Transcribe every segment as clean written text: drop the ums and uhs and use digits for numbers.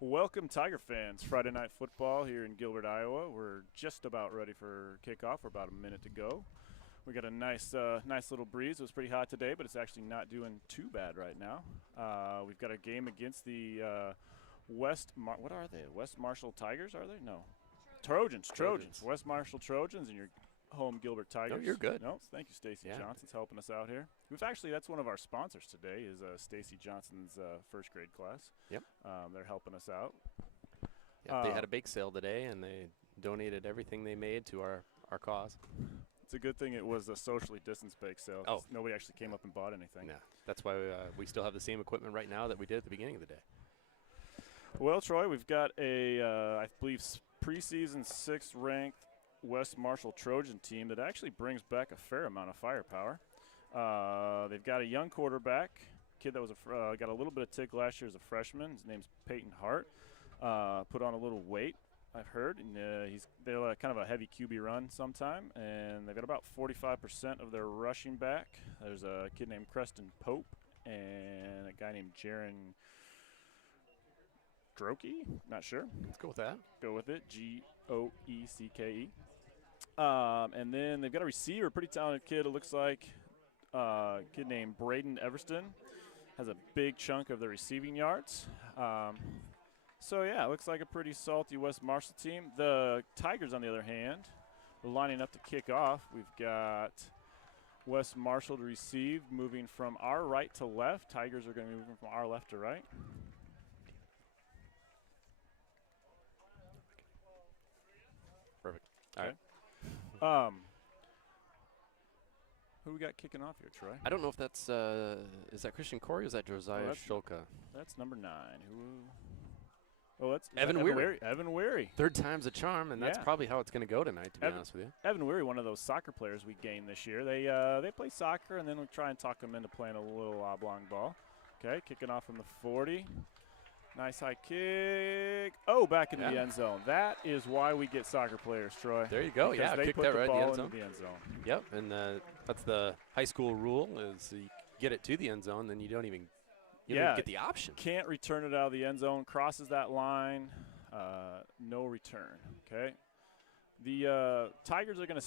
Welcome, Tiger fans. Friday night football here in Gilbert, Iowa. We're just about ready for kickoff. We're about a minute to go. We got a nice little breeze. It was pretty hot today, but it's actually not doing too bad right now. We've got a game against the what are they? West Marshall Tigers, are they? No. Trojans. West Marshall Trojans and your home Gilbert Tigers. No, you're good. No, thank you, Stacy Johnson's helping us out here. That's one of our sponsors today is Stacy Johnson's first grade class. Yep. They're helping us out. Yep, they had a bake sale today, and they donated everything they made to our cause. It's a good thing it was a socially distanced bake sale. Oh. Nobody actually came up and bought anything. Yeah, that's why we still have the same equipment right now that we did at the beginning of the day. Well, Troy, we've got I believe, preseason 6th-ranked West Marshall Trojan team that actually brings back a fair amount of firepower. They've got a young quarterback, kid that was got a little bit of tick last year as a freshman. His name's Peyton Hart. Put on a little weight, I've heard, and they're kind of a heavy QB run sometime, and they've got about 45% of their rushing back. There's a kid named Preston Pope and a guy named Jaron Droeke, not sure. Let's go with that. Go with it, GoeckE. And then they've got a receiver, pretty talented kid, it looks like. A kid named Braden Everston has a big chunk of the receiving yards. It looks like a pretty salty West Marshall team. The Tigers, on the other hand, are lining up to kick off. We've got West Marshall to receive, moving from our right to left. Tigers are going to be moving from our left to right. Perfect. Okay. All right. Who we got kicking off here, Troy? I don't know if that's is that Christian Corey or is that Josiah Shulka? That's number 9. That's Evan Weary. Evan Weary. Third time's a charm, and that's probably how it's going to go tonight, to be honest with you. Evan Weary, one of those soccer players we gained this year. They play soccer, and then we try and talk them into playing a little oblong ball. Okay, kicking off from the 40. Nice high kick. Oh, back into the end zone. That is why we get soccer players, Troy. There you go. Because they kick put that the right ball in the into the end zone. Yep, and that's the high school rule is you get it to the end zone, then you don't even get the option. Can't return it out of the end zone. Crosses that line. No return. Okay. The Tigers are going to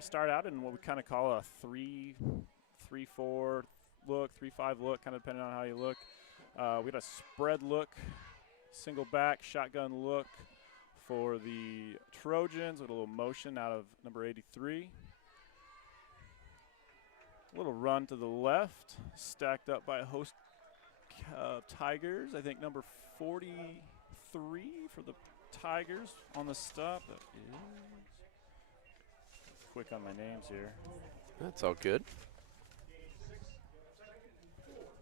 start out in what we kind of call a 3-4 look, 3-5 look, kind of depending on how you look. We got a spread look, single back, shotgun look for the Trojans with a little motion out of number 83. A little run to the left, stacked up by a host Tigers. I think number 43 for the Tigers on the stop. That is quick on my names here. That's all good.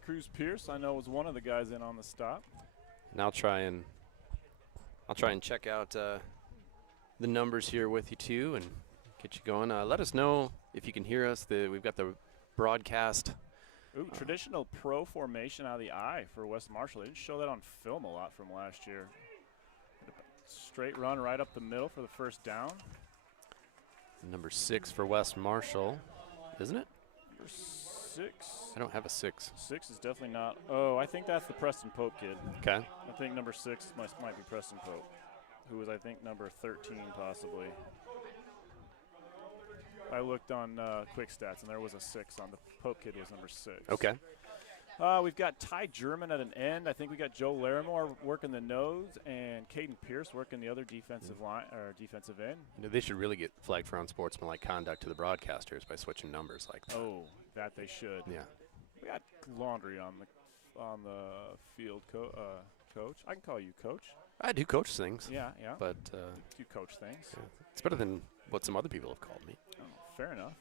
Cruz Pierce, I know, was one of the guys in on the stop. And I'll try and check out the numbers here with you too, and get you going. Let us know if you can hear us. We've got the broadcast. Ooh, traditional pro formation out of the I for West Marshall. They didn't show that on film a lot from last year. Straight run right up the middle for the first down. Number 6 for West Marshall, isn't it? Number 6. I don't have a 6. 6 is definitely not. Oh, I think that's the Preston Pope kid. Okay. I think number 6 might be Preston Pope, who was, I think, number 13 possibly. I looked on Quick Stats, and there was a 6 on the Pope kid was number 6. Okay. We've got Ty German at an end. I think we got Joe Larimore working the nose, and Caden Pierce working the other defensive line or defensive end. They should really get flagged for unsportsmanlike conduct to the broadcasters by switching numbers like that. Oh, that they should. Yeah. We got laundry on the field, coach. I can call you coach. I do coach things. Yeah. But you coach things. Yeah. It's better than what some other people have called me. Oh, fair enough.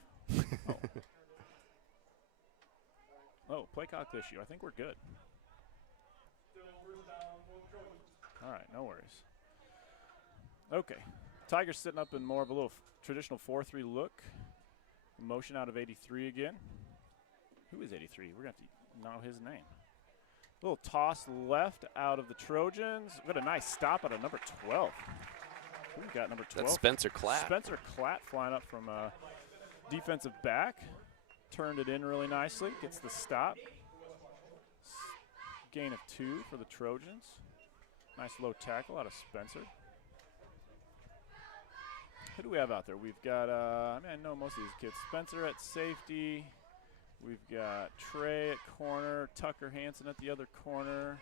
Oh, play clock issue. I think we're good. All right, no worries. Okay. Tigers sitting up in more of a little traditional 4-3 look. Motion out of 83 again. Who is 83? We're going to have to know his name. Little toss left out of the Trojans. We've got a nice stop out of number 12. Who we got number 12? That's Spencer Klatt. Spencer Klatt flying up from defensive back. Turned it in really nicely. Gets the stop. Gain of 2 for the Trojans. Nice low tackle out of Spencer. Who do we have out there? We've got, I know most of these kids. Spencer at safety. We've got Trey at corner. Tucker Hansen at the other corner.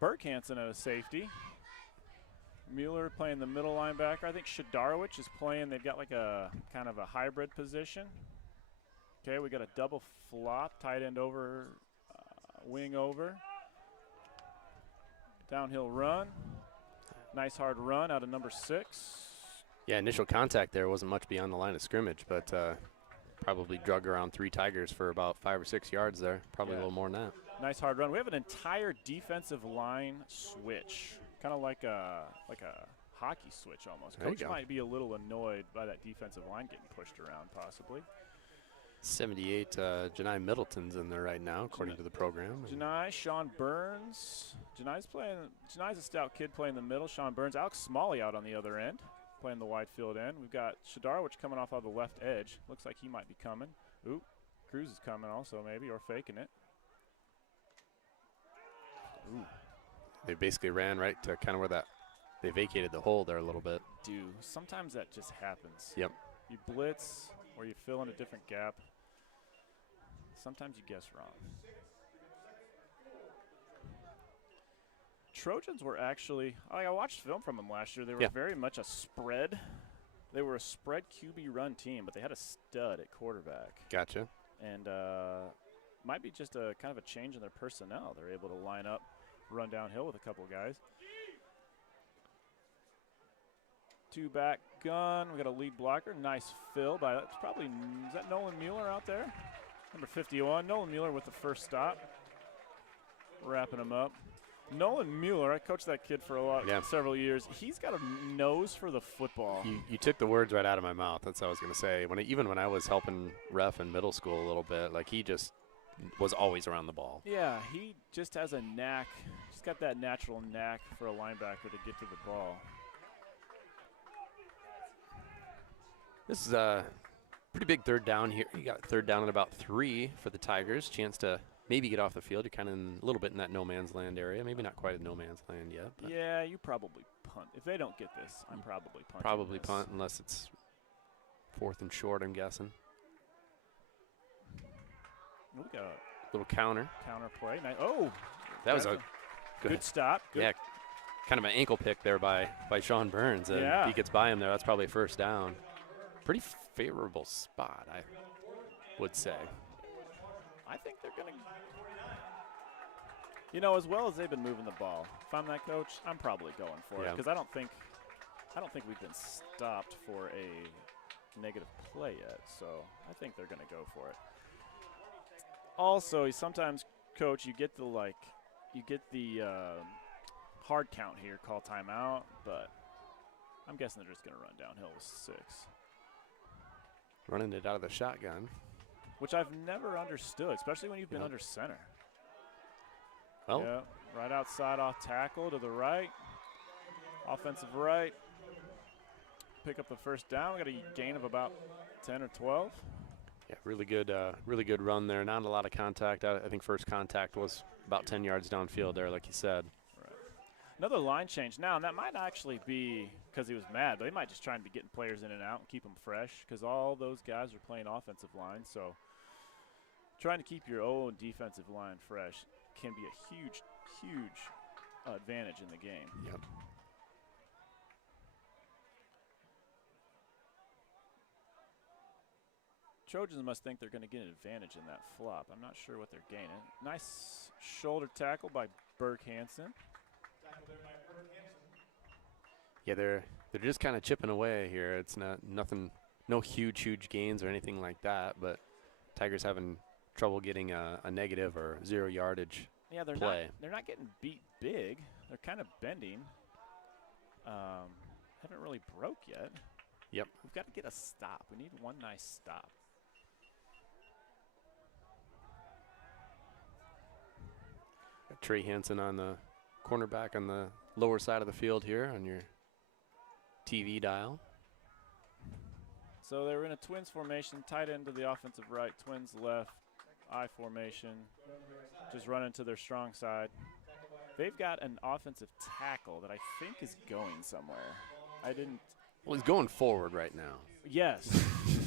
Burke Hansen at a safety. Mueller playing the middle linebacker. I think Shadarowicz is playing. They've got like a kind of a hybrid position. Okay, we got a double flop, tight end over, wing over. Downhill run. Nice hard run out of number 6. Yeah, initial contact there wasn't much beyond the line of scrimmage, but probably drug around 3 Tigers for about 5 or 6 yards there. Probably a little more than that. Nice hard run. We have an entire defensive line switch, kind of like a hockey switch almost. Coach might be a little annoyed by that defensive line getting pushed around possibly. 78, Janai Middleton's in there right now, according to the program. Janai, Sean Burns. Janai's a stout kid playing the middle. Sean Burns, Alex Smalley out on the other end, playing the wide field end. We've got Shadarowicz coming off of the left edge. Looks like he might be coming. Ooh, Cruz is coming also maybe, or faking it. Ooh. They basically ran right to kind of where they vacated the hole there a little bit. Sometimes that just happens. Yep. You blitz or you fill in a different gap. Sometimes you guess wrong. Trojans were actually, I watched film from them last year. They were very much a spread. They were a spread QB run team, but they had a stud at quarterback. Gotcha. And might be just a kind of a change in their personnel. They're able to line up, run downhill with a couple of guys. 2-back gun. We got a lead blocker. Nice fill by that's probably, is that Nolan Mueller out there? Number 51. Nolan Mueller with the first stop. Wrapping him up. Nolan Mueller, I coached that kid for several years. He's got a nose for the football. You took the words right out of my mouth. That's what I was going to say. Even when I was helping ref in middle school a little bit, like he just was always around the ball. Yeah, he just has a knack. He's got that natural knack for a linebacker to get to the ball. This is a pretty big third down here. You got third down at about 3 for the Tigers. Chance to maybe get off the field. You're kind of a little bit in that no man's land area. Maybe not quite a no man's land yet. Yeah, you probably punt. If they don't get this, I'm probably punting. Probably punt unless it's 4th and short, I'm guessing. We got a little counter play. Oh, that was a good stop. Good. Yeah, kind of an ankle pick there by Sean Burns. And if he gets by him there, that's probably a first down. Pretty favorable spot, I would say. I think they're going to, as well as they've been moving the ball, if I'm that coach, I'm probably going for it because I don't think we've been stopped for a negative play yet. So I think they're going to go for it. Also, sometimes, coach, you get the hard count here, call timeout, but I'm guessing they're just going to run downhill with 6. Running it out of the shotgun. Which I've never understood, especially when you've been under center. Well, right outside off tackle to the right. Offensive right. Pick up the first down. We got a gain of about 10 or 12. Yeah, really good run there. Not a lot of contact. I think first contact was about 10 yards downfield there, like you said. Right. Another line change now, and that might actually be because he was mad, but they might just try and be getting players in and out and keep them fresh because all those guys are playing offensive line. So trying to keep your own defensive line fresh can be a huge, huge advantage in the game. Yep. Trojans must think they're going to get an advantage in that flop. I'm not sure what they're gaining. Nice shoulder tackle by Burke Hansen. Yeah, they're just kind of chipping away here. It's no huge gains or anything like that, but Tigers having trouble getting a negative or 0 yardage play. They're not getting beat big. They're kind of bending. Haven't really broke yet. Yep. We've got to get a stop. We need one nice stop. Got Trey Hansen on the cornerback on the lower side of the field here on your TV dial. So they were in a twins formation, tight end to the offensive right, twins left, I formation, just running to their strong side. They've got an offensive tackle that I think is going somewhere. I didn't. Well, he's going forward right now. Yes.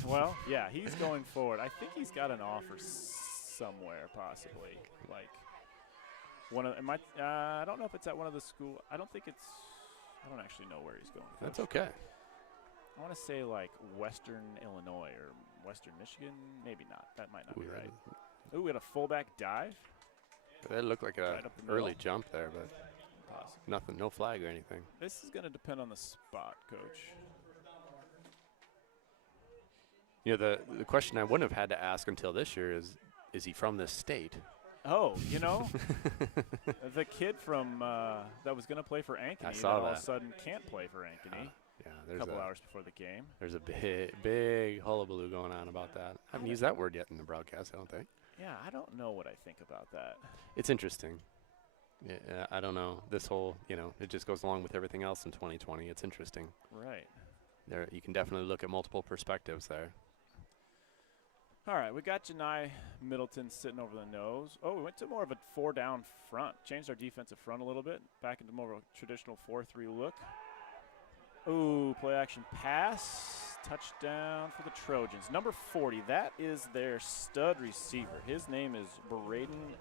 Well, yeah, he's going forward. I think he's got an offer somewhere, possibly. Like one of. I don't know if it's at one of the school. I don't think it's. I don't actually know where he's going. That's okay. I want to say like Western Illinois or Western Michigan. Maybe not. That might not be right. Ooh, we had a fullback dive. That looked like a early jump there, but possibly. Nothing, no flag or anything. This is going to depend on the spot, Coach. You know, the question I wouldn't have had to ask until this year is he from this state? Oh, you know, the kid from that was going to play for Ankeny all of a sudden can't play for Ankeny. Yeah, a couple hours before the game. There's a big hullabaloo going on about that. I haven't used that word yet in the broadcast, I don't think. Yeah, I don't know what I think about that. It's interesting. Yeah, I don't know. This whole, it just goes along with everything else in 2020. It's interesting. Right. There, you can definitely look at multiple perspectives there. All right, we got Janai Middleton sitting over the nose. Oh, we went to more of a 4-down front. Changed our defensive front a little bit. Back into more of a traditional 4-3 look. Ooh, play action pass. Touchdown for the Trojans. Number 40, that is their stud receiver. His name is Braden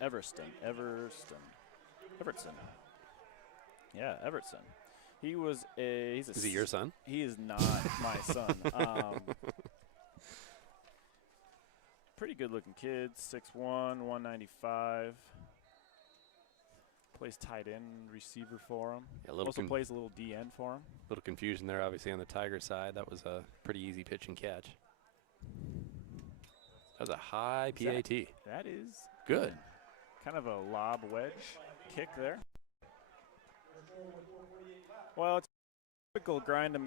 Everson. Yeah, Everson. He's Is he your son? He is not my son. Pretty good looking kid, 6'1", 195. Plays tight end receiver for him. Yeah, also plays a little DN for him. A little confusion there, obviously, on the Tiger side. That was a pretty easy pitch and catch. That was a high PAT. That is good. Kind of a lob wedge kick there. Well, it's typical grind them,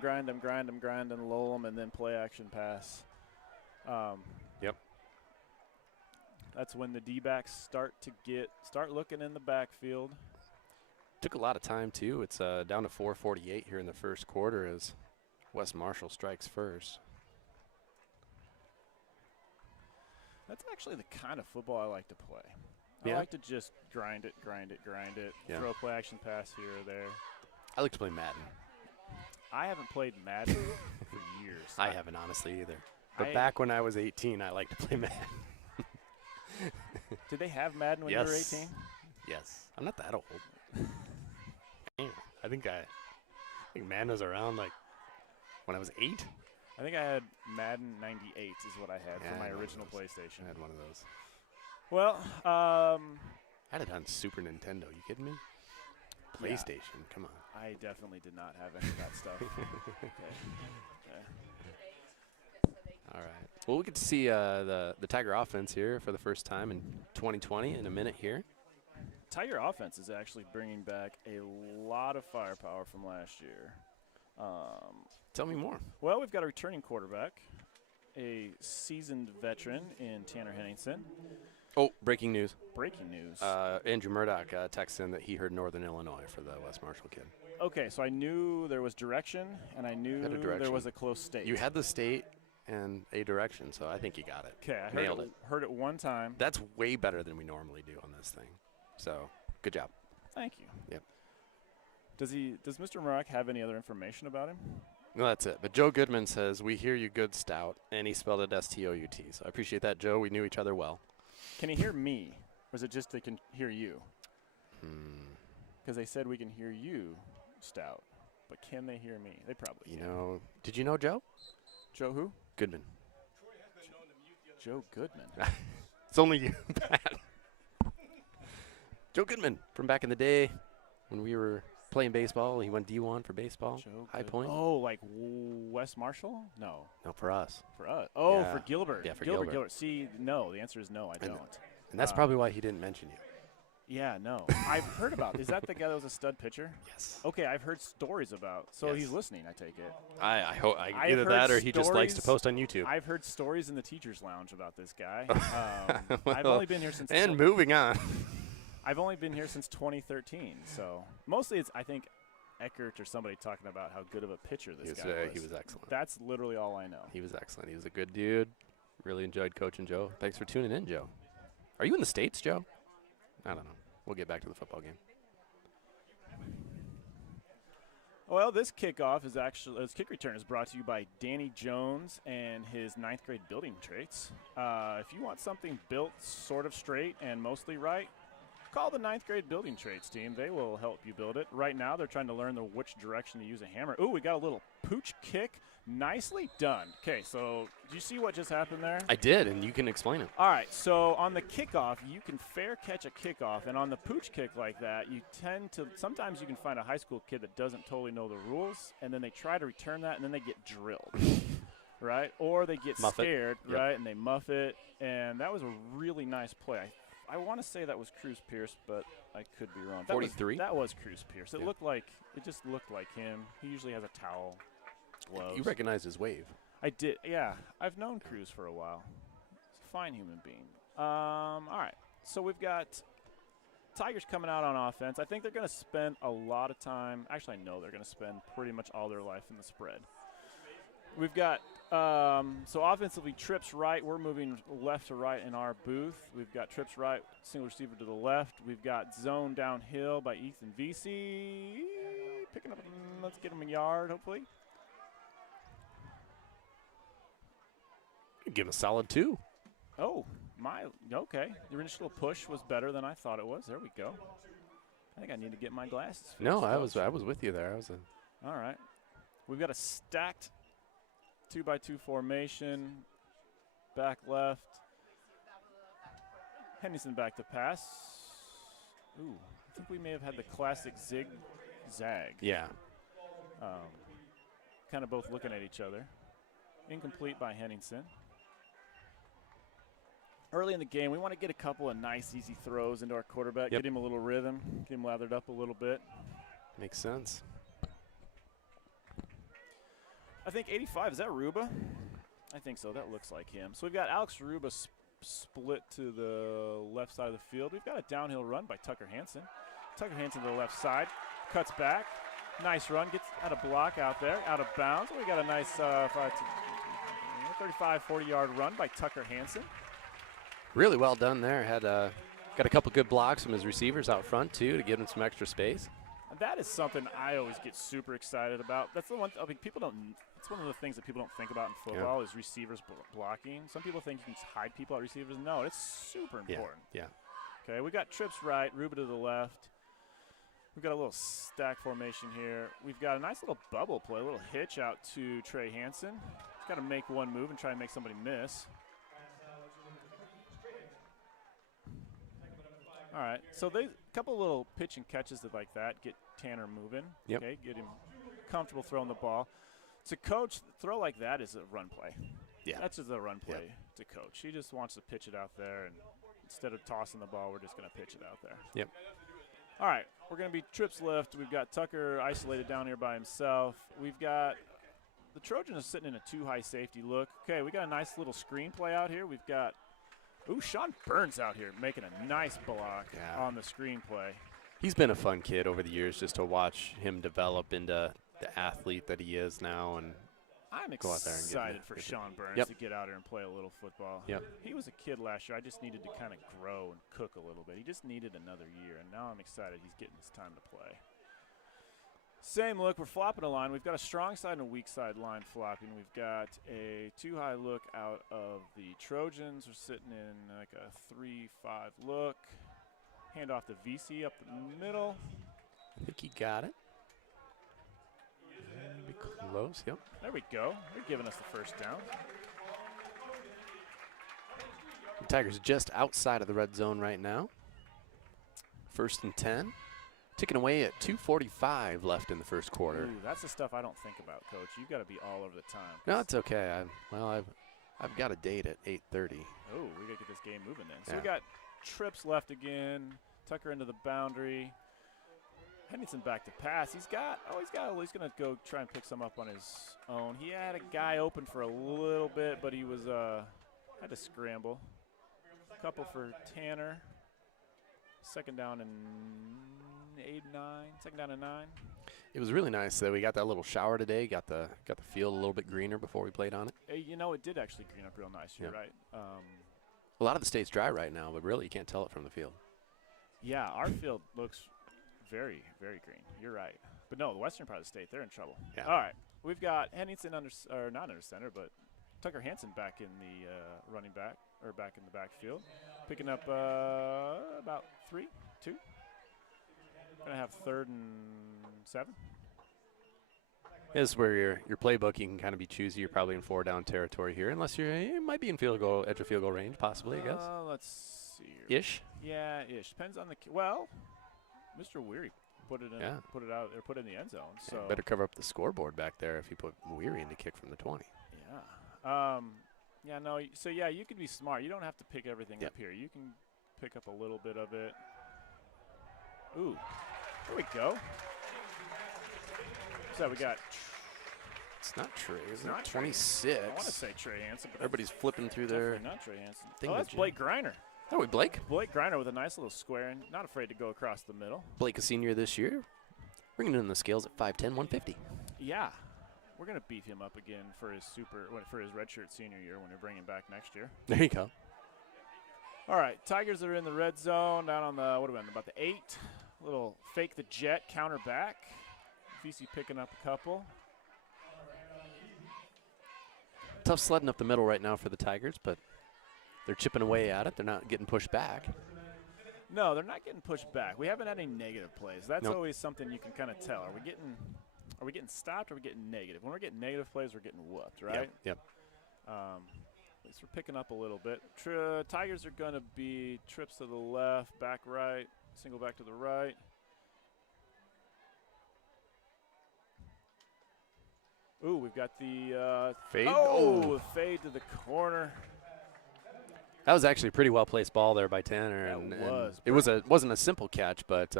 lull them, and then play action pass. Yep. That's when the D-backs start looking in the backfield. Took a lot of time, too. It's down to 4:48 here in the first quarter as Wes Marshall strikes first. That's actually the kind of football I like to play. Yeah. I like to just grind it, yeah. Throw a play action pass here or there. I like to play Madden. I haven't played Madden for years. I haven't, honestly, either. But back when I was 18, I liked to play Madden. Did they have Madden when you were 18? Yes. I'm not that old. Damn. I think Madden was around like when I was 8. I think I had Madden 98 is what I had for my original PlayStation. I had one of those. Well, I had it on Super Nintendo. You kidding me? PlayStation, come on. I definitely did not have any of that stuff. Okay. All right. Well, we get to see the Tiger offense here for the first time in 2020 in a minute here. Tiger offense is actually bringing back a lot of firepower from last year. Tell me more. Well, we've got a returning quarterback, a seasoned veteran in Tanner Henningsen. Oh, breaking news. Breaking news. Andrew Murdoch texted in that he heard Northern Illinois for the West Marshall kid. Okay, so I knew there was direction, and I knew there was a close state. You had the state and a direction, so I think you got it. Okay, I Nailed heard it one time. That's way better than we normally do on this thing. So, good job. Thank you. Yep. Does Mr. Murdoch have any other information about him? No, that's it. But Joe Goodman says, "We hear you good, Stout," and he spelled it S-T-O-U-T. So I appreciate that, Joe. We knew each other well. Can he hear me, or is it just they can hear you? Because they said we can hear you, Stout, but can they hear me? They probably can. Did you know Joe? Joe who? Goodman. Joe Goodman. It's only you, Pat. Joe Goodman from back in the day when we were playing baseball. He went D1 for baseball. High Point. Oh, like Wes Marshall? No. No, for us. For us. Oh, yeah. For Gilbert. Yeah, for Gilbert. See, no. The answer is no, I don't. And that's probably why he didn't mention you. Yeah, no. I've heard about. Is that the guy that was a stud pitcher? Yes. Okay, I've heard stories about. So he's listening, I take it. I hope either that or he just likes to post on YouTube. I've heard stories in the teachers' lounge about this guy. I've only been here since. And moving on. I've only been here since 2013, so mostly it's I think Eckert or somebody talking about how good of a pitcher this guy was. He was excellent. That's literally all I know. He was excellent. He was a good dude. Really enjoyed coaching Joe. Thanks for tuning in, Joe. Are you in the States, Joe? I don't know. We'll get back to the football game. Well, this kickoff is actually this kick return is brought to you by Danny Jones and his 9th grade building traits. If you want something built sort of straight and mostly right, call the 9th grade building traits team. They will help you build it. Right now, they're trying to learn which direction to use a hammer. Ooh, we got a little pooch kick. Nicely done. Okay, so do you see what just happened there? I did, and you can explain it. All right, so on the kickoff, you can fair catch a kickoff, and on the pooch kick like that, you tend to sometimes you can find a high school kid that doesn't totally know the rules, and then they try to return that, and then they get drilled, right? Or they get scared, Yep. right, and they muff it, and that was a really nice play. I want to say that was Cruz Pierce, but I could be wrong. 43? That was Cruz Pierce. It Yeah. just looked like him. He usually has a towel. Gloves. You recognize his wave. I did, yeah. I've known Cruz for a while. He's a fine human being. All right, so we've got Tigers coming out on offense. I think they're going to spend a lot of time. Actually, I know they're going to spend pretty much all their life in the spread. We've got, so offensively, trips right. We're moving left to right in our booth. We've got trips right, single receiver to the left. We've got zone downhill by Ethan Vesey. Picking up, let's get him a yard, hopefully. Give him a solid 2. Oh, okay. Your initial push was better than I thought it was. There we go. I think I need to get my glasses fixed. No, I was with you there. All right. We've got a stacked 2-by-2 formation. Back left. Henderson back to pass. Ooh, I think we may have had the classic zig-zag. Yeah. Kind of both looking at each other. Incomplete by Henningsen. Early in the game, we want to get a couple of nice, easy throws into our quarterback, Yep. get him a little rhythm, get him lathered up a little bit. Makes sense. I think 85, is that Ruba? I think so. That looks like him. So we've got Alex Ruba split to the left side of the field. We've got a downhill run by Tucker Hansen. Tucker Hansen to the left side, cuts back. Nice run, gets out of block out there, out of bounds. We got a nice 35, 40-yard run by Tucker Hansen. Really well done there. Had got a couple good blocks from his receivers out front, too, to give him some extra space. And that is something I always get super excited about. That's the one. I mean, people don't. It's one of the things that people don't think about in football is receivers blocking. Some people think you can hide people at receivers. No, it's super important. Yeah. Okay, we got trips right, Ruba to the left. We've got a little stack formation here. We've got a nice little bubble play, a little hitch out to Trey Hansen. He's got to make one move and try and make somebody miss. All right, so a couple little pitch and catches like that get Tanner moving. Yep. Okay, get him comfortable throwing the ball. To coach, throw like that is a run play. Yeah. That's just a run play to coach. He just wants to pitch it out there, and instead of tossing the ball, we're just going to pitch it out there. Yep. All right, we're going to be trips left. We've got Tucker isolated down here by himself. We've got the Trojans sitting in a too-high safety look. Okay, we got a nice little screen play out here. We've got Sean Burns out here making a nice block on the screenplay. He's been a fun kid over the years just to watch him develop into the athlete that he is now. And I'm go out there and excited for Sean Burns to get out here and play a little football. Yep. He was a kid last year. I just needed to kind of grow and cook a little bit. He just needed another year, and now I'm excited he's getting his time to play. Same look. We're flopping a line. We've got a strong side and a weak side line flopping. We've got a too-high look out of the Trojans. We're sitting in like a 3-5 look. Hand off to VC up the middle. I think he got it. Be close, yep. There we go. They're giving us the first down. The Tigers just outside of the red zone right now. 1st and 10. Ticking away at 2:45 left in the first quarter. Ooh, that's the stuff I don't think about, Coach. You've got to be all over the time. No, it's okay. I've got a date at 8:30. Oh, we got to get this game moving then. So we got trips left again. Tucker into the boundary. Henderson back to pass. He's going to go try and pick some up on his own. He had a guy open for a little bit, but he was had to scramble. A couple for Tanner. Second down and 8-9. Second down and 9. It was really nice that we got that little shower today. Got the field a little bit greener before we played on it. You know, it did actually green up real nice. You're right. A lot of the state's dry right now, but really you can't tell it from the field. Yeah, our field looks very, very green. You're right. But no, the western part of the state, they're in trouble. Yeah. All right, we've got Henningsen or not under center, but Tucker Hansen back in the running back, or back in the backfield, picking up about 3, 2. Gonna have 3rd and 7. This is where your playbook, you can kind of be choosy. You're probably in 4-down territory here, unless you might be in edge of field goal range, possibly, I guess. Let's see here. Ish. Yeah, ish. Depends on the well. Mr. Weary put it in, put it out, or put it in the end zone. So better cover up the scoreboard back there if you put Weary in to kick from the 20. Yeah. Yeah. No. So yeah, you can be smart. You don't have to pick everything up here. You can pick up a little bit of it. Ooh. There we go. So we got. It's not Trey. It's not 26. I want to say Trey Hansen, but everybody's flipping through there. Not Trey Hansen. Oh, that's Blake Griner. Oh, wait, Blake? Blake Griner with a nice little square and not afraid to go across the middle. Blake, a senior this year, bringing in the scales at 5'10", 150. Yeah. We're going to beef him up again for his redshirt senior year when we bring him back next year. There you go. All right, Tigers are in the red zone down on the, about the 8. Little fake the jet, counter back. VC picking up a couple. Tough sledding up the middle right now for the Tigers, but they're chipping away at it. They're not getting pushed back. No, they're not getting pushed back. We haven't had any negative plays. That's always something you can kind of tell. Are we getting stopped or are we getting negative? When we're getting negative plays, we're getting whooped, right? Yep. At least we're picking up a little bit. Tigers are going to be trips to the left, back right, single back to the right. Ooh, we've got the fade. Fade to the corner. That was actually a pretty well placed ball there by Tanner, and it wasn't a simple catch, but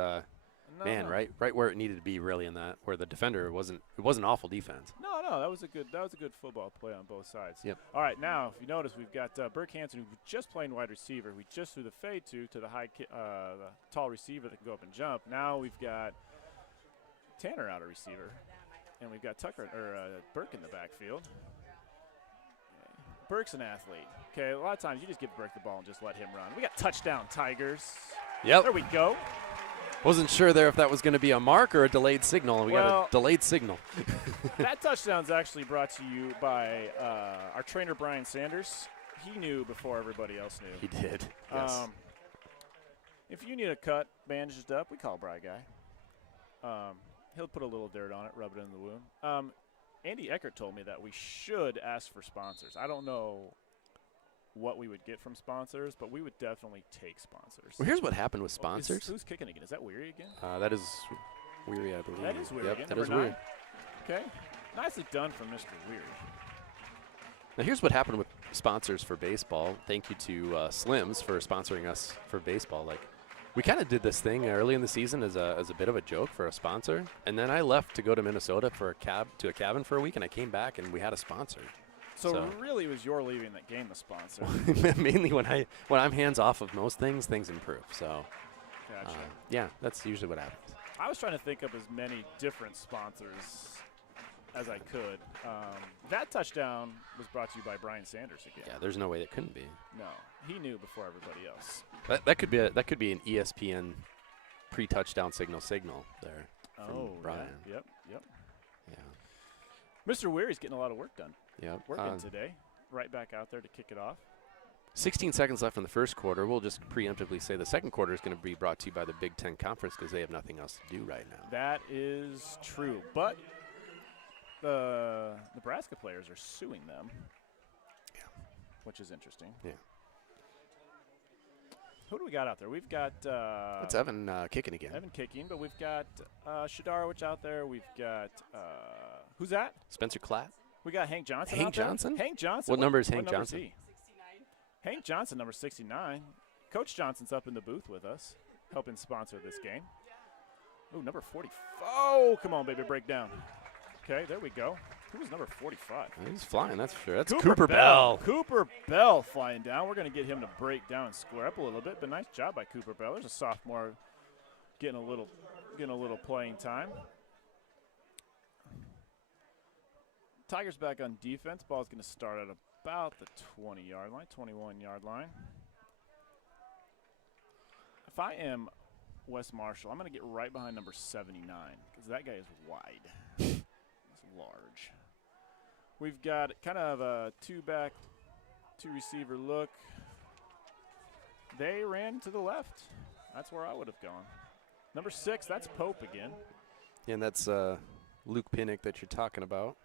man, right where it needed to be, really, in that where the defender wasn't awful defense. No, that was a good football play on both sides. Yep. All right, now if you notice, we've got Burke Hansen, who just playing wide receiver. We just threw the fade to the the tall receiver that can go up and jump. Now we've got Tanner out of receiver. And we've got Burke in the backfield. Burke's an athlete. Okay, a lot of times you just give Burke the ball and just let him run. We got touchdown Tigers. Yep. There we go. Wasn't sure there if that was going to be a mark or a delayed signal. We got a delayed signal. That touchdown's actually brought to you by our trainer, Brian Sanders. He knew before everybody else knew. He did, yes. If you need a cut bandaged up, we call Bri Guy. He'll put a little dirt on it, rub it in the wound. Andy Eckert told me that we should ask for sponsors. I don't know what we would get from sponsors, but we would definitely take sponsors. Well, here's what happened with sponsors. Who's kicking again? Is that Weary again? That is Weary, I believe. That is Weary again. That is Weary. Okay. Nicely done from Mr. Weary. Now, here's what happened with sponsors for baseball. Thank you to Slims for sponsoring us for baseball. We kind of did this thing early in the season as a bit of a joke for a sponsor, and then I left to go to Minnesota for a cabin for a week, and I came back and we had a sponsor. So really, it was your leaving that gained the sponsor. Mainly when I'm hands off of most things improve. So, gotcha. Yeah, that's usually what happens. I was trying to think of as many different sponsors as I could. That touchdown was brought to you by Brian Sanders again. Yeah, there's no way it couldn't be. No, he knew before everybody else. That could be an ESPN pre-touchdown signal there. From Brian. Yeah. Yep. Yeah. Mr. Weary's getting a lot of work done. Yep. Working today. Right back out there to kick it off. 16 seconds left in the first quarter. We'll just preemptively say the second quarter is going to be brought to you by the Big Ten Conference because they have nothing else to do right now. That is true, but the Nebraska players are suing them. Yeah. Which is interesting. Yeah. Who do we got out there? We've got it's Evan kicking again. Evan kicking, but we've got Shadarowicz out there. We've got who's that? Spencer Klatt. We got Hank Johnson. Hank Johnson. Hank Johnson. What number is Hank Johnson? 69. Hank Johnson, number 69. Coach Johnson's up in the booth with us, helping sponsor this game. Ooh, number 40. Oh, come on, baby, break down. Okay, there we go. Who was number 45? He's flying, that's for sure. That's Cooper Bell. Cooper Bell flying down. We're going to get him to break down and square up a little bit, but nice job by Cooper Bell. There's a sophomore getting a little playing time. Tigers back on defense. Ball's going to start at about the 20-yard line, 21-yard line. If I am West Marshall. I'm going to get right behind number 79 because that guy is wide. He's large. We've got kind of a two-back, two-receiver look. They ran to the left. That's where I would have gone. Number 6, that's Pope again. And that's Luke Pinnock that you're talking about.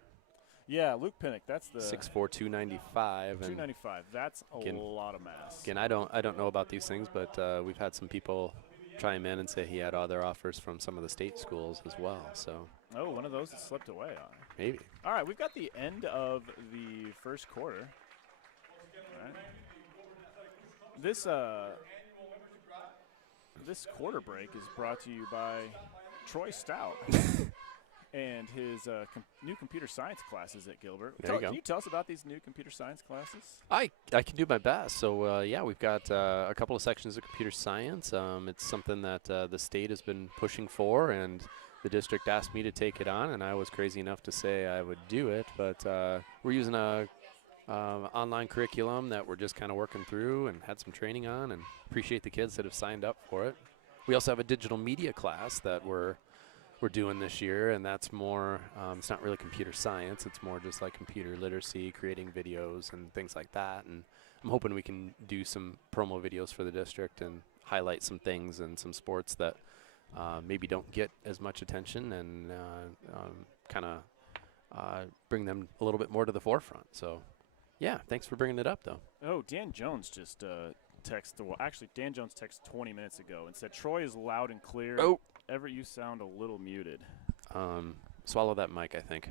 Yeah, Luke Pinnock. That's the 6'4", 295. 295. That's a lot of mass. Again, I don't know about these things, but we've had some people chime in and say he had other offers from some of the state schools as well. So. Oh, one of those that slipped away on. Maybe. All right, we've got the end of the first quarter. All right. This quarter break is brought to you by Troy Stout and his new computer science classes at Gilbert. There you go. Can you tell us about these new computer science classes? I can do my best. So, yeah, we've got a couple of sections of computer science. It's something that the state has been pushing for, and the district asked me to take it on, and I was crazy enough to say I would do it. But we're using a online curriculum that we're just kind of working through and had some training on, and appreciate the kids that have signed up for it. We also have a digital media class that we're doing this year, and that's more, it's not really computer science, it's more just like computer literacy, creating videos and things like that. And I'm hoping we can do some promo videos for the district and highlight some things and some sports that maybe don't get as much attention, and kind of bring them a little bit more to the forefront. So, yeah, thanks for bringing it up, though. Oh, Dan Jones just texted. Well, actually, Dan Jones texted 20 minutes ago and said, Troy is loud and clear. Oh. You sound a little muted. Swallow that mic, I think.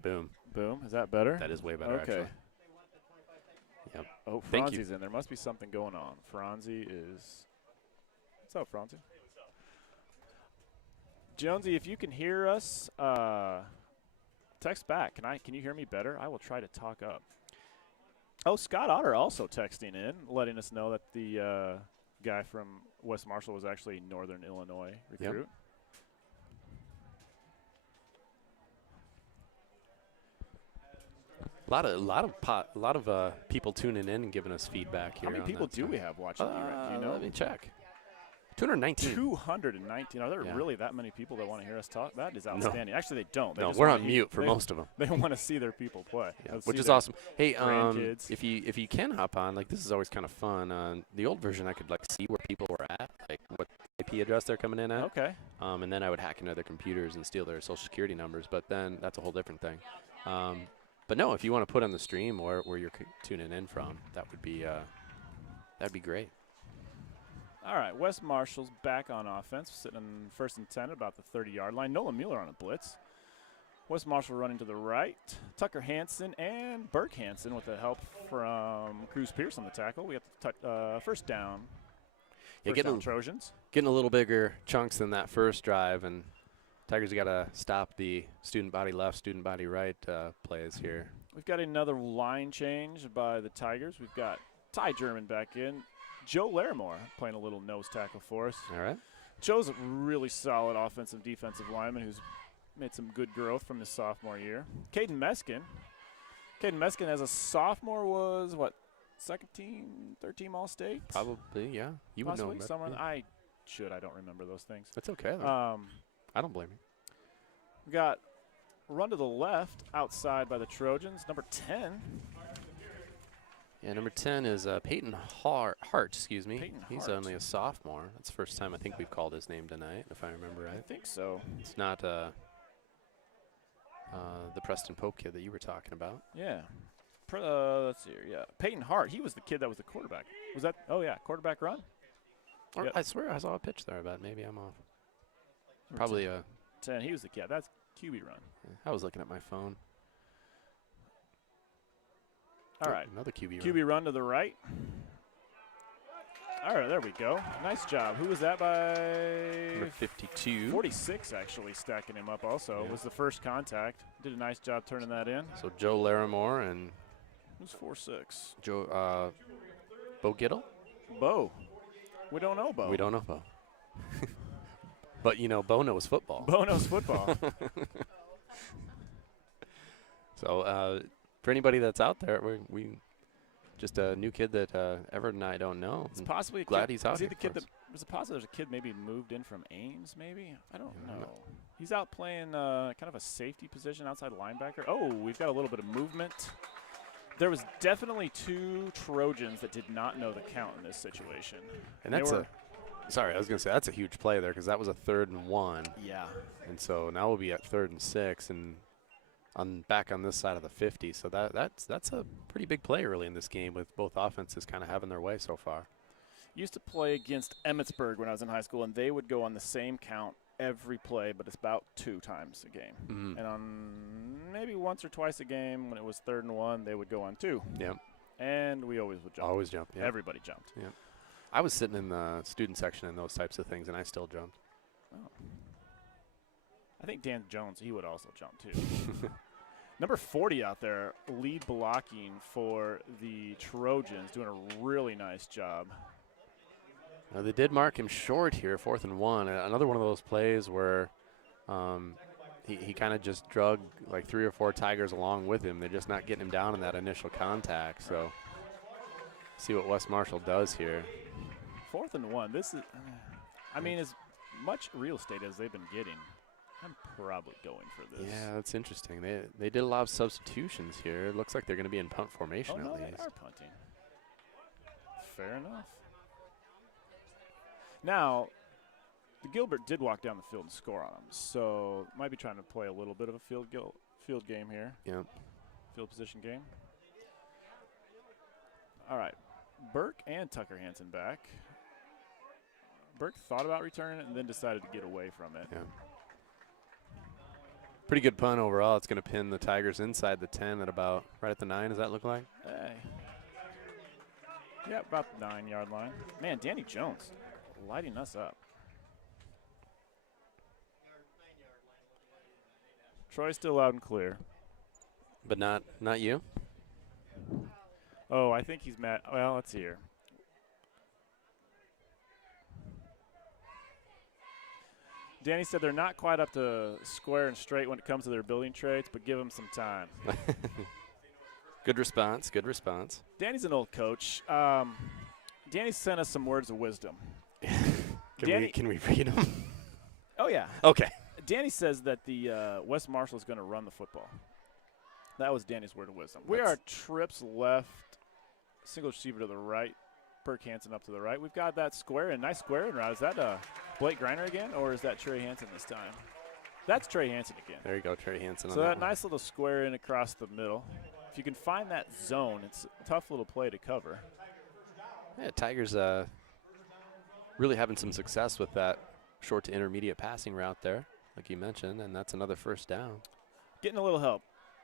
Boom. Boom. Is that better? That is way better, okay. actually. Yep. Oh, Thank you. Franzi's in. There must be something going on. Franzi is. What's up, Franzi? Jonesy, if you can hear us, text back. Can you hear me better? I will try to talk up. Oh, Scott Otter also texting in, letting us know that the guy from West Marshall was actually Northern Illinois recruit. Yep. A lot of people tuning in and giving us feedback here. How many people do we have watching? Do you know? Let me check. 219. 219. Are there really that many people that want to hear us talk? That is outstanding. No. Actually, they don't. No, we're on mute for most of them. They want to see their people play, which is awesome. Hey, if you can hop on, like, this is always kind of fun. The old version, I could like see where people were at, like what IP address they're coming in at. Okay. And then I would hack into their computers and steal their social security numbers. But then that's a whole different thing. But no, if you want to put on the stream where you're tuning in from, that'd be great. All right, West Marshall's back on offense, sitting in first and 10 about the 30-yard line. Nolan Mueller on a blitz. West Marshall running to the right. Tucker Hansen and Burke Hansen with the help from Cruz Pierce on the tackle. We have first down. Trojans. Getting a little bigger chunks than that first drive, and Tigers got to stop the student body left, student body right plays here. We've got another line change by the Tigers. We've got Ty German back in. Joe Larimore playing a little nose tackle for us. All right. Joe's a really solid offensive defensive lineman who's made some good growth from his sophomore year. Caden Meskin. Caden Meskin as a sophomore was, what, second team, third team All-State? Probably, yeah. You would know that. I don't remember those things. That's okay, though. I don't blame you. We got run to the left outside by the Trojans. Number 10. Yeah, number 10 is Peyton Hart. Excuse me. He's Hart. only a sophomore. That's the first time I think we've called his name tonight, if I remember right. I think so. It's not the Preston Pope kid that you were talking about. Yeah. Let's see here. Yeah, Peyton Hart. He was the kid that was the quarterback. Was that? Oh yeah, quarterback run. Or yep. I swear I saw a pitch there. But maybe I'm off. Probably 10. He was the kid. That's QB run. I was looking at my phone. All right. Another QB run. QB run to the right. All right, there we go. Nice job. Who was that by? Number 52. 46, actually, stacking him up also. Yeah. Was the first contact. Did a nice job turning that in. So Joe Larimore and Who's 4'6"? Joe Bo Gittle? Bo. We don't know Bo. We don't know Bo. But, you know, Bo knows football. Bo knows football. So, for anybody that's out there, we just a new kid that Everett and I don't know. It's possibly a glad kid. he's out Is he here the kid for that there's a possibility there's a kid maybe moved in from Ames, maybe? I don't know. He's out playing kind of a safety position, outside linebacker. Oh, we've got a little bit of movement. There was definitely 2 Trojans that did not know the count in this situation. And that's sorry, I was going to say that's a huge play there because that was a 3rd and 1. Yeah. And so now we'll be at 3rd and 6 and back on this side of the 50. So that's a pretty big play early in this game with both offenses kind of having their way so far. Used to play against Emmitsburg when I was in high school, and they would go on the same count every play, but it's about 2 times a game. Mm-hmm. And on maybe once or twice a game when it was 3rd and 1, they would go on 2. Yep. And we always would jump. Always jump. Yep. Everybody jumped. Yep. I was sitting in the student section in those types of things, and I still jumped. Oh. I think Dan Jones, he would also jump too. Number 40 out there, lead blocking for the Trojans, doing a really nice job. Now they did mark him short here, 4th and 1. Another one of those plays where he kind of just drug like 3 or 4 Tigers along with him. They're just not getting him down in that initial contact. So see what West Marshall does here. 4th and 1. This is, I mean, as much real estate as they've been getting, I'm probably going for this. Yeah, that's interesting. They did a lot of substitutions here. It looks like they're going to be in punt formation at least. They are punting. Fair enough. Now, the Gilbert did walk down the field and score on him, so might be trying to play a little bit of a field game here. Yeah. Field position game. All right. Burke and Tucker Hansen back. Burke thought about returning it and then decided to get away from it. Yeah. Pretty good punt overall. It's going to pin the Tigers inside the 10 at about right at the 9. Does that look like? Hey. Yeah, about the 9-yard line. Man, Danny Jones lighting us up. Troy's still loud and clear. But not you? Oh, I think he's mad. Well, let's see here. Danny said they're not quite up to square and straight when it comes to their building trades, but give them some time. Good response. Good response. Danny's an old coach. Danny sent us some words of wisdom. Can we read them? Oh, yeah. Okay. Danny says that the West Marshall is going to run the football. That was Danny's word of wisdom. We are trips left, single receiver to the right, Burke Hansen up to the right. We've got that square and nice square in route. Is that Blake Greiner again, or is that Trey Hansen this time? That's Trey Hansen again. There you go, Trey Hansen. So that nice little square in across the middle. If you can find that zone, it's a tough little play to cover. Yeah, Tigers really having some success with that short to intermediate passing route there, like you mentioned, and that's another first down. Getting a little help.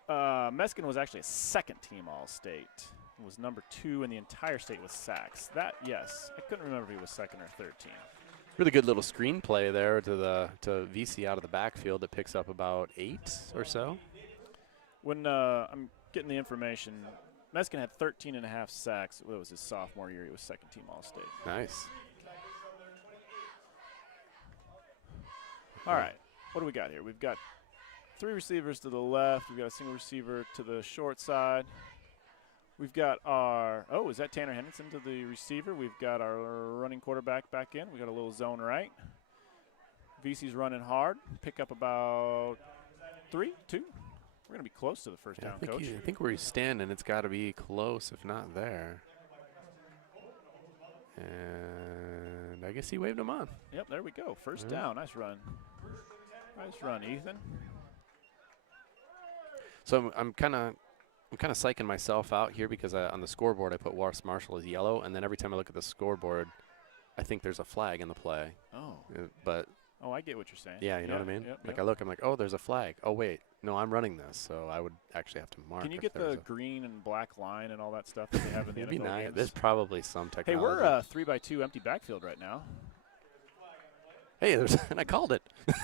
Meskin was actually a second-team All-State. He was number 2 in the entire state with sacks. That, yes, I couldn't remember if he was second or third team. Really good little screen play there to VC out of the backfield that picks up about 8 or so. When I'm getting the information, Meskin had 13 and a half sacks. It was his sophomore year. He was second-team All-State. Nice. All right, what do we got here? We've got 3 receivers to the left. We've got a single receiver to the short side. We've got our – is that Tanner Henderson to the receiver? We've got our running quarterback back in. We've got a little zone right. VC's running hard. Pick up about 3, 2. We're going to be close to the first down, Coach. I think where he's standing, it's got to be close, if not there. And I guess he waved him on. Yep, there we go. First down. Nice run. Nice run, Ethan. So I'm kind of psyching myself out here because on the scoreboard I put West Marshall as yellow, and then every time I look at the scoreboard, I think there's a flag in the play. But I get what you're saying. Yeah, you know what I mean? Yep. I look, I'm like, oh, there's a flag. Oh, wait, no, I'm running this, so I would actually have to mark. Can you get the green and black line and all that stuff that they have in the It'd NFL be nice. games? There's probably some technology. Hey, we're 3-by-2 empty backfield right now. Hey, and I called it.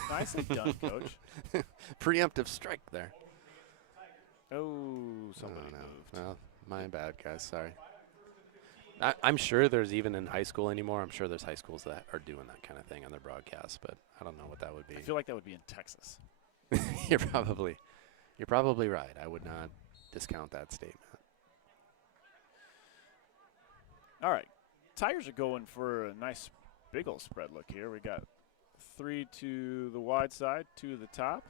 Nicely done, Coach. Preemptive strike there. Oh, somebody moved. Well, my bad, guys. Sorry. I'm sure there's even in high school anymore. I'm sure there's high schools that are doing that kind of thing on their broadcast, but I don't know what that would be. I feel like that would be in Texas. You're probably right. I would not discount that statement. All right. Tigers are going for a nice big old spread look here. We got 3 to the wide side, 2 to the top.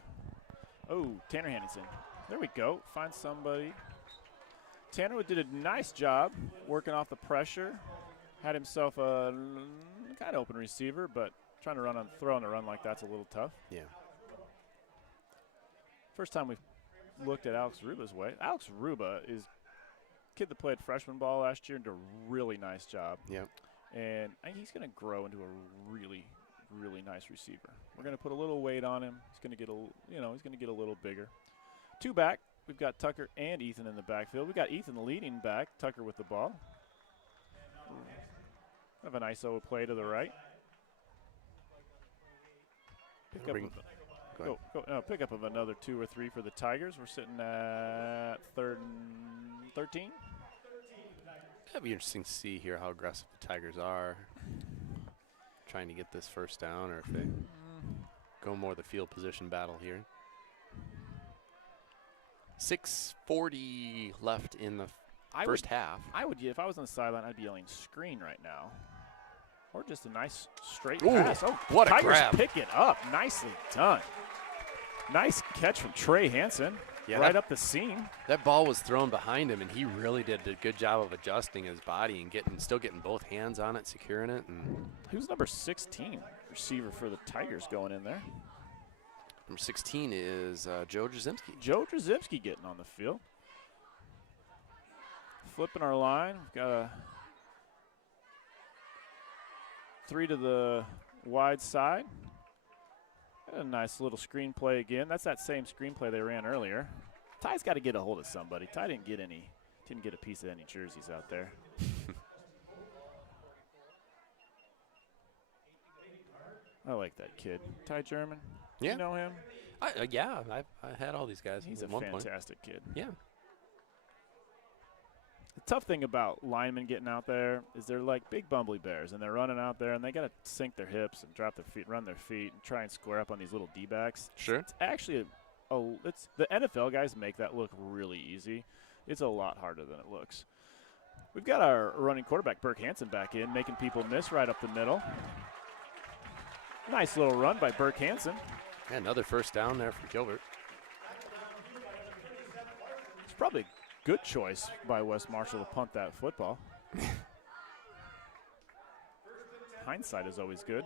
Oh, Tanner Henningsen. There we go. Find somebody. Tanner did a nice job working off the pressure. Had himself a kind of open receiver, but trying to throw on the run like that's a little tough. Yeah. First time we've looked at Alex Ruba's way. Alex Ruba is a kid that played freshman ball last year and did a really nice job. Yeah. And I think he's going to grow into a really, really nice receiver. We're going to put a little weight on him. He's going to get he's going to get a little bigger. 2 back. We've got Tucker and Ethan in the backfield. We got Ethan leading back, Tucker with the ball. Have an ISO play to the right. Pick up of another 2 or 3 for the Tigers. We're sitting at 3rd and 13. That'd be interesting to see here how aggressive the Tigers are, trying to get this first down, or if they go more the field position battle here. 6:40 left in the first half. If I was on the sideline, I'd be yelling screen right now. Or just a nice straight pass. Oh, what Tigers a grab. Pick it up. Nicely done. Nice catch from Trey Hansen. Yeah, right up the seam. That ball was thrown behind him, and he really did a good job of adjusting his body and still getting both hands on it, securing it. And who's number 16 receiver for the Tigers going in there? Number 16 is Joe Drzymski. Joe Drzymski getting on the field. Flipping our line. We've got a 3 to the wide side. A nice little screenplay again. That's that same screenplay they ran earlier. Ty's got to get a hold of somebody. Ty didn't get a piece of any jerseys out there. I like that kid. Ty German. Yeah. You know him? I had all these guys. He's a one fantastic kid. Yeah. The tough thing about linemen getting out there is they're like big bumbly bears, and they're running out there, and they got to sink their hips and drop their feet, run their feet, and try and square up on these little D-backs. Sure. It's actually the NFL guys make that look really easy. It's a lot harder than it looks. We've got our running quarterback, Burke Hansen, back in, making people miss right up the middle. Nice little run by Burke Hansen. Yeah, another first down there for Gilbert. It's probably a good choice by Wes Marshall to punt that football. Hindsight is always good.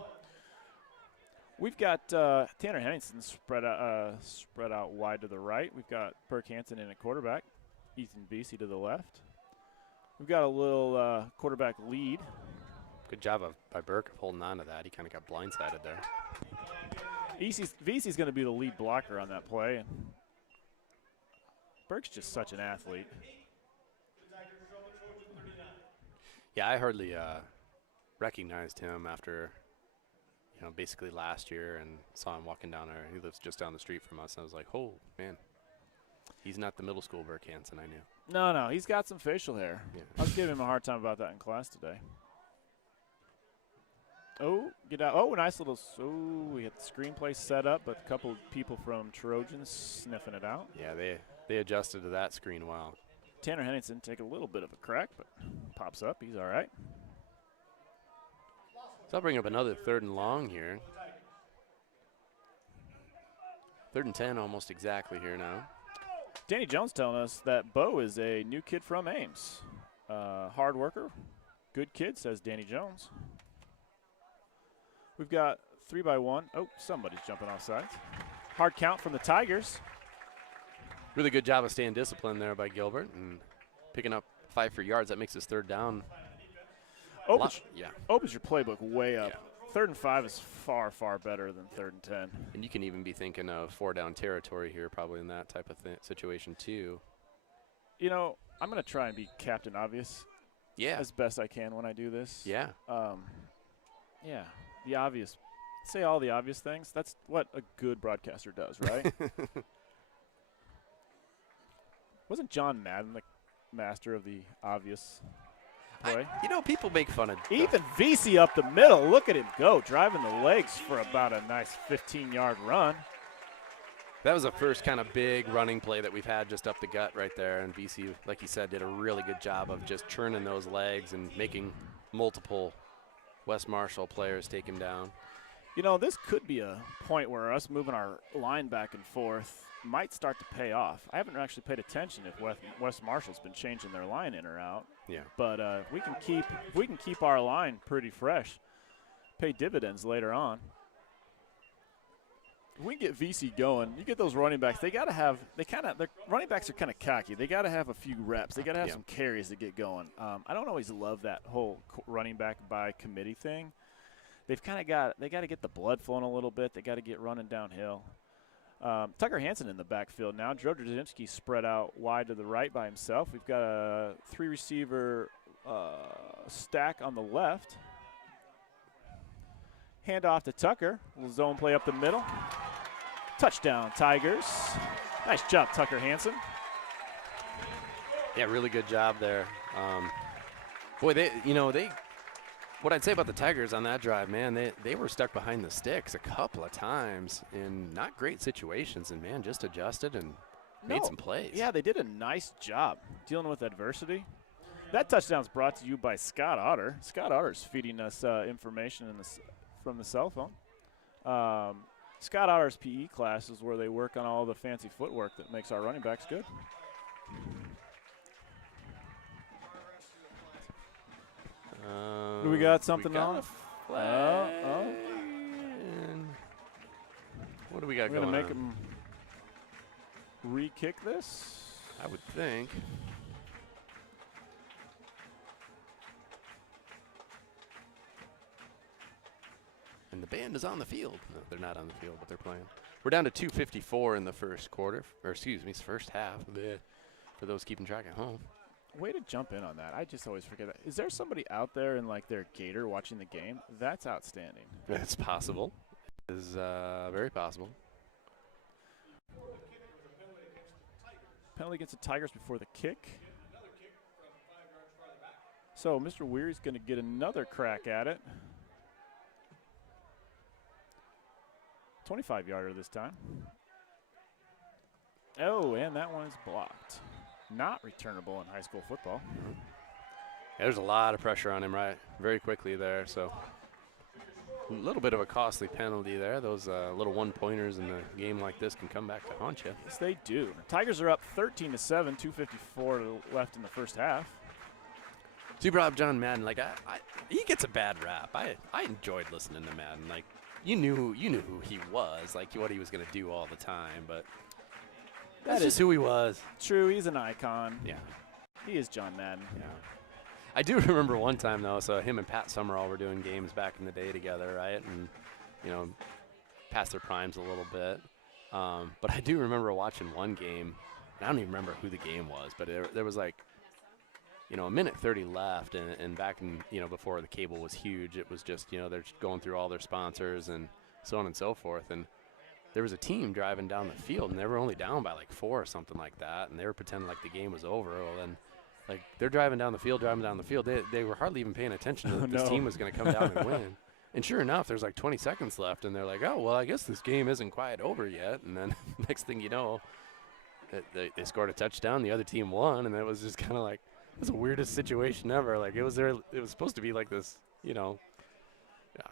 We've got Tanner Henningsen spread out wide to the right. We've got Burke Hansen in at quarterback. Ethan Vesey to the left. We've got a little quarterback lead. Good job by Burke of holding on to that. He kind of got blindsided there. Vesey's going to be the lead blocker on that play. And Burke's just such an athlete. Yeah, I hardly recognized him after, basically last year, and saw him walking down there. He lives just down the street from us. And I was like, oh, man. He's not the middle school Burke Hansen I knew. No, he's got some facial hair. Yeah. I was giving him a hard time about that in class today. Oh, get out. Oh, nice little. Oh, we had the screenplay set up, but a couple people from Trojans sniffing it out. Yeah, they adjusted to that screen well. Tanner Henningsen take a little bit of a crack, but pops up. He's all right. So I'll bring up another 3rd and long here. 3rd and 10 almost exactly here now. Danny Jones telling us that Bo is a new kid from Ames. Hard worker, good kid, says Danny Jones. We've got 3-by-1. Oh, somebody's jumping off sides. Hard count from the Tigers. Really good job of staying disciplined there by Gilbert and picking up 5 for yards. That makes his 3rd down. Opens your playbook way up. Yeah. 3rd and 5 is far, far better than 3rd and 10. And you can even be thinking of 4-down territory here, probably in that type of situation too. I'm going to try and be Captain Obvious. Yeah. As best I can when I do this. Yeah. Yeah. The obvious. Say all the obvious things. That's what a good broadcaster does, right? Wasn't John Madden the master of the obvious play? People make fun of Ethan Vesey up the middle. Look at him go, driving the legs for about a nice 15-yard run. That was the first kind of big running play that we've had just up the gut right there. And Vesey, like you said, did a really good job of just churning those legs and making multiple West Marshall players take him down. You know, this could be a point where us moving our line back and forth might start to pay off. I haven't actually paid attention if West Marshall's been changing their line in or out. Yeah. But if we can keep our line pretty fresh, pay dividends later on. If we can get VC going, you get those running backs. Their running backs are kind of cocky. They got to have a few reps. They got to have some carries to get going. I don't always love that whole running back by committee thing. They got to get the blood flowing a little bit. They got to get running downhill. Tucker Hansen in the backfield now. Joe Drzymski spread out wide to the right by himself. We've got a 3-receiver stack on the left. Hand off to Tucker. Little zone play up the middle. Touchdown, Tigers. Nice job, Tucker Hansen. Yeah, really good job there. What I'd say about the Tigers on that drive, man, they were stuck behind the sticks a couple of times in not great situations, and, man, just adjusted and made some plays. Yeah, they did a nice job dealing with adversity. That touchdown's brought to you by Scott Otter. Scott Otter's feeding us information from the cell phone. Scott Otter's PE class is where they work on all the fancy footwork that makes our running backs good. Do we got something on? What do we got going on? We're going to make on? him re-kick this? I would think. And the band is on the field. No, they're not on the field, but they're playing. We're down to 2:54 in the first quarter, or excuse me, first half. For those keeping track at home. Way to jump in on that. I just always forget that. Is there somebody out there in like their gator watching the game? That's outstanding. It's possible. It is very possible. Penalty against the Tigers before the kick. So Mr. Weary's going to get another crack at it. 25-yarder this time. Oh, and that one is blocked. Not returnable in high school football. Yeah, there's a lot of pressure on him very quickly there. So a little bit of a costly penalty there. Those little one-pointers in a game like this can come back to haunt you. Yes, they do. Tigers are up 13-7, 2:54 left in the first half. So you brought up John Madden. Like he gets a bad rap. I enjoyed listening to Madden. Like you knew who he was, like what he was going to do all the time, but that's just who he was. True, he's an icon. Yeah. He is John Madden. Yeah. I do remember one time, though, so him and Pat Summerall were doing games back in the day together, right? And, past their primes a little bit. But I do remember watching one game, and I don't even remember who the game was, but there was like, a minute 30 left, and back in, before the cable was huge, it was just, they're going through all their sponsors and so on and so forth. And there was a team driving down the field, and they were only down by like 4 or something like that, and they were pretending like the game was over. Well, then, like, they're driving down the field. They were hardly even paying attention that this team was going to come down and win. And sure enough, there's like 20 seconds left, and they're like, oh, well, I guess this game isn't quite over yet. And then next thing you know, they scored a touchdown. The other team won, and it was just kind of like, it was the weirdest situation ever. Like, it was supposed to be like this,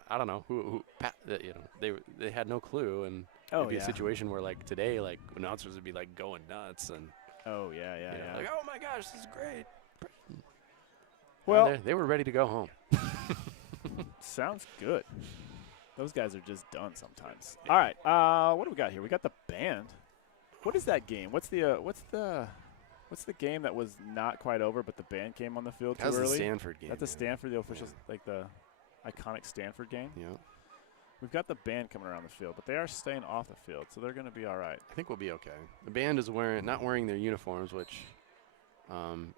I don't know who they had no clue, and it'd be a situation where like today, like announcers would be like going nuts, and like, oh my gosh, this is great. Well, they were ready to go home. Sounds good. Those guys are just done sometimes. All right, what do we got here? We got the band. What is that game? What's the game that was not quite over, but the band came on the field too early? That's the Stanford game. That's the Stanford, the officials, like the iconic Stanford game. Yeah. We've got the band coming around the field, but they are staying off the field, so they're going to be all right. I think we'll be okay. The band is not wearing their uniforms, which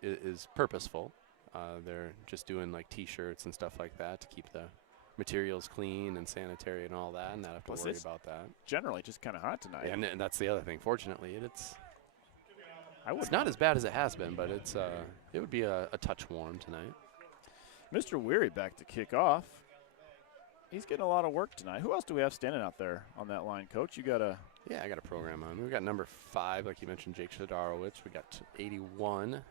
is purposeful. They're just doing like T-shirts and stuff like that to keep the materials clean and sanitary and all that, and not have to worry about that. Generally, just kind of hot tonight. Yeah, and that's the other thing. Fortunately, it's not as bad as it has been, but it would be a touch warm tonight. Mr. Weary back to kick off. He's getting a lot of work tonight. Who else do we have standing out there on that line, Coach? You got a I got a program on. We got number 5, like you mentioned, Jake Shadorowicz. We got 81.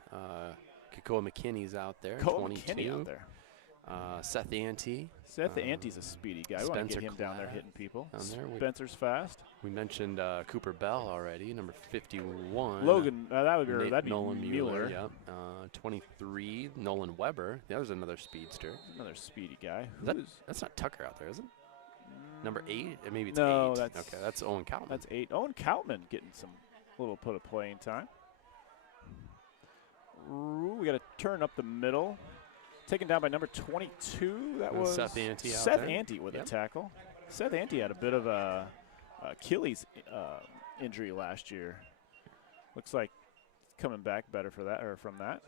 Kakoa McKinney's out there. 22. McKinney out there. Seth Ante. Seth Ante's a speedy guy. We want to Spencer get him down there Clapp hitting people. down there. Spencer's fast. We mentioned Cooper Bell already, number 51. Logan, that'd be Nolan Mueller. Yep. 23, Nolan Weber. That was another speedster. Another speedy guy. That's not Tucker out there, is it? Number 8? Maybe it's no, 8. Okay, that's Owen Coutman. That's 8. Owen Coutman getting some little put of playing time. Ooh, we got to turn up the middle. Taken down by number 22. That was Seth Ante. Seth Ante with a tackle. Seth Ante had a bit of a Achilles injury last year. Looks like coming back better for that, or from that.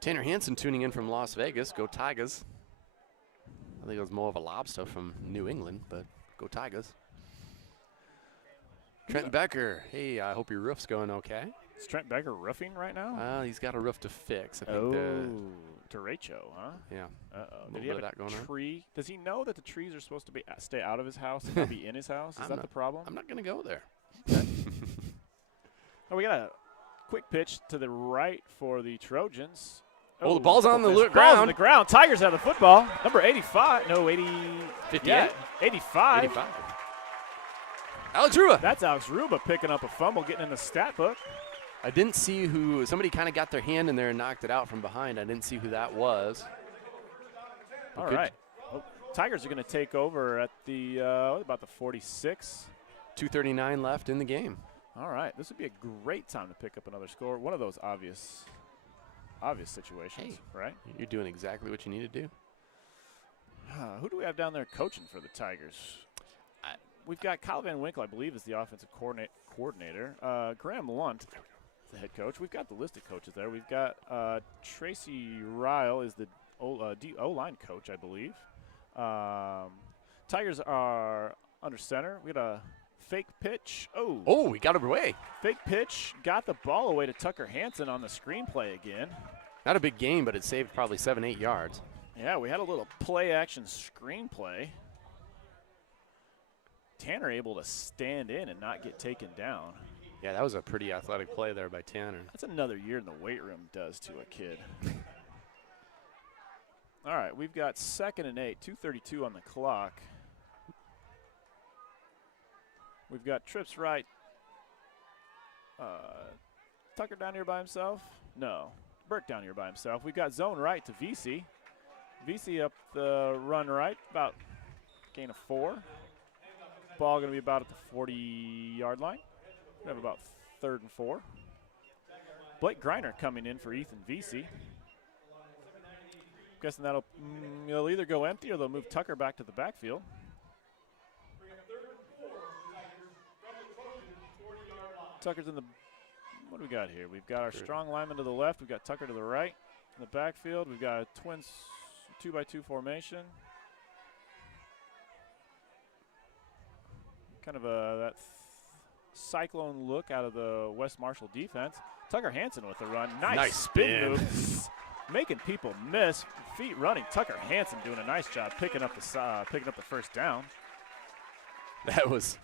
Tanner Hansen tuning in from Las Vegas. Go Tigers. I think it was more of a lobster from New England, but go Tigers. Trent Becker. Hey, I hope your roof's going okay. Is Trent Becker roofing right now? He's got a roof to fix. I think derecho, huh? Yeah. Uh-oh. Did he have a tree? Does he know that the trees are supposed to be stay out of his house and not be in his house? Is that the problem? I'm not going to go there. Oh, we got a quick pitch to the right for the Trojans. Oh, the ball's on the ground. Ball's on the ground. Tigers have the football. Number 85. No, 80. 58? Yeah, 85. 85. Alex Ruba. That's Alex Ruba picking up a fumble, getting in the stat book. I didn't see who. Somebody kind of got their hand in there and knocked it out from behind. I didn't see who that was. All right. Tigers are going to take over at the about the 46. 2:39 left in the game. All right. This would be a great time to pick up another score. One of those obvious situations, right? You're doing exactly what you need to do. Who do we have down there coaching for the Tigers? We've got Kyle Van Winkle, I believe, is the offensive coordinator. Graham Lunt, the head coach. We've got the list of coaches there. We've got Tracy Ryle is the O-line coach, I believe. Tigers are under center. We got a fake pitch. Oh, we got it away. Fake pitch. Got the ball away to Tucker Hansen on the screenplay again. Not a big game, but it saved probably 7-8 yards. Yeah, we had a little play-action screenplay. Tanner able to stand in and not get taken down. Yeah, that was a pretty athletic play there by Tanner. That's another year in the weight room does to a kid. All right, we've got 2nd and 8, 2:32 on the clock. We've got trips right. Tucker down here by himself? No. Burke down here by himself. We've got zone right to VC. VC up the run right, about gain of 4. Ball going to be about at the 40-yard line. We have about 3rd and 4. Blake Griner coming in for Ethan Vesey. Guessing they'll either go empty or they'll move Tucker back to the backfield. Tucker's in the, what do we got here? We've got our strong lineman to the left. We've got Tucker to the right. In the backfield, we've got a twins 2-by-2 formation. Kind of that cyclone look out of the West Marshall defense. Tucker Hansen with the run. Nice spin move. Making people miss. Feet running. Tucker Hansen doing a nice job picking up the first down. That was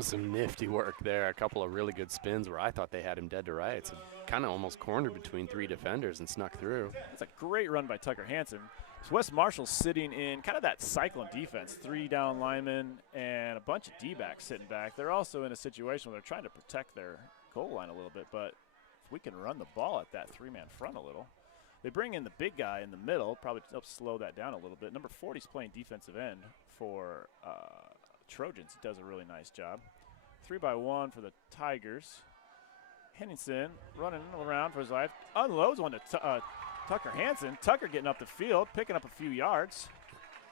some nifty work there. A couple of really good spins where I thought they had him dead to rights. Kind of almost cornered between 3 defenders and snuck through. That's a great run by Tucker Hansen. So West Marshall's sitting in kind of that cyclone defense, 3 down linemen and a bunch of D-backs sitting back. They're also in a situation where they're trying to protect their goal line a little bit, but if we can run the ball at that 3-man front a little. They bring in the big guy in the middle, probably help slow that down a little bit. Number 40 is playing defensive end for Trojans. He does a really nice job. 3-by-1 for the Tigers. Henningsen running around for his life. Unloads one to Tucker Hansen. Tucker getting up the field, picking up a few yards.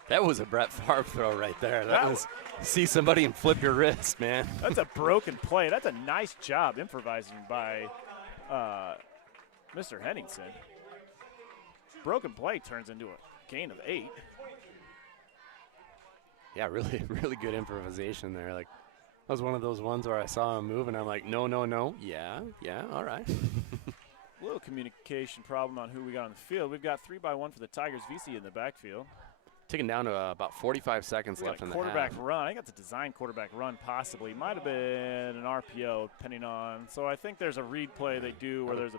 That was a Brett Favre throw right there. That was see somebody and flip your wrist, man. That's a broken play. That's a nice job improvising by Mr. Henningsen. Broken play turns into a gain of 8. Yeah, really, really good improvisation there. Like, that was one of those ones where I saw him move, and I'm like, no. Yeah, all right. A little communication problem on who we got on the field. We've got 3-by-1 for the Tigers. VC in the backfield. Taken down to about 45 seconds left in the half. Quarterback run. I think that's a design quarterback run possibly. Might have been an RPO depending on. So I think there's a read play they do where there's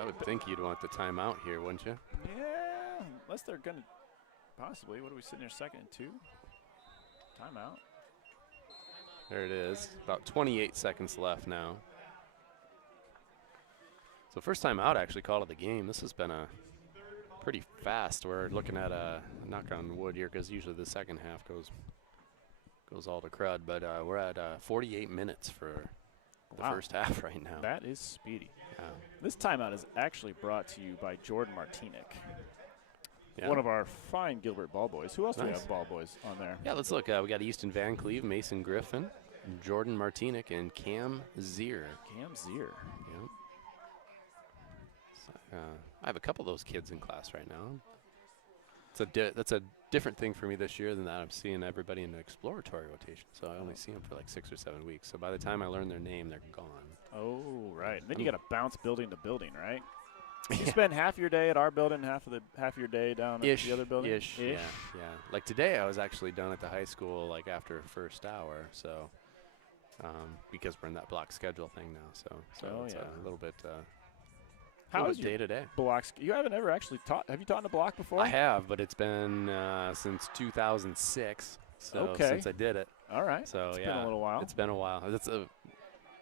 I would think you'd want the timeout here, wouldn't you? Yeah, unless they're going to possibly. What are we sitting there, 2nd and 2? Timeout. There it is. About 28 seconds left now. So first time out actually called of the game. This has been a pretty fast. We're looking at a knock on wood here because usually the second half goes all to crud. But we're at 48 minutes for the first half right now. That is speedy. Yeah. This timeout is actually brought to you by Jordan Martinic, Yeah. one of our fine Gilbert ball boys. Who else do we Nice. have ball boys on there? Yeah, let's look. We got Easton Van Cleve, Mason Griffin, Jordan Martinic, and Cam Zier. Cam Zier. Yep. So, I have a couple of those kids in class right now. That's a different thing for me this year than that. I'm seeing everybody in the exploratory rotation, so I only see them for like 6 or 7 weeks. So by the time I learn their name, they're gone. Oh, right. And then you got to bounce building to building, right? You spend half your day at our building, half your day down at the other building? Ish. Yeah. Like today I was actually done at the high school like after first hour, so because we're in that block schedule thing now, so it's a little bit How is day to day block? You haven't ever actually taught. Have you taught in a block before? I have, but it's been since 2006. So since I did it. All right. So it's been a little while. It's been a while. That's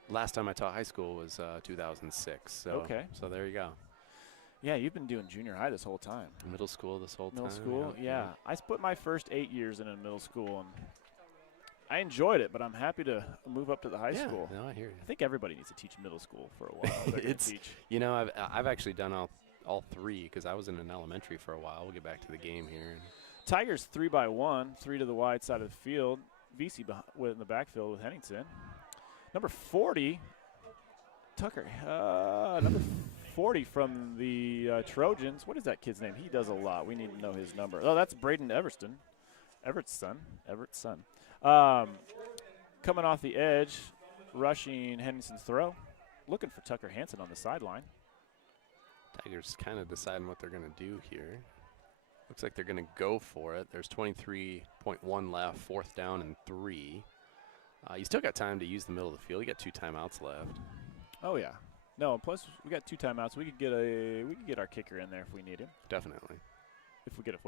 last time I taught high school was 2006. So okay. So there you go. Yeah, you've been doing junior high this whole time. Middle school this whole time. Middle school, yeah. I split my first 8 years in a middle school, and I enjoyed it, but I'm happy to move up to the high school. No, I hear you. I think everybody needs to teach middle school for a while. You know, I've actually done all three because I was in an elementary for a while. We'll get back to the game here. Tigers 3-by-1, 3 to the wide side of the field. VC in the backfield with Henningsen. Number 40, Tucker. Number 40 from the Trojans. What is that kid's name? He does a lot. We need to know his number. Oh, that's Braden Everett's son. Coming off the edge, rushing Henningsen's throw. Looking for Tucker Hansen on the sideline. Tigers kind of deciding what they're going to do here. Looks like they're going to go for it. There's 23.1 left, 4th down and 3. You still got time to use the middle of the field. You got 2 timeouts left. Oh yeah. No, plus we got 2 timeouts. We could get our kicker in there if we need him. Definitely. If we get a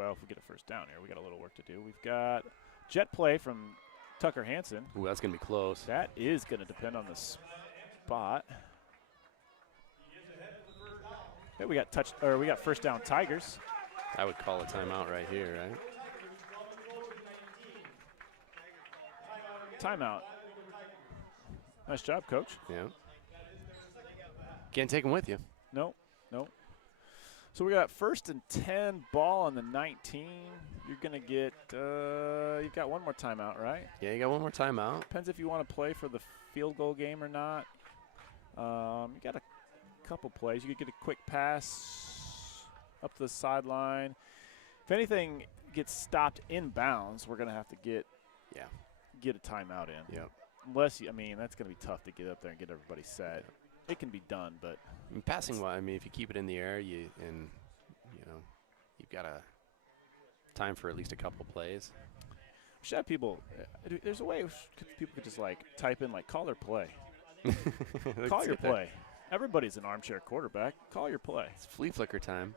first down here, we got a little work to do. We've got jet play from Tucker Hansen. Ooh, that's going to be close. That is going to depend on the spot. Okay, we got first down Tigers. I would call a timeout right here, right? Timeout. Nice job, Coach. Yeah. Can't take them with you. No. So we got 1st and 10, ball on the 19. You're going to get, you've got one more timeout, right? Yeah, you got one more timeout. Depends if you want to play for the field goal game or not. You got a couple plays. You could get a quick pass up to the sideline. If anything gets stopped inbounds, we're going to have to get a timeout in. Yep. Unless, that's going to be tough to get up there and get everybody set. It can be done, but passing wise, if you keep it in the air, you've got a time for at least a couple plays. We should have people. There's a way people could just type in call their play. Call your play. Everybody's an armchair quarterback. Call your play. It's flea flicker time.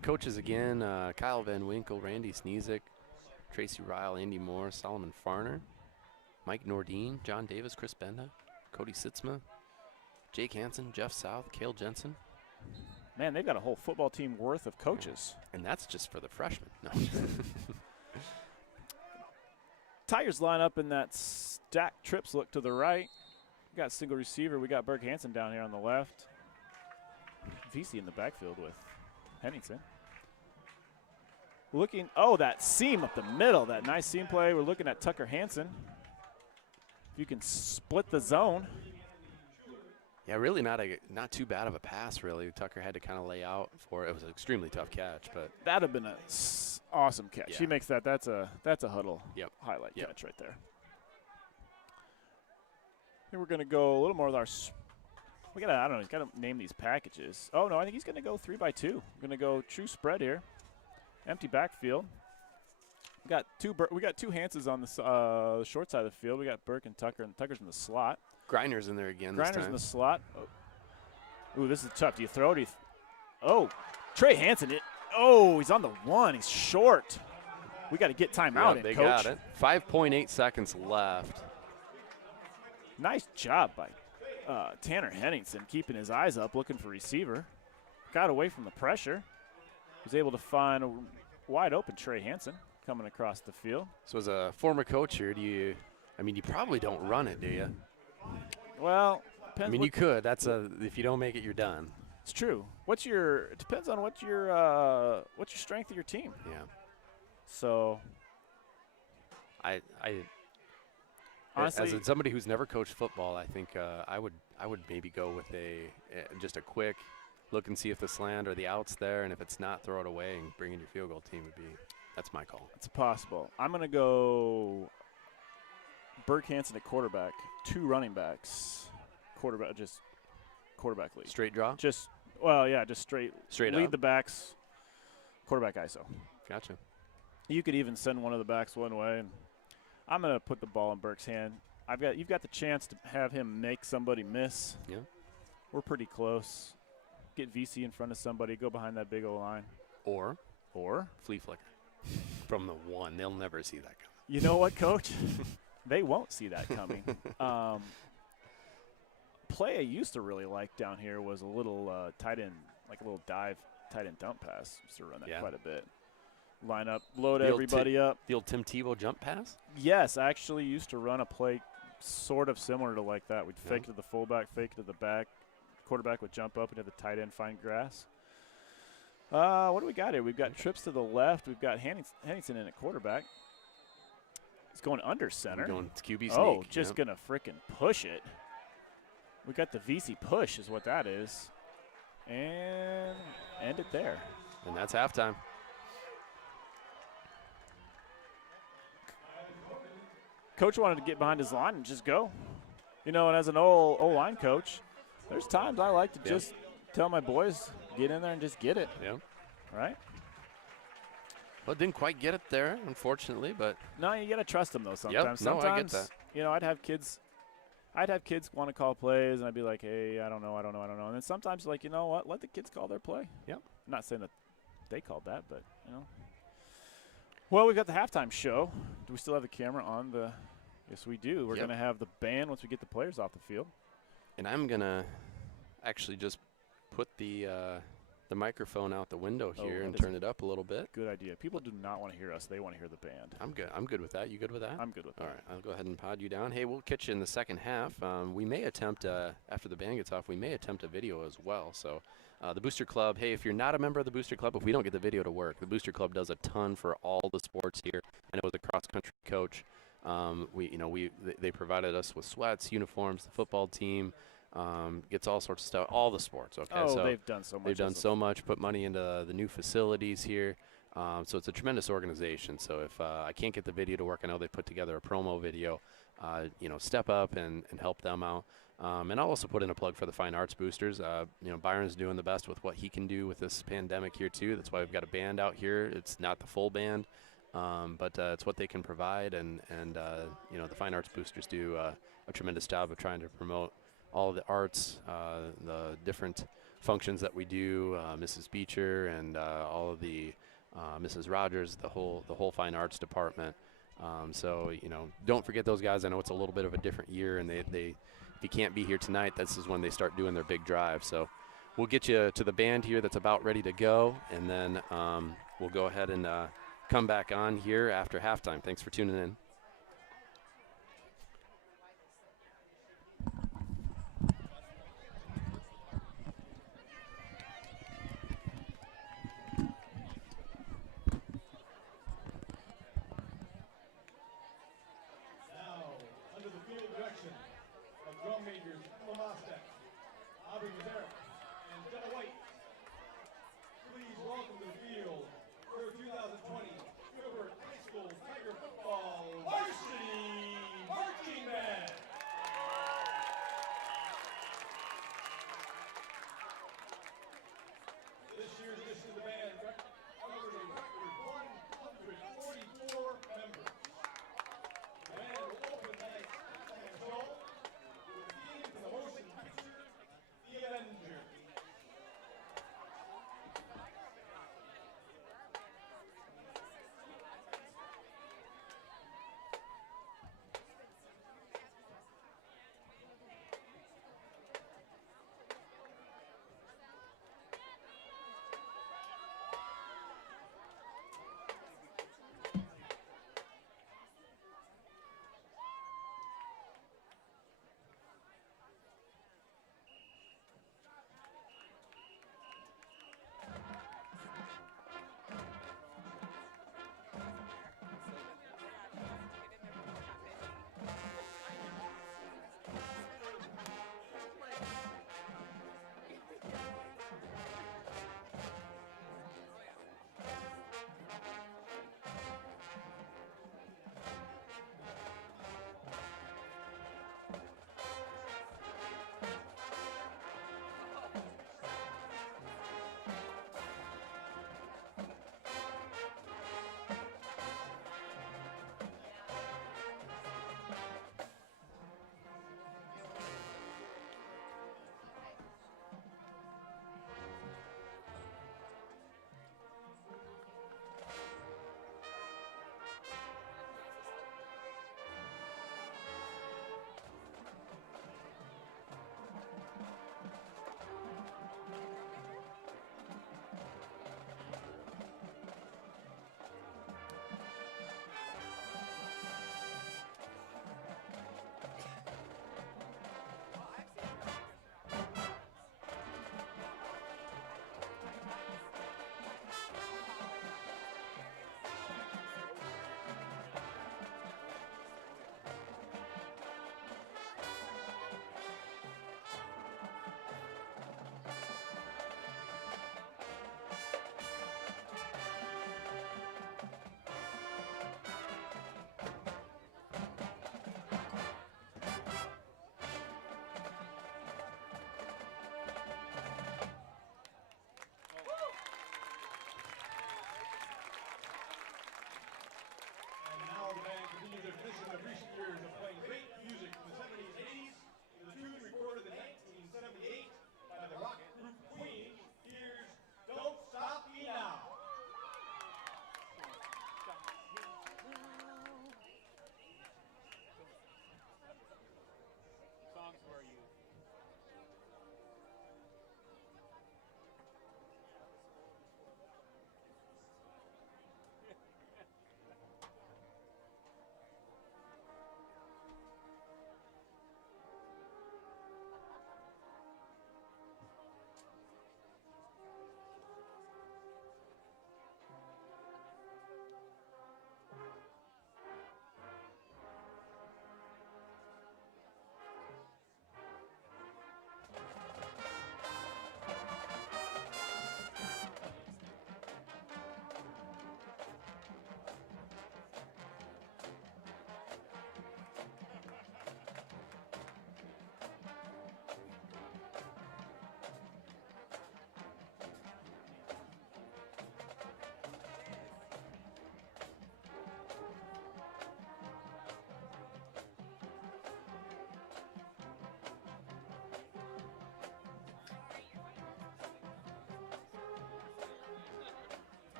Coaches again: Kyle Van Winkle, Randy Sneezik, Tracy Ryle, Andy Moore, Solomon Farner, Mike Nordine, John Davis, Chris Benda, Cody Sitzma, Jake Hansen, Jeff South, Cale Jensen. Man, they've got a whole football team worth of coaches. And that's just for the freshmen. No. Tigers line up in that stacked trips look to the right. We got single receiver. We got Berg Hansen down here on the left. VC in the backfield with Henningsen. That seam up the middle, that nice seam play. We're looking at Tucker Hansen. If you can split the zone. Yeah, really not too bad of a pass, really. Tucker had to kind of lay out for it. It was an extremely tough catch, but that'd have been an awesome catch. Yeah. He makes that. That's a huddle highlight Yep. catch right there. Here we're going to go a little more with our he's got to name these packages. Oh, no, I think he's going to go 3-by-2. We're going to go true spread here. Empty backfield. We got two Hanses on the short side of the field. We got Burke and Tucker, and Tucker's in the slot. Griner's in there again. Griner's in the slot. Oh. Ooh, this is tough. Do you throw it? Oh, Trey Hansen. He's on the one. He's short. We got to get timeout in, they Coach. got it. 5.8 seconds left. Nice job by Tanner Henningsen, keeping his eyes up, looking for receiver. Got away from the pressure. Was able to find a wide open Trey Hansen coming across the field. So as a former coach here, you probably don't run it, do you? Well, depends. I mean, you could. If you don't make it, you're done. It's true. It depends on what's your strength of your team. Yeah. So honestly, as somebody who's never coached football, I think I would maybe go with just a quick look and see if the slant or the out's there, and if it's not, throw it away and bring in your field goal team that's my call. It's possible. I'm going to go Burke Hansen at quarterback, 2 running backs, quarterback lead. Straight draw? Just straight lead up. The backs, quarterback ISO. Gotcha. You could even send one of the backs one way, and I'm going to put the ball in Burke's hand. You've got the chance to have him make somebody miss. Yeah. We're pretty close. Get VC in front of somebody, go behind that big O line. Or flea flicker from the one. They'll never see that coming. You know what, Coach? They won't see that coming. Play I used to really like down here was a little tight end, like a little dive tight end dump pass. Used to run that quite a bit. Line up, load everybody up. The old Tim Tebow jump pass? Yes, I actually used to run a play sort of similar to like that. We'd fake to the fullback, fake to the back. Quarterback would jump up and have the tight end find grass. What do we got here? We've got trips to the left. We've got Henningsen in at quarterback. He's going under center. It's QB sneak. Oh, just going to frickin' push it. We got the VC push is what that is. And end it there. And that's halftime. Coach wanted to get behind his line and just go. And as an O-line coach, there's times I like to just tell my boys, get in there and just get it. Yeah. Right? Well, didn't quite get it there, unfortunately, but. No, you got to trust them, though, sometimes. Yep. No, I get that. I'd have kids want to call plays, and I'd be like, hey, I don't know. And then sometimes, like, you know what, let the kids call their play. Yep. I'm not saying that they called that, but, Well, we've got the halftime show. Do we still have the camera on the – yes, we do. We're going to have the band once we get the players off the field. And I'm going to actually just put the microphone out the window here and turn it up a little bit. Good idea. People do not want to hear us. They want to hear the band. I'm good with that. You good with that? I'm good with that. All right. I'll go ahead and pod you down. Hey, we'll catch you in the second half. We may attempt, after the band gets off, we may attempt a video as well. So the Booster Club, hey, if you're not a member of the Booster Club, if we don't get the video to work, the Booster Club does a ton for all the sports here. I know as a cross-country coach, they provided us with sweats, uniforms, the football team. Gets all sorts of stuff, all the sports. Okay, so they've done so much. They've done so much, put money into the new facilities here. So it's a tremendous organization. So if I can't get the video to work, I know they put together a promo video. Step up and help them out. And I'll also put in a plug for the Fine Arts Boosters. Byron's doing the best with what he can do with this pandemic here too. That's why we've got a band out here. It's not the full band, but it's what they can provide. And the Fine Arts Boosters do a tremendous job of trying to promote all of the arts, the different functions that we do, Mrs. Beecher and all of the Mrs. Rogers, the whole fine arts department. So don't forget those guys. I know it's a little bit of a different year, and they if you can't be here tonight, this is when they start doing their big drive. So we'll get you to the band here that's about ready to go, and then we'll go ahead and come back on here after halftime. Thanks for tuning in. Please welcome to the field for 2020 Gilbert High School Tiger football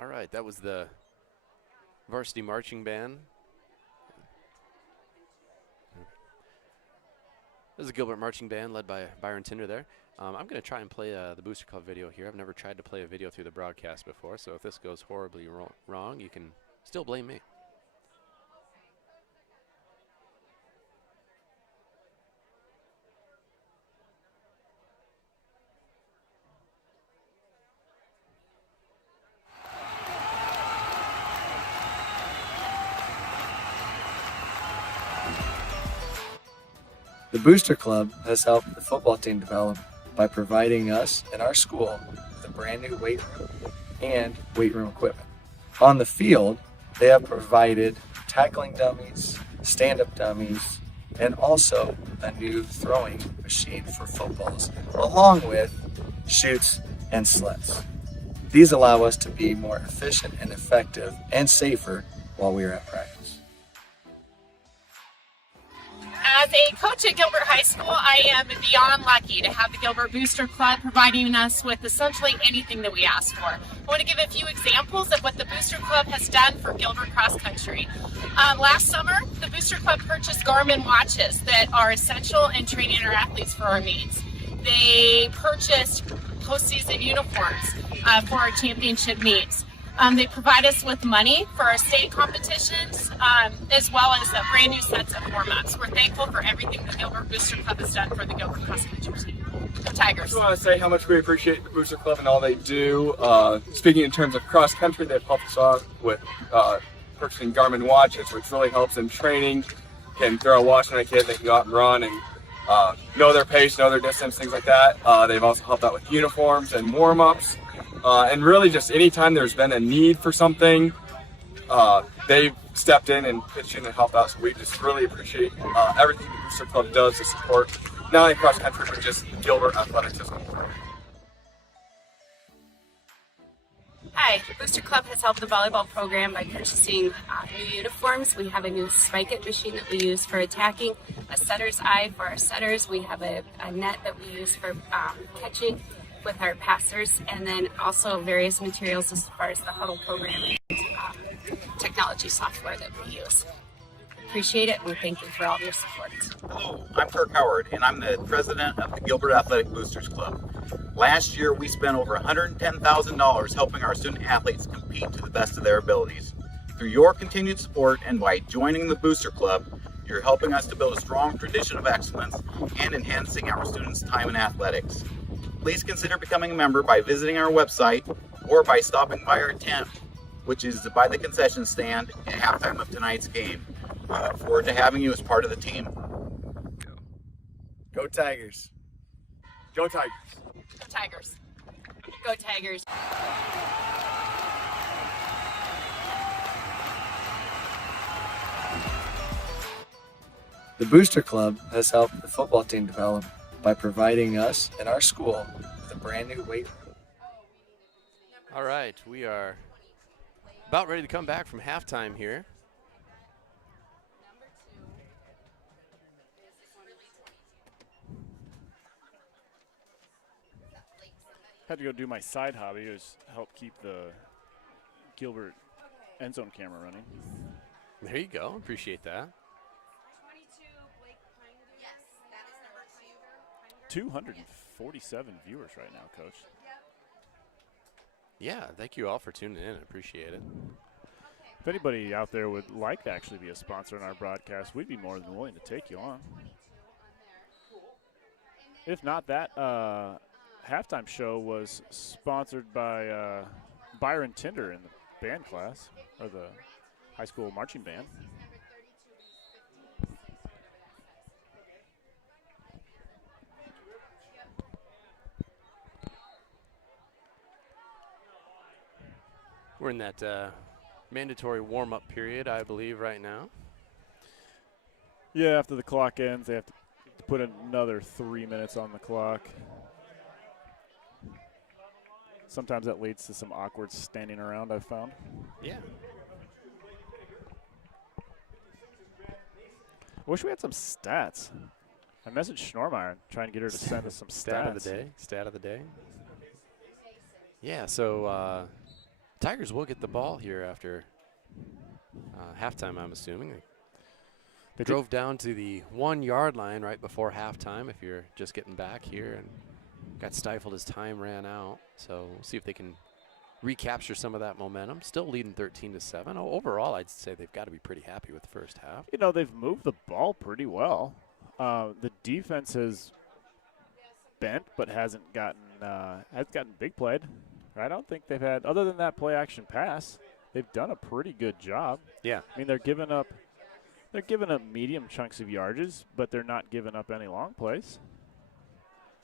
All right, that was the varsity marching band. This is a Gilbert marching band led by Byron Tinder there. I'm going to try and play the Booster Club video here. I've never tried to play a video through the broadcast before, so if this goes horribly wrong, you can still blame me. The Booster Club has helped the football team develop by providing us and our school with a brand new weight room and weight room equipment. On the field, they have provided tackling dummies, stand-up dummies, and also a new throwing machine for footballs, along with chutes and sleds. These allow us to be more efficient and effective and safer while we are at practice. As a coach at Gilbert High School, I am beyond lucky to have the Gilbert Booster Club providing us with essentially anything that we ask for. I want to give a few examples of what the Booster Club has done for Gilbert Cross Country. Last summer, the Booster Club purchased Garmin watches that are essential in training our athletes for our meets. They purchased postseason uniforms for our championship meets. They provide us with money for our state competitions, as well as brand new sets of warm-ups. We're thankful for everything the Gilbert Booster Club has done for the Gilbert Cross Country team. Go Tigers! I just want to say how much we appreciate the Booster Club and all they do. Speaking in terms of cross country, they've helped us out with purchasing Garmin watches, which really helps in training. Can throw a watch on a kid, they can go out and run and know their pace, know their distance, things like that. They've also helped out with uniforms and warm-ups. And really just anytime there's been a need for something, they've stepped in and pitched in and helped out. So we just really appreciate everything the Booster Club does to support not only cross country, but just Gilbert athletics as a whole. Hi, the Booster Club has helped the volleyball program by purchasing new uniforms. We have a new spike it machine that we use for attacking, a setter's eye for our setters. We have a net that we use for catching with our passers, and then also various materials as far as the huddle program and technology software that we use. Appreciate it, and thank you for all your support. Hello, I'm Kirk Howard, and I'm the president of the Gilbert Athletic Boosters Club. Last year, we spent over $110,000 helping our student athletes compete to the best of their abilities. Through your continued support and by joining the Booster Club, you're helping us to build a strong tradition of excellence and enhancing our students' time in athletics. Please consider becoming a member by visiting our website or by stopping by our tent, which is by the concession stand at halftime of tonight's game. We look forward to having you as part of the team. Go Tigers. Go Tigers. Go Tigers! Go Tigers! The Booster Club has helped the football team develop by providing us and our school with a brand new weight room. All right, we are about ready to come back from halftime here. Had to go do my side hobby, is help keep the Gilbert end zone camera running. There you go. Appreciate that. 247 viewers right now, Coach. Yeah, thank you all for tuning in. I appreciate it. If anybody out there would like to actually be a sponsor in our broadcast, we'd be more than willing to take you on. If not, that halftime show was sponsored by Byron Tinder in the band class, or the high school marching band. We're in that mandatory warm-up period, I believe, right now. Yeah, after the clock ends, they have to put another 3 minutes on the clock. Sometimes that leads to some awkward standing around, I've found. Yeah. I wish we had some stats. I messaged Schnormeyer trying to get her to send us some stats. Stat of the day. Stat of the day. Yeah, so Tigers will get the ball here after halftime, I'm assuming. They drove down to the 1 yard line right before halftime, if you're just getting back here, and got stifled as time ran out. So we'll see if they can recapture some of that momentum. Still leading 13-7. Overall, I'd say they've got to be pretty happy with the first half. You know, they've moved the ball pretty well. The defense has bent, but hasn't gotten big played. I don't think they've had, other than that play action pass, they've done a pretty good job. Yeah. I mean, they're giving up medium chunks of yardages, but they're not giving up any long plays.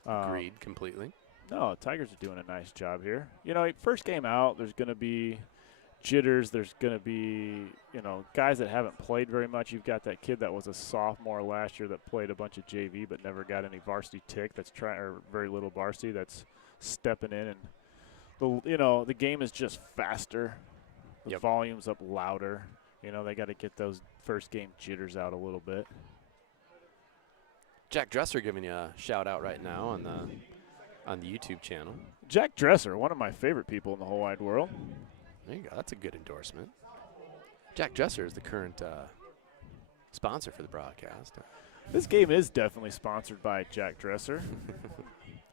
Agreed completely. No, Tigers are doing a nice job here. You know, first game out, there's going to be jitters. There's going to be, you know, guys that haven't played very much. You've got that kid that was a sophomore last year that played a bunch of JV but never got any varsity tick. Or very little varsity. That's stepping in, and the game is just faster. The volume's up louder. You know, they got to get those first game jitters out a little bit. Jack Dresser giving you a shout out right now on the YouTube channel. Jack Dresser, one of my favorite people in the whole wide world. There you go. That's a good endorsement. Jack Dresser is the current sponsor for the broadcast. This game is definitely sponsored by Jack Dresser.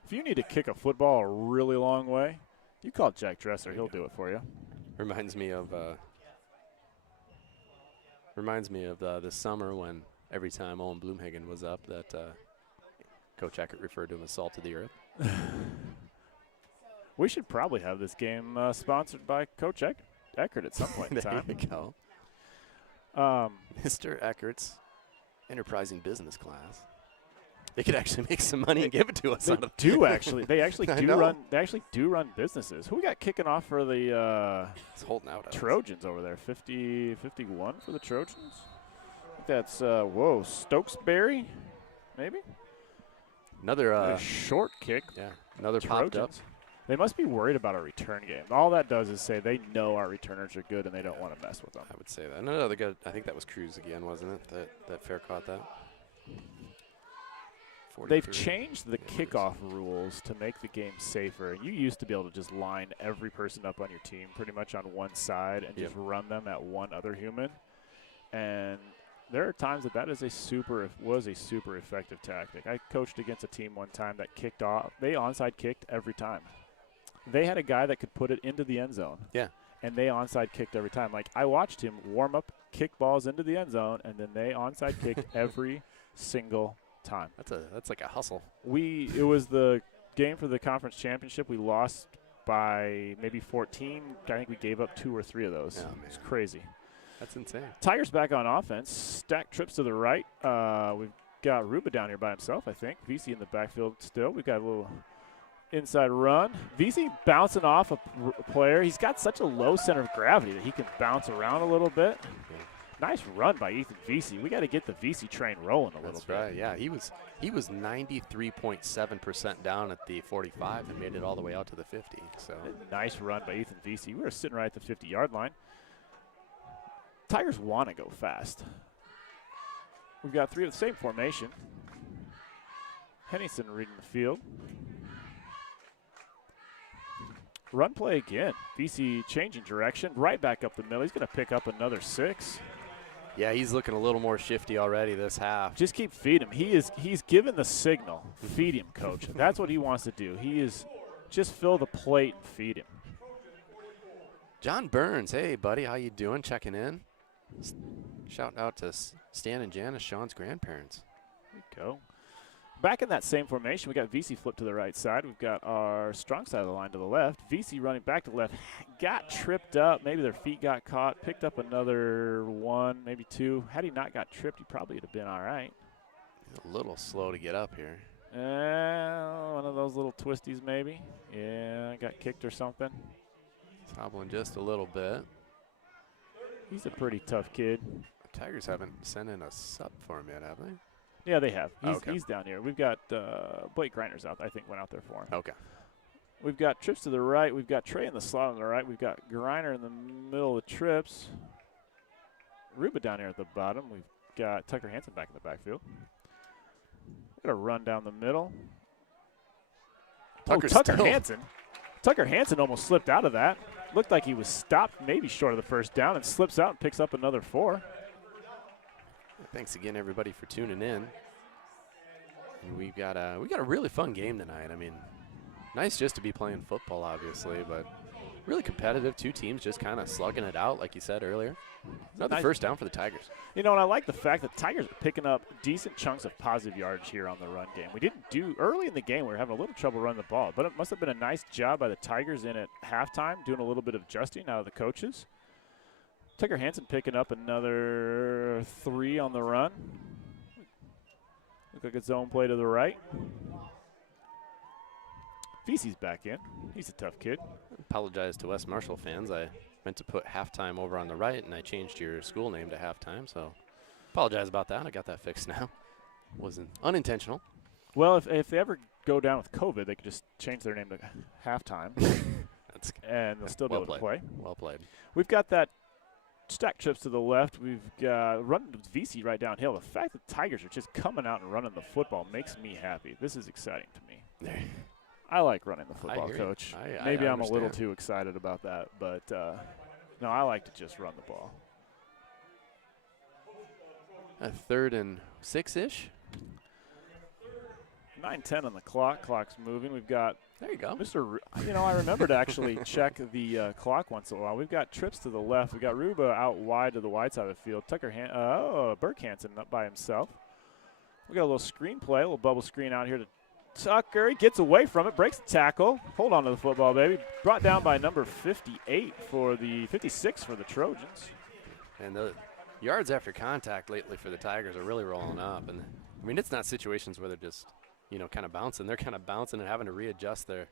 If you need to kick a football a really long way, you call Jack Dresser. He'll do it for you. Reminds me of this summer when every time Owen Bloomhagen was up that Coach Eckert referred to him as salt of the earth. We should probably have this game sponsored by Coach Eckert at some point in time. There you go. Mr. Eckert's enterprising business class. They could actually make some money and give it to us. They actually do run businesses. Who we got kicking off for the it's holding out Trojans over there? 51 for the Trojans. I think that's Stokesbury, maybe. Another a short kick. Yeah, another Trojans. popped up. They must be worried about our return game. All that does is say they know our returners are good and they don't want to mess with them. I would say that. No, they got. I think that was Cruz again, wasn't it? That fair caught that. They've changed the kickoff rules to make the game safer. You used to be able to just line every person up on your team pretty much on one side and just run them at one other human. And there are times that was a super effective tactic. I coached against a team one time that kicked off. They onside kicked every time. They had a guy that could put it into the end zone. Yeah. And they onside kicked every time. Like, I watched him warm up, kick balls into the end zone, and then they onside kicked every single time. That's like a hustle. It was the game for the conference championship. We lost by maybe 14. I think we gave up 2 or 3 of those. Oh, man. It's crazy. That's insane. Tigers back on offense. Stack trips to the right. We've got Ruba down here by himself, I think. VC in the backfield still. We've got a little inside run. VC bouncing off a player. He's got such a low center of gravity that he can bounce around a little bit. Okay. Nice run by Ethan VC. We got to get the VC train rolling a little bit. That's right. Yeah, he was 93.7% down at the 45 and made it all the way out to the 50. So nice run by Ethan VC. We were sitting right at the 50-yard line. Tigers want to go fast. We've got 3 of the same formation. Henningsen reading the field. Run play again. VC changing direction. Right back up the middle. He's going to pick up another 6. Yeah, he's looking a little more shifty already this half. Just keep feeding him. He's given the signal. Feed him, coach. That's what he wants to do. He is just fill the plate and feed him. John Burns, hey, buddy, how you doing? Checking in. Shout out to Stan and Janice, Sean's grandparents. There you go. Back in that same formation, we got VC flipped to the right side. We've got our strong side of the line to the left. VC running back to the left. Got tripped up. Maybe their feet got caught. Picked up another 1, maybe 2. Had he not got tripped, he probably would have been all right. A little slow to get up here. One of those little twisties maybe. Yeah, got kicked or something. He's hobbling just a little bit. He's a pretty tough kid. The Tigers haven't sent in a sub for him yet, have they? Yeah, they have. Okay. He's down here. We've got Blake Greiners out. I think went out there for him. Okay. We've got trips to the right. We've got Trey in the slot on the right. We've got Greiner in the middle of the trips. Ruba down here at the bottom. We've got Tucker Hansen back in the backfield. Got a run down the middle. Tucker Hansen. Tucker Hansen almost slipped out of that. looked like he was stopped maybe short of the first down and slips out and picks up another 4. Thanks again, everybody, for tuning in. And we got a really fun game tonight. I mean, nice just to be playing football, obviously, but really competitive. 2 teams just kind of slugging it out, like you said earlier. Another first down for the Tigers. You know, and I like the fact that Tigers are picking up decent chunks of positive yardage here on the run game. We didn't do early in the game. We were having a little trouble running the ball, but it must have been a nice job by the Tigers in at halftime, doing a little bit of adjusting out of the coaches. Tucker Hansen picking up another 3 on the run. Look like a zone play to the right. Vesey's back in. He's a tough kid. Apologize to West Marshall fans. I meant to put halftime over on the right, and I changed your school name to halftime, so apologize about that. I got that fixed now. Wasn't unintentional. Well, if they ever go down with COVID, they could just change their name to halftime, and they'll still be able to play. Well played. We've got that stack trips to the left. We've got running with VC right downhill. The fact that Tigers are just coming out and running the football makes me happy. This is exciting to me. I like running the football, Coach. Maybe I'm a little too excited about that, but no, I like to just run the ball. A 3rd and 6-ish. 9:10 on the clock. Clock's moving. We've got there you go, Mr. I remember to actually check the clock once in a while. We've got trips to the left. We've got Ruba out wide to the wide side of the field. Burke Hansen up by himself. We got a little screen play, a little bubble screen out here to Tucker. He gets away from it, breaks the tackle. Hold on to the football, baby. Brought down by number 56 for the Trojans. And the yards after contact lately for the Tigers are really rolling up. And I mean, it's not situations where they're just, kind of bouncing. They're kind of bouncing and having to readjust their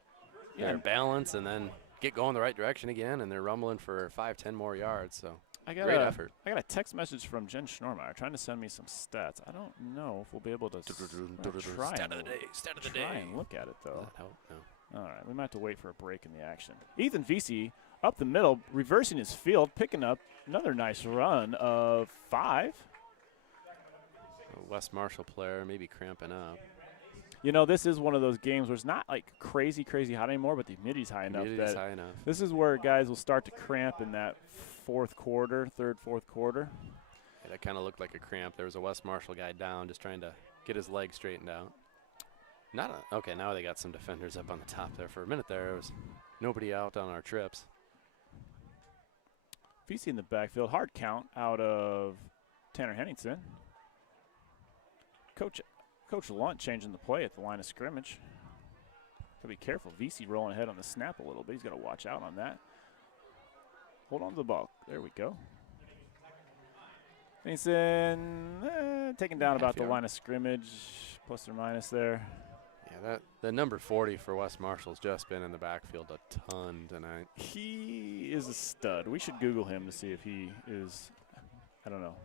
balance and then get going the right direction again. And they're rumbling for 5-10 more yards. So great effort. I got a text message from Jen Schnormeyer trying to send me some stats. I don't know if we'll be able to try Stat of the day. Stat of the day. and look at it, though. No. All right, we might have to wait for a break in the action. Ethan Vesey up the middle, reversing his field, picking up another nice run of 5. A West Marshall player maybe cramping up. This is one of those games where it's not like crazy hot anymore, but the humidity's high enough that this is where guys will start to cramp in that third, fourth quarter. Yeah, that kind of looked like a cramp. There was a West Marshall guy down just trying to get his leg straightened out. Okay, now they got some defenders up on the top there. For a minute there was nobody out on our trips. Vesey in the backfield, hard count out of Tanner Henningsen. Coach Lunt changing the play at the line of scrimmage. Got to be careful. Vesey rolling ahead on the snap a little bit. He's got to watch out on that. Hold on to the ball. There we go. Henningsen taken down about the line of scrimmage, plus or minus there. Yeah, the number 40 for West Marshall's just been in the backfield a ton tonight. He is a stud. We should Google him to see if he is. I don't know.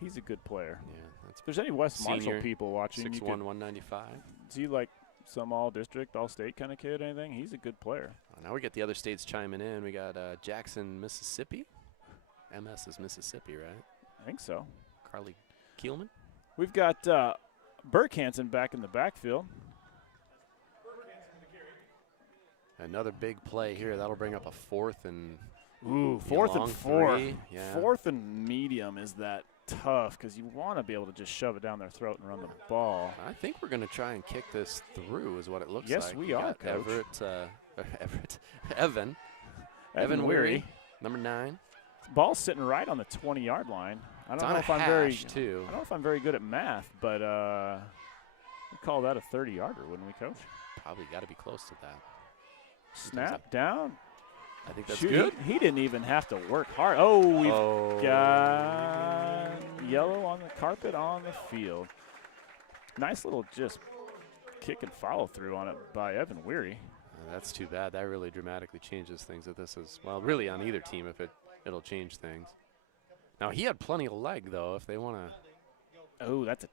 He's a good player. Yeah, if there's any West Marshall people watching, 6'1", 195. Is he like some all-district, all-state kind of kid, anything? He's a good player. Now we get the other states chiming in. We got Jackson, Mississippi. MS is Mississippi, right? I think so. Carly Kielman. We've got Burke Hansen back in the backfield. Another big play here. That'll bring up a 4th and fourth and 4. Yeah. 4th and medium is that tough because you want to be able to just shove it down their throat and run the ball. I think we're going to try and kick this through is what it looks like. Yes, we are, Coach. Evan Weary, number 9. Ball's sitting right on the 20-yard line. I don't know if I'm very good at math, but we call that a 30-yarder, wouldn't we, Coach? Probably got to be close to that. Snap down. I think that's good. He didn't even have to work hard. Oh, we've got yellow on the carpet on the field. Nice little just kick and follow through on it by Evan Weary. That's too bad. That really dramatically changes things. If this is, well, really on either team, if it'll change things. Now, he had plenty of leg, though, if they want to. Oh, that's a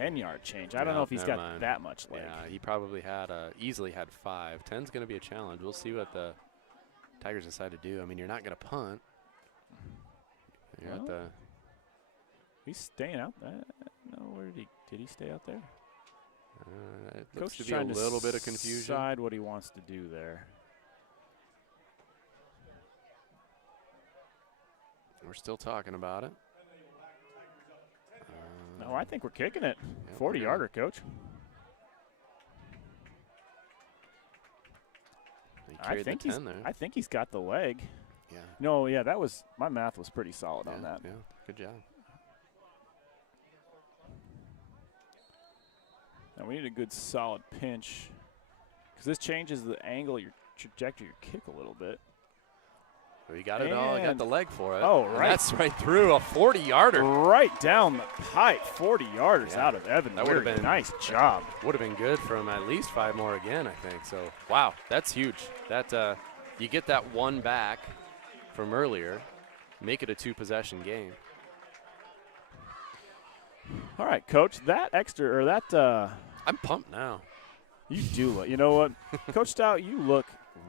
10-yard change. I don't know if he's got that much leg. Yeah, he probably had easily had 5. 10's going to be a challenge. We'll see what the Tigers decide to do. I mean, you're not going to punt. He's staying out there. No, where did he stay out there? It looks Coach to be a little bit of confusion. Decide what he wants to do there. We're still talking about it. No, I think we're kicking it. Yep, 40-yarder, Coach. He I carried think the 10 there. I think he's got the leg. Yeah. No, yeah, that was my math was pretty solid on that. Yeah, good job. Now we need a good solid pinch because this changes the angle of your trajectory of your kick a little bit. Well, you got it all. You got And- the leg for it. Oh, And right. that's right through a 40-yarder. Right down the pipe, 40 yarders Yeah. out of Evan. That would've Weary. been- Nice job. Would have been good from at least 5 more again, I think. So, wow, that's huge. That you get that one back from earlier, make it a 2-possession game. All right, Coach. That extra or that I'm pumped now. you do look. You know what, Coach Stout, you look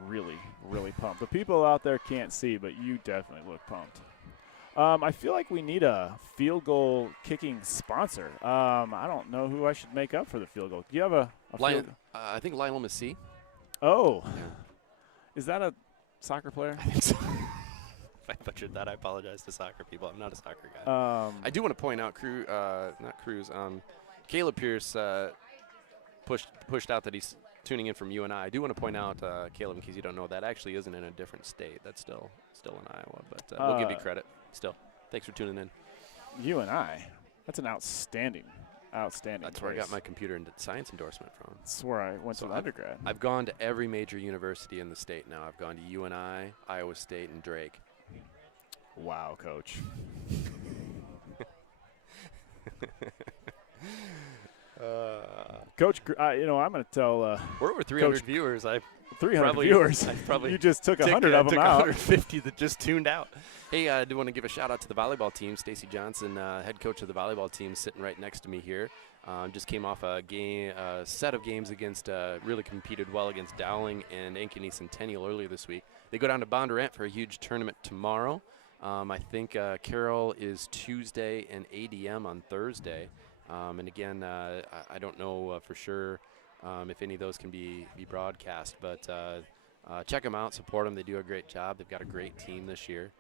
really, really pumped. The people out there can't see, but you definitely look pumped. I feel like we need a field goal kicking sponsor. I don't know who I should make up for the field goal. Do you have a field goal? I think Lionel Messi. Oh, Yeah. is that a soccer player? I think so. If I butchered that, I apologize to soccer people. I'm not a soccer guy. I do want to point out, Caleb Pierce pushed out that he's tuning in from UNI. I do want to point out, Caleb, in case you don't know, that actually isn't in a different state. That's still in Iowa, but we'll give you credit. Still, thanks for tuning in. UNI. That's an outstanding That's where I got place. my computer and science endorsement from. That's where I went So to undergrad. I've gone to every major university in the state now. I've gone to UNI, Iowa State, and Drake. Wow, Coach. Coach, I'm going to tell We're over 300 Coach- viewers. 300 viewers. I probably You just took 100 of them took out. 150 that just tuned out. Hey, I do want to give a shout out to the volleyball team. Stacy Johnson, head coach of the volleyball team, sitting right next to me here. Just came off a set of games against, really competed well against Dowling and Ankeny Centennial earlier this week. They go down to Bondurant for a huge tournament tomorrow. I think Carroll is Tuesday and ADM on Thursday. And again, I don't know for sure if any of those can be broadcast, but check them out, support them. They do a great job. They've got a great team this year.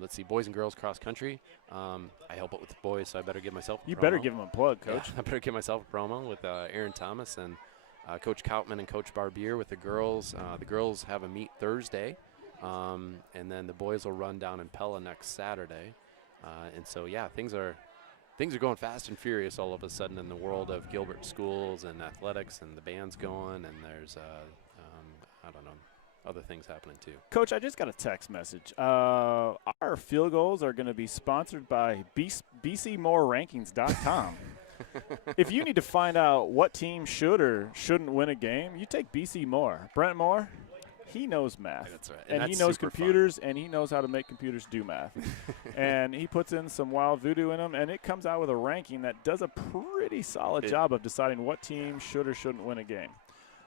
Let's see, boys and girls cross country. I help it with the boys, so I better give myself a You promo. better give him a plug, Coach. Yeah, I better give myself a promo with Aaron Thomas and Coach Koutman and Coach Barbier with the girls. The girls have a meet Thursday, and then the boys will run down in Pella next Saturday. And so, yeah, things are going fast and furious all of a sudden in the world of Gilbert schools and athletics, and the band's going, and there's, I don't know, other things happening too. Coach, I just got a text message. Our field goals are going to be sponsored by BCMoreRankings.com. If you need to find out what team should or shouldn't win a game, you take BC Moore. Brent Moore, he knows math. That's right. And he that's knows super fun. computers, and he knows how to make computers do math. And he puts in some wild voodoo in them, and it comes out with a ranking that does a pretty solid job of deciding what team should or shouldn't win a game.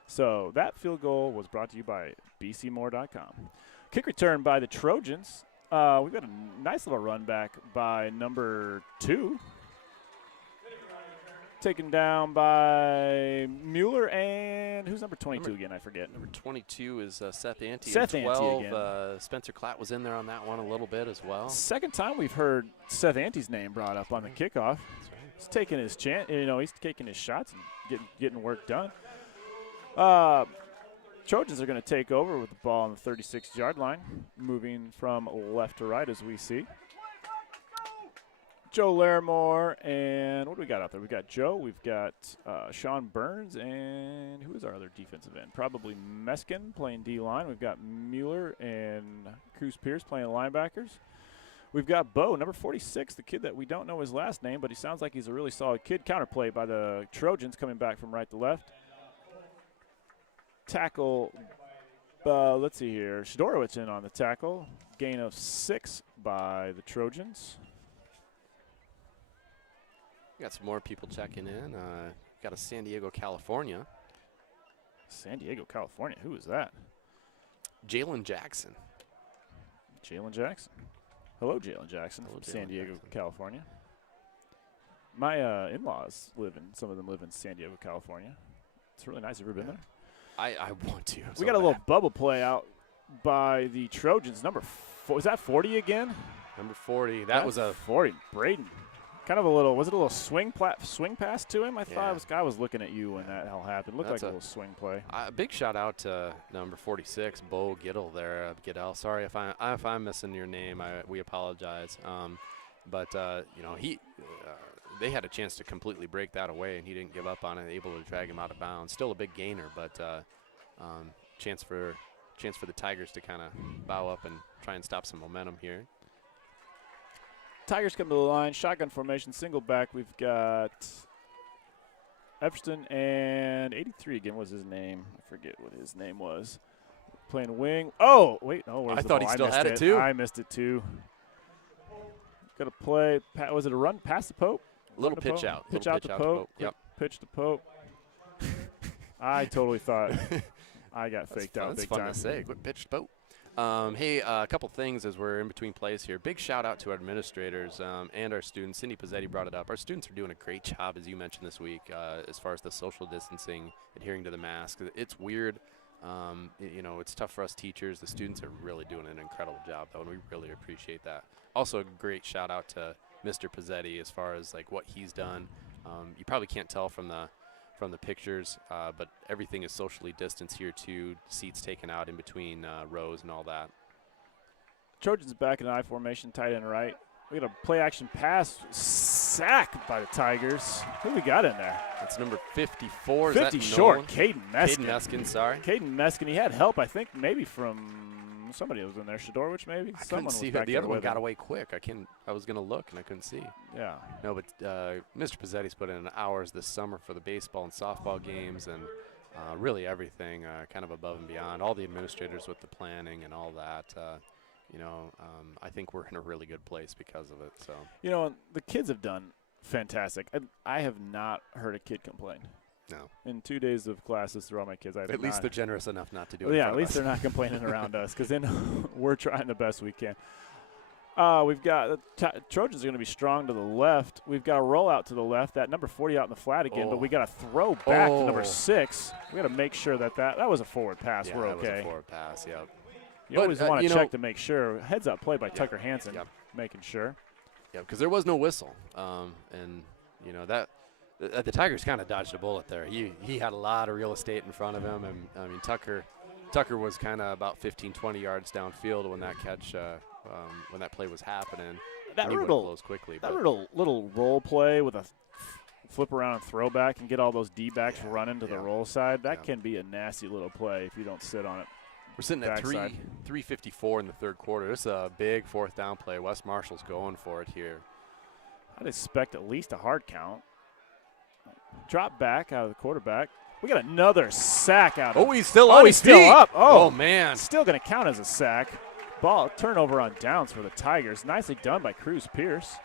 So that field goal was brought to you by BCMore.com. Kick return by the Trojans. We've got a nice little run back by number 2. Taken down by Mueller and who's number 22 again? I forget. Number 22 is Seth Ante. Seth and Ante 12, again. Spencer Klatt was in there on that one a little bit as well. Second time we've heard Seth Ante's name brought up on the kickoff. He's taking his chance. He's taking his shots and getting work done. Trojans are going to take over with the ball on the 36-yard line, moving from left to right as we see. Joe Larimore, and what do we got out there? We've got Joe, we've got Sean Burns, and who is our other defensive end? Probably Meskin playing D-line. We've got Mueller and Cruz Pierce playing linebackers. We've got Bo, number 46, the kid that we don't know his last name, but he sounds like he's a really solid kid. Counterplay by the Trojans coming back from right to left. Tackle, let's see here. Shadorowicz in on the tackle. Gain of 6 by the Trojans. Got some more people checking in. Got a San Diego, California. San Diego, California. Who is that? Jalen Jackson. Jalen Jackson. Hello, Jalen Jackson Hello, from San Jalen Diego, Jackson. California. My in-laws some of them live in San Diego, California. It's really nice. Have you ever been there? I want to. We got a little bubble play out by the Trojans. Number 4. Is that 40 again? Number 40. That was a 40. Braden. Kind of a little, was it a little swing pass to him? I thought I was looking at you when that all happened. Looked like a little swing play. A big shout out to number 46, Bo Giddle there. Giddle. Sorry if I'm missing your name. We apologize. But you know, they had a chance to completely break that away, and he didn't give up on it. Able to drag him out of bounds. Still a big gainer, but chance for the Tigers to kind of bow up and try and stop some momentum here. Tigers come to the line, shotgun formation, single back. We've got Epstein and 83 again. What was his name? I forget what his name was. Playing wing. Oh, wait, no. I thought he still had it too. I missed it too. Got to play. Was it a run past the Pope? Little pitch out. Pitch out to Pope. Yep. Pitch to Pope. I totally thought I got faked out big time. That's fun to say. Quick pitch to Pope. Hey, a couple things as we're in between plays here. Big shout out to our administrators and our students. Cindy Pizzetti brought it up. Our students are doing a great job, as you mentioned this week, as far as the social distancing, adhering to the mask. It's weird. You know, it's tough for us teachers. The students are really doing an incredible job, though, and we really appreciate that. Also, a great shout out to Mr. Pizzetti as far as like what he's done. You probably can't tell from the pictures, but everything is socially distanced here too. Seats taken out in between rows and all that. Trojans back in I formation, tight end right. We got a play action pass, sack by the Tigers. Who we got in there? That's number 54. 50 is that short, Caden Meskin. Caden Meskin, sorry. Caden Meskin. He had help, I think, maybe from somebody was in there. Shadorwich, maybe. I couldn't see who. The other one got away quick. I was gonna look and I couldn't see. Yeah. No, but Mr. Pizzetti's put in hours this summer for the baseball and softball games and really everything, kind of above and beyond. All the administrators with the planning and all that. I think we're in a really good place because of it. So. You know, the kids have done fantastic. I have not heard a kid complain. No. In 2 days of classes through all my kids, at least they're generous enough not to do it. Yeah, at least they're not complaining around us because then we're trying the best we can. We've got Trojans are going to be strong to the left. We've got a rollout to the left. That number 40 out in the flat again, but we got to throw back to number 6. We got to make sure that was a forward pass. Yeah, we're okay. That was a forward pass. Yep. You always want to check to make sure. Heads up play by Tucker Hansen, making sure. Yeah, because there was no whistle, and you know that. The Tigers kind of dodged a bullet there. He had a lot of real estate in front of him, and I mean Tucker was kind of about 15, 20 yards downfield when that catch, when that play was happening. That little roll play with a flip around and throw back and get all those D-backs running to the roll side. That can be a nasty little play if you don't sit on it. We're sitting at 3:54 in the third quarter. This is a big fourth down play. West Marshall's going for it here. I'd expect at least a hard count. Drop back out of the quarterback. We got another sack out of. Oh, he's still on his feet. Still up. Oh, man. Still going to count as a sack. Ball turnover on downs for the Tigers. Nicely done by Cruz Pierce.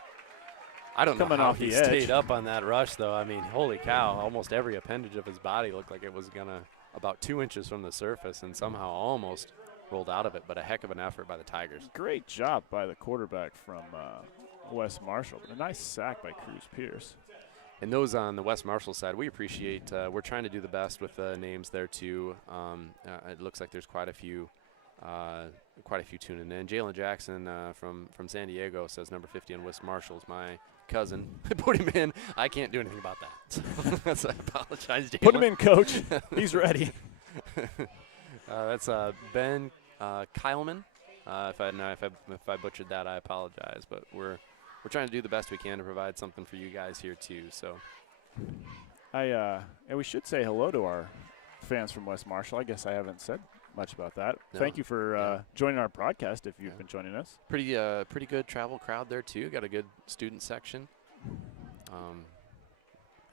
I don't know how he stayed up on that rush, though. I mean, holy cow. Almost every appendage of his body looked like it was going to about 2 inches from the surface and somehow almost rolled out of it, but a heck of an effort by the Tigers. Great job by the quarterback from West Marshall. But a nice sack by Cruz Pierce. And those on the West Marshall side, we appreciate. We're trying to do the best with the names there too. It looks like there's quite a few tuning in. Jalen Jackson from San Diego says number 50 on West Marshall is my cousin. Put him in. I can't do anything about that. So I apologize, Jalen. Put him in, coach. He's ready. That's Ben Kyleman. If I butchered that, I apologize. But we're trying to do the best we can to provide something for you guys here too. So, and we should say hello to our fans from West Marshall. I guess I haven't said much about that. No. Thank you for joining our broadcast. If you've been joining us, pretty good travel crowd there too. Got a good student section.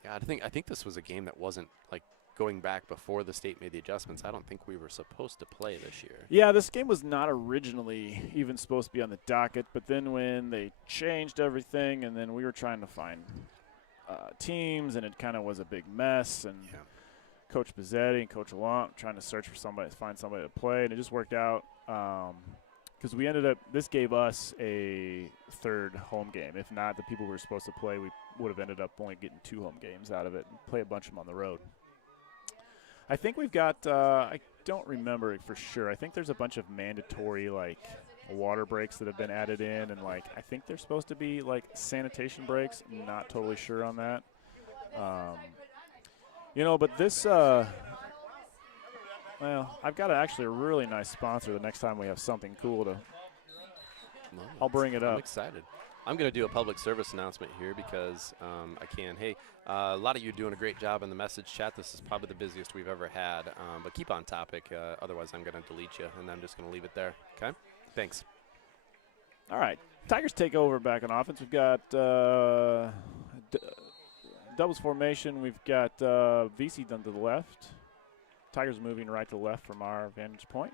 I think this was a game that wasn't like going back before the state made the adjustments. I don't think we were supposed to play this year. Yeah, this game was not originally even supposed to be on the docket, but then when they changed everything and then we were trying to find teams and it kind of was a big mess and Coach Pizzetti and Coach Allant trying to search for somebody to find somebody to play, and it just worked out because we ended up – this gave us a third home game. If not, the people we were supposed to play, we would have ended up only getting 2 home games out of it and play a bunch of them on the road. I think we've got I don't remember it for sure. I think there's a bunch of mandatory, like, water breaks that have been added in, and like I think they're supposed to be like sanitation breaks. Not totally sure on that. But this, well, I've got actually a really nice sponsor the next time we have something cool to. Well, I'll bring it up. I'm excited. I'm going to do a public service announcement here because I can. Hey, a lot of you are doing a great job in the message chat. This is probably the busiest we've ever had, but keep on topic. Otherwise, I'm going to delete you, and I'm just going to leave it there. Okay? Thanks. All right. Tigers take over back on offense. We've got doubles formation. We've got VC done to the left. Tigers moving right to left from our vantage point.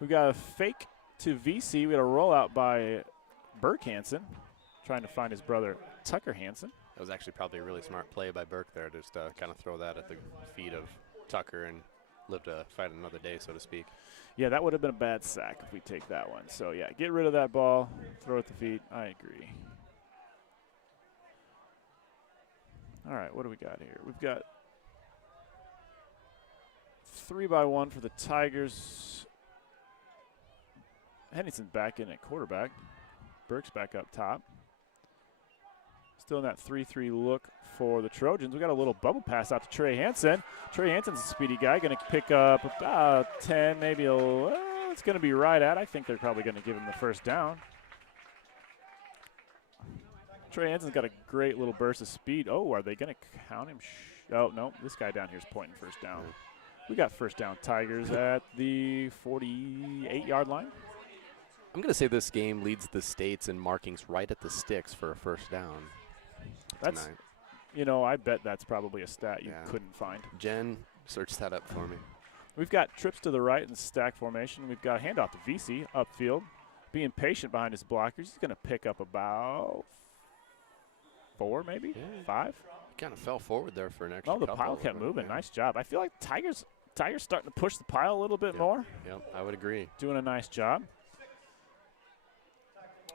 We've got a fake to VC. We got a rollout by Burke Hansen, trying to find his brother Tucker Hansen. That was actually probably a really smart play by Burke there, just to kind of throw that at the feet of Tucker and live to fight another day, so to speak. Yeah, that would have been a bad sack if we take that one. So, yeah, get rid of that ball, throw it at the feet. I agree. All right, what do we got here? We've got 3-by-1 for the Tigers. Henningson's back in at quarterback. Burke's back up top. Still in that 3-3 look for the Trojans. We got a little bubble pass out to Trey Hansen. Trey Hansen's a speedy guy, going to pick up about 10, maybe it's going to be right at. I think they're probably going to give him the first down. Trey Hansen's got a great little burst of speed. Oh, are they going to count him? Oh, no, this guy down here is pointing first down. We got first down Tigers at the 48-yard line. I'm going to say this game leads the states in markings right at the sticks for a first down. That's, tonight. I bet that's probably a stat you couldn't find. Jen, search that up for me. We've got trips to the right in stack formation. We've got a handoff to VC upfield. Being patient behind his blockers. He's going to pick up about 4, maybe 5. He kind of fell forward there for an extra the pile kept moving. Yeah. Nice job. I feel like Tigers starting to push the pile a little bit more. Yeah, I would agree. Doing a nice job.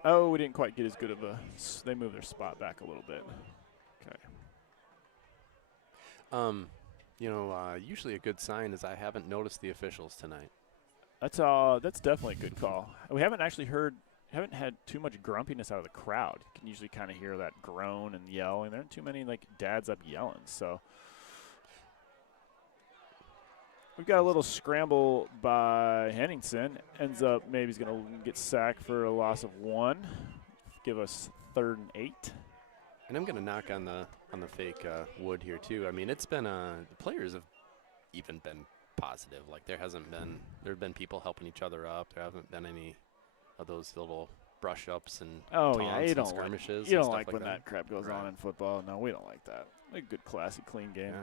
Oh, we didn't quite get as good of a – they moved their spot back a little bit. Okay. Usually a good sign is I haven't noticed the officials tonight. That's definitely a good call. We haven't had too much grumpiness out of the crowd. You can usually kind of hear that groan and yelling. There aren't too many, dads up yelling. So we've got a little scramble by Henningsen. Ends up maybe he's going to get sacked for a loss of 1. Give us 3rd and 8. And I'm going to knock on the fake wood here too. I mean, it's been the players have even been positive. There have been people helping each other up. There haven't been any of those little brush ups and taunts and skirmishes. You don't like when that crap goes on in football. No, we don't like that. A good, classy, clean game.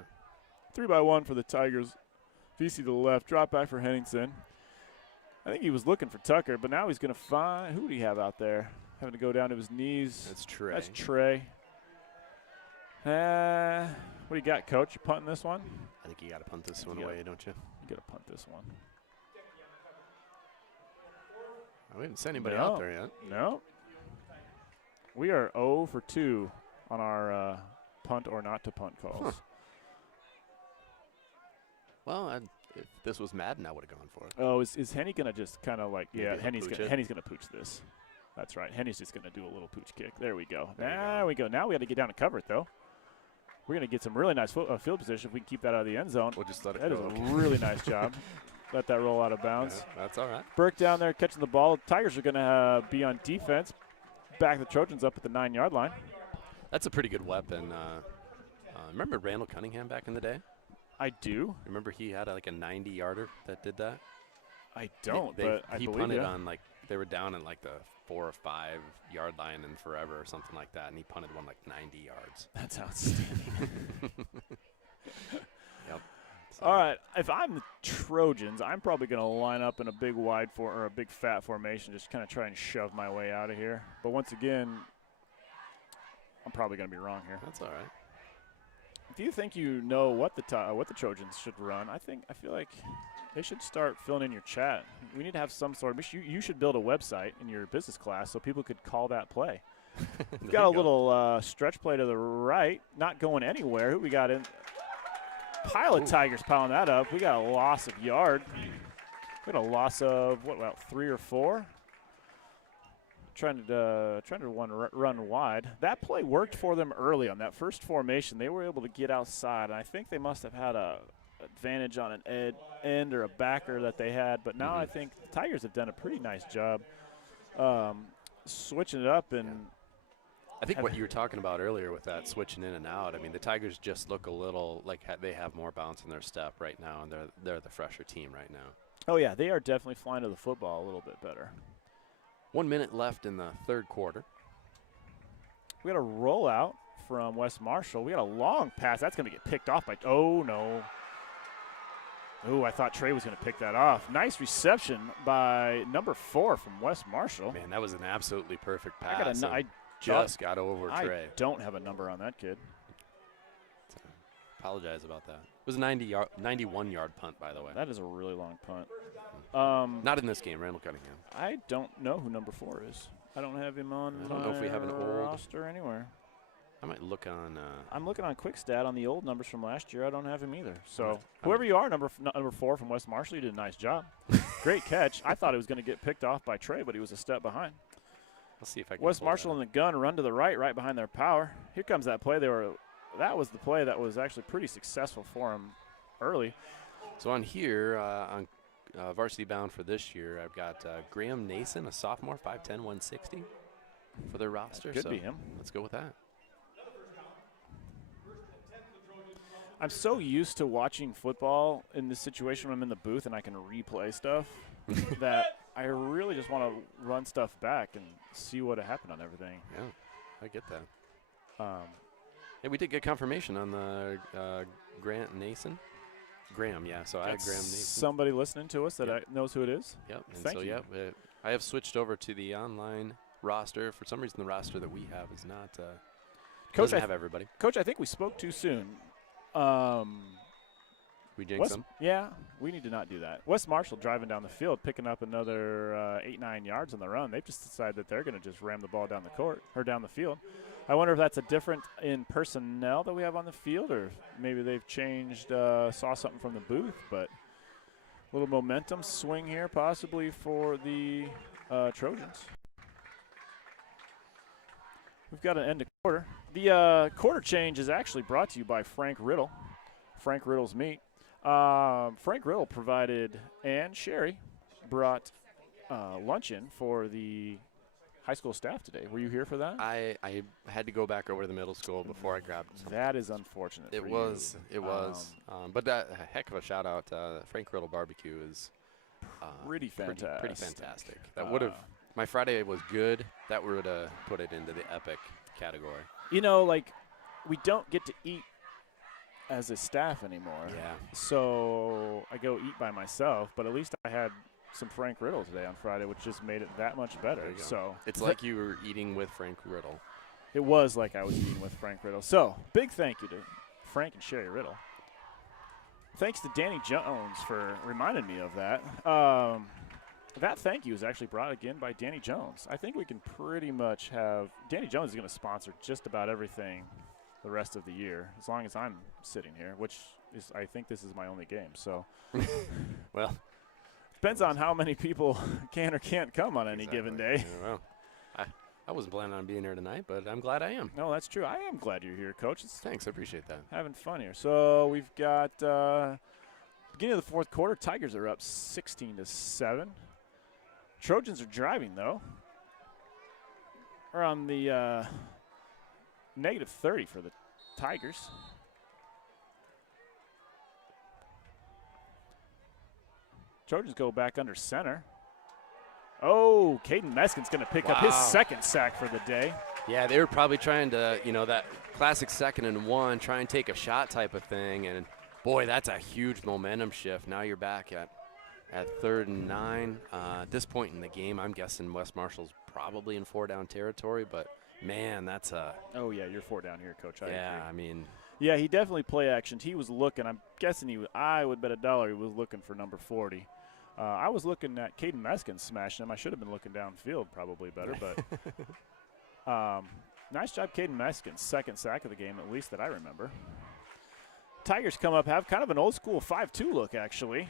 3-by-1 for the Tigers. VC to the left, drop back for Henningsen. I think he was looking for Tucker, but now he's going to find – who do you have out there? Having to go down to his knees. That's Trey. That's Trey. What do you got, Coach? You punting this one? I think you got to punt this one away, don't you? You got to punt this one. We haven't sent anybody out there yet. No. We are 0 for 2 on our punt or not to punt calls. Huh. Well, if this was Madden, I would have gone for it. Oh, is Henny going to just kind of Henny's going to pooch this. That's right. Henny's just going to do a little pooch kick. There we go. There we go. Now we got to get down and cover it, though. We're going to get some really nice field position if we can keep that out of the end zone. We'll just let it go. That is a really nice job. Let that roll out of bounds. Yeah, that's all right. Burke down there catching the ball. Tigers are going to be on defense. Back the Trojans up at the 9-yard line. That's a pretty good weapon. Remember Randall Cunningham back in the day? I do. Remember he had a 90-yarder that did that? I don't, but I he believe punted you. on they were down in the 4 or 5 yard line in forever or something like that, and he punted one 90 yards. That's outstanding. Yep. So. All right, if I'm the Trojans, I'm probably going to line up in a big or a big fat formation, just kind of try and shove my way out of here. But once again, I'm probably going to be wrong here. That's all right. If you think you know what the Trojans should run, I feel like they should start filling in your chat. We need to have some sort of – you should build a website in your business class so people could call that play. We've got a little stretch play to the right, not going anywhere. Who we got in? Pile of Tigers piling that up. We got a loss of yard. We got a loss of, about 3 or 4? trying to run wide. That play worked for them early on that first formation. They were able to get outside, and I think they must have had a advantage on an end or a backer that they had. But now I think the Tigers have done a pretty nice job switching it up. And I think what you were talking about earlier with that switching in and out, I mean, the Tigers just look a little like they have more bounce in their step right now, and they're the fresher team right now. Oh, yeah, they are definitely flying to the football a little bit better. 1 minute left in the third quarter. We got a rollout from West Marshall. We got a long pass. That's going to get picked off by – oh, no. Oh, I thought Trey was going to pick that off. Nice reception by number 4 from West Marshall. Man, that was an absolutely perfect pass. I just got over Trey. I don't have a number on that kid. So, apologize about that. It was a 91-yard punt, by the way. That is a really long punt. Not in this game, Randall Cunningham. I don't know who number 4 is. I don't have him on I don't know if we have an old roster anywhere. I might look on. I'm looking on QuickStat on the old numbers from last year. I don't have him either. So whoever you are, number 4 from West Marshall, you did a nice job. Great catch. I thought it was going to get picked off by Trey, but he was a step behind. Let's see if I can. West Marshall in the gun, run to the right behind their power. Here comes that play. That was the play that was actually pretty successful for him early. So on here, on varsity bound for this year, I've got Graham Nason, a sophomore, 5'10", 160 for their roster. Could be him. Let's go with that. I'm so used to watching football in this situation when I'm in the booth and I can replay stuff that I really just want to run stuff back and see what happened on everything. Yeah, I get that. Yeah, we did get confirmation on the Graham, yeah. So I had Graham Nason. Somebody listening to us that knows who it is. Yep. And Thank so, you. I have switched over to the online roster. For some reason, the roster that we have is not Coach, doesn't have everybody. Coach, I think we spoke too soon. We jinxed them. Yeah, we need to not do that. West Marshall driving down the field, picking up another 8-9 yards on the run. They've just decided that they're going to just ram the ball down the court or down the field. I wonder if that's a different in personnel that we have on the field, or maybe they've changed, saw something from the booth. But a little momentum swing here possibly for the Trojans. We've got an end of quarter. The quarter change is actually brought to you by Frank Riddle. Frank Riddle's Meat. Frank Riddle provided, and Sherry brought lunch in for the high school staff today. Were you here for that? I had to go back over to the middle school before I grabbed something. That is unfortunate. It was. But that a heck of a shout out. Frank Riddle Barbecue is pretty fantastic. Pretty fantastic. That would have. My Friday was good. That would have put it into the epic category. You know, like, we don't get to eat as a staff anymore. Yeah. So I go eat by myself, but at least I had some Frank Riddle today on Friday, which just made it that much better. So it's like you were eating with Frank Riddle. It was like I was eating with Frank Riddle. So big thank you to Frank and Sherry Riddle. Thanks to Danny Jones for reminding me of that. That thank you is actually brought again by Danny Jones. I think we can pretty much have – Danny Jones is going to sponsor just about everything the rest of the year, as long as I'm sitting here, which is – I think this is my only game. So, well, depends on how many people can or can't come on any given day. Yeah, well, I wasn't planning on being here tonight, but I'm glad I am. No, that's true. I am glad you're here, Coach. Thanks. I appreciate that. Having fun here. So we've got beginning of the fourth quarter, Tigers are up 16-7. Trojans are driving, though. We're on the negative 30 for the Tigers. Trojans go back under center. Oh, Caden Meskin's going to pick up his second sack for the day. Yeah, they were probably trying to, that classic 2nd and 1, try and take a shot type of thing. And, boy, that's a huge momentum shift. Now you're back at 3rd and 9. At this point in the game, I'm guessing West Marshall's probably in 4-down territory. But, man, that's a – oh, yeah, you're 4 down here, Coach. I agree. I mean – yeah, he definitely play actioned. He was looking. I'm guessing I would bet $1 he was looking for number 40. I was looking at Caden Meskin smashing him. I should have been looking downfield probably better. But nice job, Caden Meskin. Second sack of the game, at least that I remember. Tigers come up, have kind of an old-school 5-2 look, actually.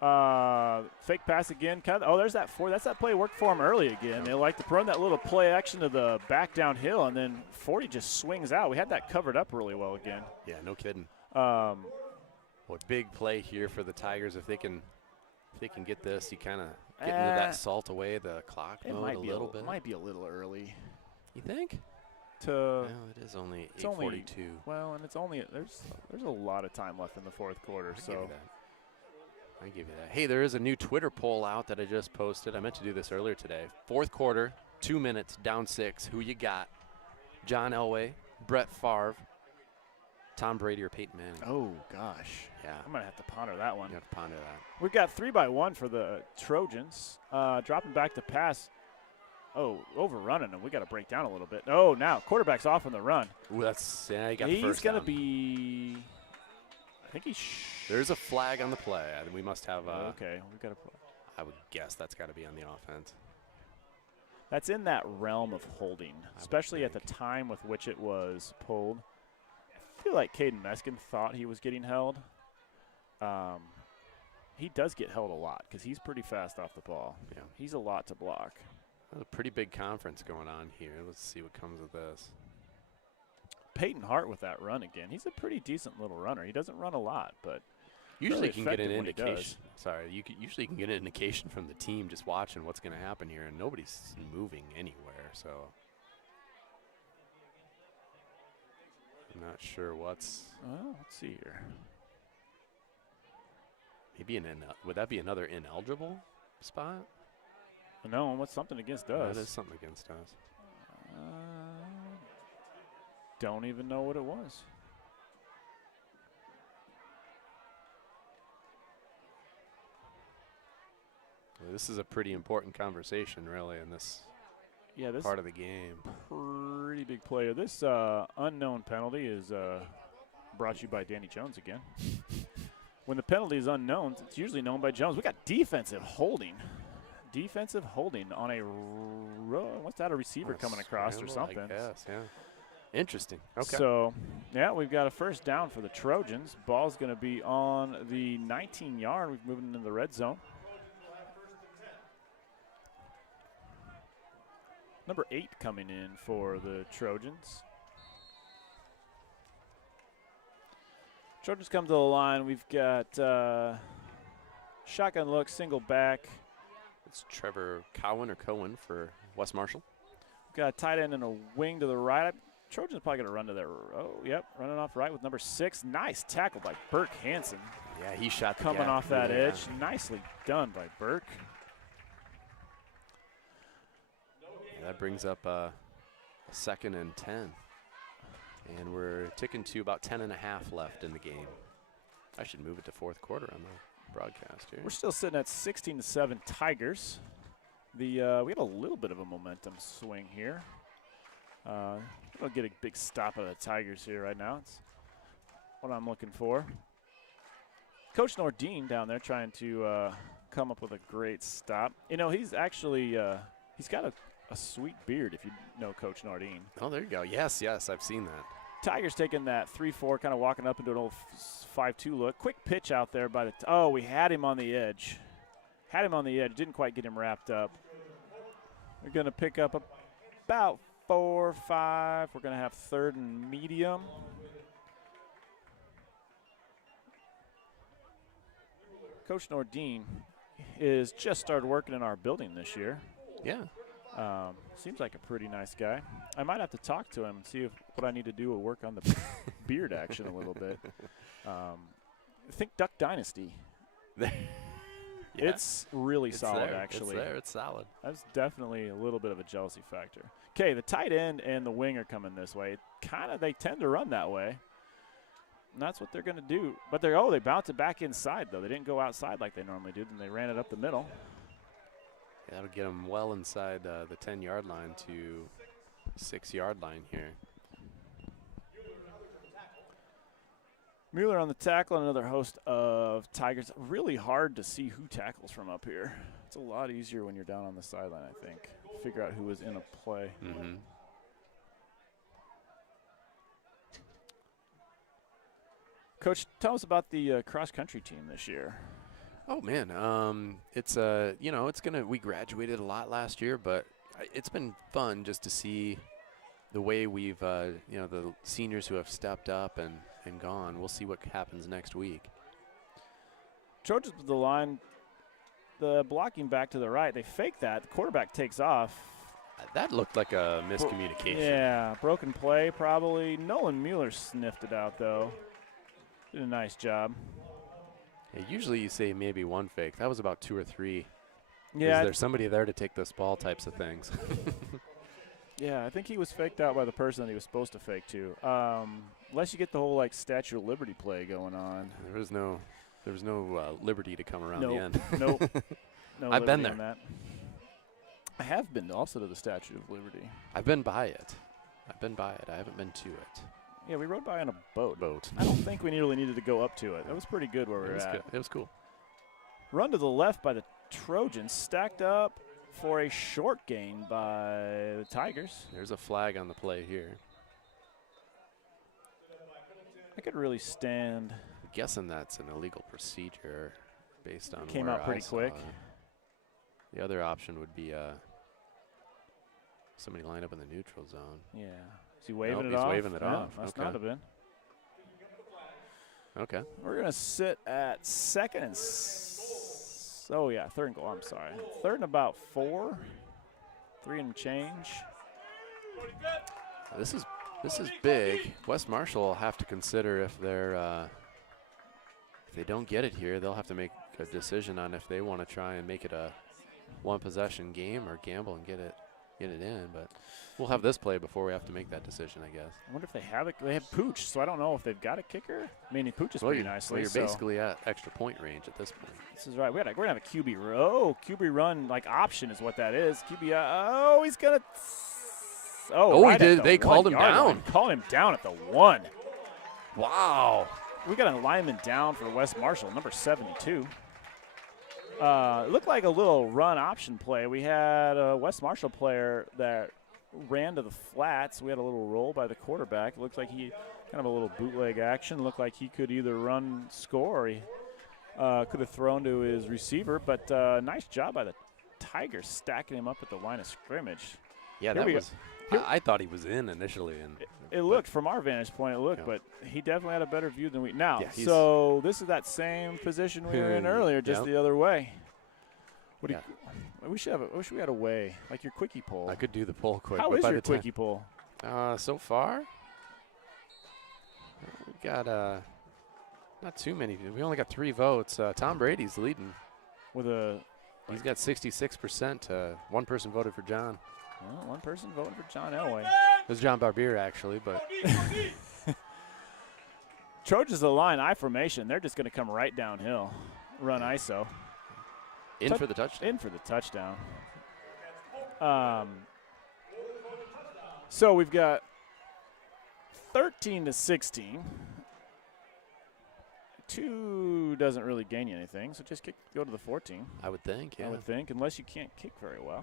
Fake pass again. There's that 4. That's that play worked for him early again. They like to run that little play action to the back downhill, and then 40 just swings out. We had that covered up really well again. Yeah, no kidding. What big play here for the Tigers if they can get this. You kind of get into that salt away the clock mode a little bit. It might be a little early. You think? Well, it is only 8:42. Well, and it's only there's a lot of time left in the fourth quarter. I give you that. Hey, there is a new Twitter poll out that I just posted. I meant to do this earlier today. Fourth quarter, 2 minutes, down 6. Who you got? John Elway, Brett Favre, Tom Brady, or Peyton Manning? Oh, gosh. Yeah. I'm going to have to ponder that one. You have to ponder that. We've got 3-by-1 for the Trojans. Dropping back to pass. Oh, overrunning him. We got to break down a little bit. Oh, now quarterback's off on the run. Ooh, you got the first He's going to down. be – I think he's There's a flag on the play. We must have okay, we got to I would guess that's got to be on the offense. That's in that realm of holding, especially at the time with which it was pulled. I feel like Caden Meskin thought he was getting held. He does get held a lot because he's pretty fast off the ball. Yeah. He's a lot to block. There's a pretty big conference going on here. Let's see what comes of this. Peyton Hart with that run again. He's a pretty decent little runner. He doesn't run a lot, but usually really you can get an effective when he indication. Sorry, usually you can get an indication from the team just watching what's going to happen here, and nobody's moving anywhere. So I'm not sure what's. Well, let's see here. Maybe would that be another ineligible spot? No, what's something against us? That is something against us. Don't even know what it was. Well, this is a pretty important conversation, really, in this part of the game. Pretty big player. This unknown penalty is brought to you by Danny Jones again. When the penalty is unknown, it's usually known by Jones. We got defensive holding. Defensive holding on a what's that? A receiver coming across or something? I guess, yeah. Interesting. Okay. So, yeah, we've got a first down for the Trojans. Ball's going to be on the 19-yard. We've moved into the red zone. Number 8 coming in for the Trojans. Trojans come to the line. We've got shotgun look, single back. It's Trevor Cowan for West Marshall. We've got a tight end and a wing to the right. Trojans probably going to run to their running off right with number 6. Nice tackle by Burke Hansen. Yeah, he shot the coming gap off that edge. Yeah. Nicely done by Burke. Yeah, that brings up a 2nd and 10. And we're ticking to about 10.5 left in the game. I should move it to fourth quarter on the broadcast here. We're still sitting at 16-7 Tigers. We had a little bit of a momentum swing here. We'll get a big stop out of the Tigers here right now. It's what I'm looking for. Coach Nordine down there trying to come up with a great stop. You know, he's actually he's got a sweet beard if you know Coach Nordine. Oh, there you go. Yes, I've seen that. Tigers taking that 3-4, kind of walking up into an old 5-2 look. Quick pitch out there by the we had him on the edge. Had him on the edge. Didn't quite get him wrapped up. We're going to pick up about 4 or 5. We're going to have 3rd and medium. Coach Nordine is just started working in our building this year. Yeah. Seems like a pretty nice guy. I might have to talk to him and see what I need to do to work on the beard action a little bit. Think Duck Dynasty. Yeah. It's really solid, there. actually. It's there. It's solid. That's definitely a little bit of a jealousy factor. Okay, the tight end and the wing are coming this way. They tend to run that way. And that's what they're going to do. But they bounce it back inside, though. They didn't go outside like they normally do, and they ran it up the middle. Yeah, that'll get them well inside the 10-yard line to 6-yard line here. Mueller on the tackle and another host of Tigers. Really hard to see who tackles from up here. It's a lot easier when you're down on the sideline, I think. Figure out who was in a play. Mm-hmm. Coach, tell us about the cross-country team this year. Oh man, it's it's we graduated a lot last year, but it's been fun just to see the way we've the seniors who have stepped up and gone. We'll see what happens next week. Trojans with the line, the blocking back to the right. They fake that. The quarterback takes off. That looked like a miscommunication. Yeah, broken play probably. Nolan Mueller sniffed it out though. Did a nice job. Yeah, usually you say maybe one fake. That was about 2 or 3. Yeah. Is there somebody there to take this ball types of things? Yeah, I think he was faked out by the person that he was supposed to fake to. Unless you get the whole like Statue of Liberty play going on. There was no liberty to come around the Nope. end. Nope. No I've been liberty on there. that. I have been also to the Statue of Liberty. I've been by it. I haven't been to it. Yeah, we rode by on a boat. I don't think we really needed to go up to it. That was pretty good where we were at. Good. It was cool. Run to the left by the Trojans, stacked up for a short gain by the Tigers. There's a flag on the play here. I could really stand. I'm guessing that's an illegal procedure based on Came where out pretty I saw quick. it. The other option would be somebody lined up in the neutral zone. Yeah. Is he waving Nope, it he's off? waving it Yeah, off. Must Okay. not have been. Okay. We're going to sit at second and third and goal. I'm sorry. Third and about 4. 3 and change. This is big. West Marshall will have to consider if they don't get it here, they'll have to make a decision on if they want to try and make it a one possession game or gamble and get it in. But we'll have this play before we have to make that decision, I guess. I wonder if they have it. They have Pooch, so I don't know if they've got a kicker. I mean, he pooches pretty nicely. Well, you're so basically at extra point range at this point. this is right. We're going to have a QB row. QB run like option is what that is. QB. He's going to. Oh, right he did. at the They called him 1 yard down. line. Called him down at the 1. Wow. We got a lineman down for West Marshall, number 72. It looked like a little run option play. We had a West Marshall player that ran to the flats. We had a little roll by the quarterback. It looked like he kind of a little bootleg action. Looked like he could either run, score, or he could have thrown to his receiver. But nice job by the Tigers stacking him up at the line of scrimmage. Yeah, Here that we was. I thought he was in initially, and it looked from our vantage point. It looked, Yeah. but he definitely had a better view than we now. Yeah, so this is that same position we were in earlier, just Yep. the other way. What do Yeah. you? We should have. I wish we had a way like your quickie pull. I could do the poll quick. How but is by your the time- quickie pull? So far, we got not too many. We only got 3 votes. Tom Brady's leading. With a He's got 66%. One person voted for John. one person voting for John Elway. It was John Barbier, actually, but Trojans the line I formation. They're just going to come right downhill, run ISO in for the touchdown. in for the touchdown. So we've got 13-16. 2 doesn't really gain you anything, so just go to the 14. I would think, yeah. I would think, unless you can't kick very well.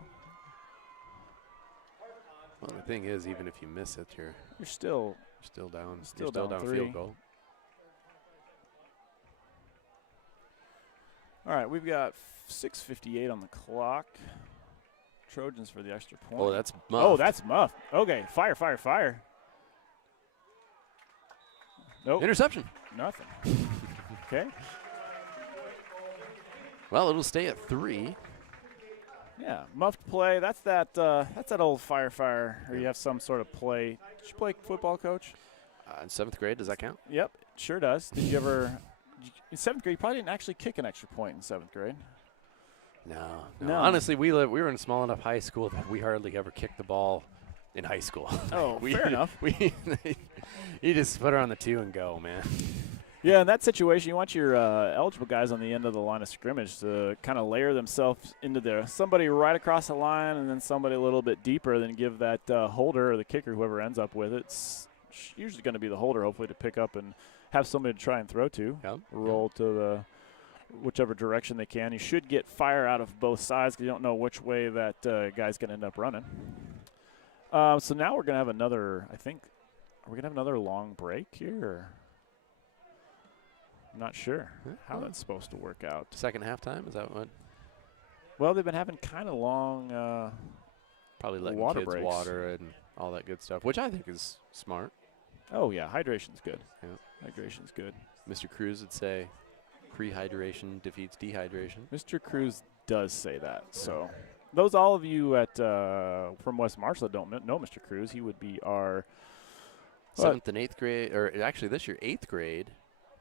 Well, the thing is, even if you miss it, you're You're still down. Still you're down down 3. field goal. All right, we've got 6:58 on the clock. Trojans for the extra point. Oh, that's muffed. Oh, that's muffed. Okay, fire. Nope, interception. nothing. Okay, Well, it'll stay at 3. yeah, muffed play. That's that old fire, or you have some sort of play. Did you play football, Coach? In 7th grade, does that count? Yep, it sure does. Did you ever, in 7th grade, you probably didn't actually kick an extra point in 7th grade. No. Honestly, we were in a small enough high school that we hardly ever kicked the ball in high school. Oh, fair enough. You just put her on the 2 and go, man. Yeah, in that situation, you want your eligible guys on the end of the line of scrimmage to kind of layer themselves into there. Somebody right across the line and then somebody a little bit deeper, then give that holder or the kicker, whoever ends up with it. It's usually going to be the holder, hopefully, to pick up and have somebody to try and throw to. Yep. Roll to the whichever direction they can. You should get fire out of both sides because you don't know which way that guy's going to end up running. So now we're going to have another, I think, are we going to have another long break here? Or? I'm not sure how that's supposed to work out. Second halftime, is that what? Well, they've been having kind of long Probably letting water kids breaks. water and all that good stuff, which I think is smart. Oh, yeah, hydration's good. Yeah. Hydration's good. Mr. Cruz would say prehydration defeats dehydration. Mr. Cruz does say that. So those all of you at from West Marshall that don't know Mr. Cruz, he would be our 7th and 8th grade, or actually this year 8th grade,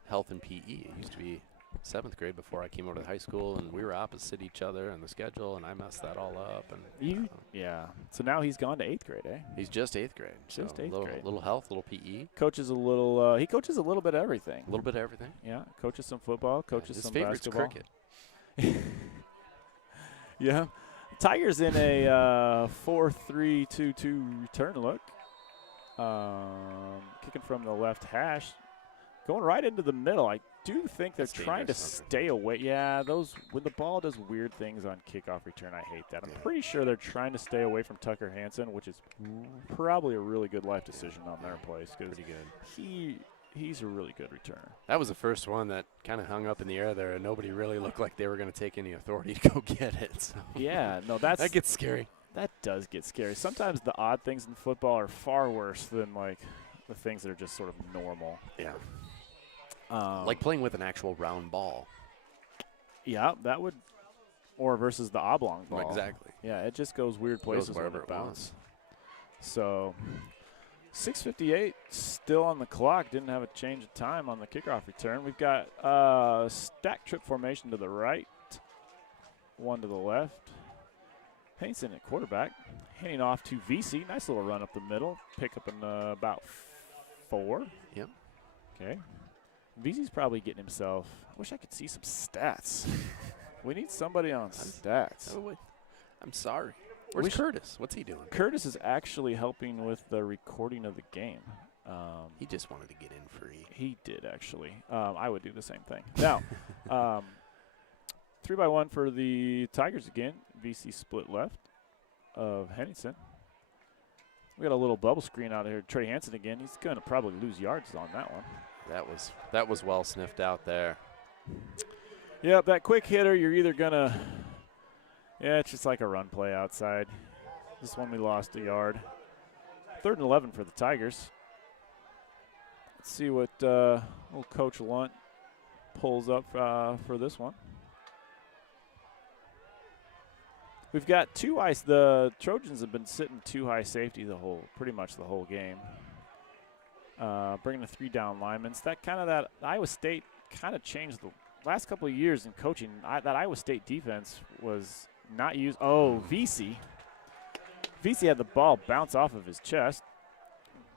health and PE. It used to be 7th grade before I came over to high school, and we were opposite each other on the schedule, and I messed that all up. And yeah. So now he's gone to 8th grade, eh? he's just 8th grade. Just so 8th grade. Little health, little PE. Coaches a little. He coaches a little bit of everything. A little bit of everything. Yeah. Coaches some football. Coaches His some favorite's basketball. cricket. Yeah. Tigers in a 4-3-2-2 return look. Kicking from the left hash. Going right into the middle. I do think they're That's trying to dangerous, stay away. Yeah, when the ball does weird things on kickoff return, I hate that. I'm pretty sure they're trying to stay away from Tucker Hansen, which is probably a really good life decision on their place. Pretty good. He's a really good returner. That was the first one that kind of hung up in the air there, and nobody really looked like they were going to take any authority to go get it. So. Yeah, no, that gets scary. That does get scary. Sometimes the odd things in football are far worse than like the things that are just sort of normal. Yeah. Like playing with an actual round ball. Yeah, that would, or versus the oblong ball. Exactly. Yeah, it just goes weird places wherever when it it bounces. So, 6:58 still on the clock. Didn't have a change of time on the kickoff return. We've got stack trip formation to the right, one to the left. Payson at quarterback, handing off to VC. Nice little run up the middle. Pick up in about 4. Yep. Okay. VC's probably getting himself. I wish I could see some stats. We need somebody on stats. Oh, wait. I'm sorry. Where's Curtis? What's he doing? Curtis is actually helping with the recording of the game. He just wanted to get in free. He did, actually. I would do the same thing. Now, 3-by-1 for the Tigers again. VC split left of Henningsen. We got a little bubble screen out here. Trey Hansen again. He's going to probably lose yards on that one. That was well sniffed out there. Yeah, that quick hitter, you're either going to – yeah, it's just like a run play outside. This one we lost a yard. 3rd and 11 for the Tigers. Let's see what old Coach Lunt pulls up for this one. We've got two high. The Trojans have been sitting 2 high safety pretty much the whole game. Bringing the 3 down linemen. That Iowa State kind of changed the last couple of years in coaching. That Iowa State defense was not used. Oh, VC had the ball bounce off of his chest.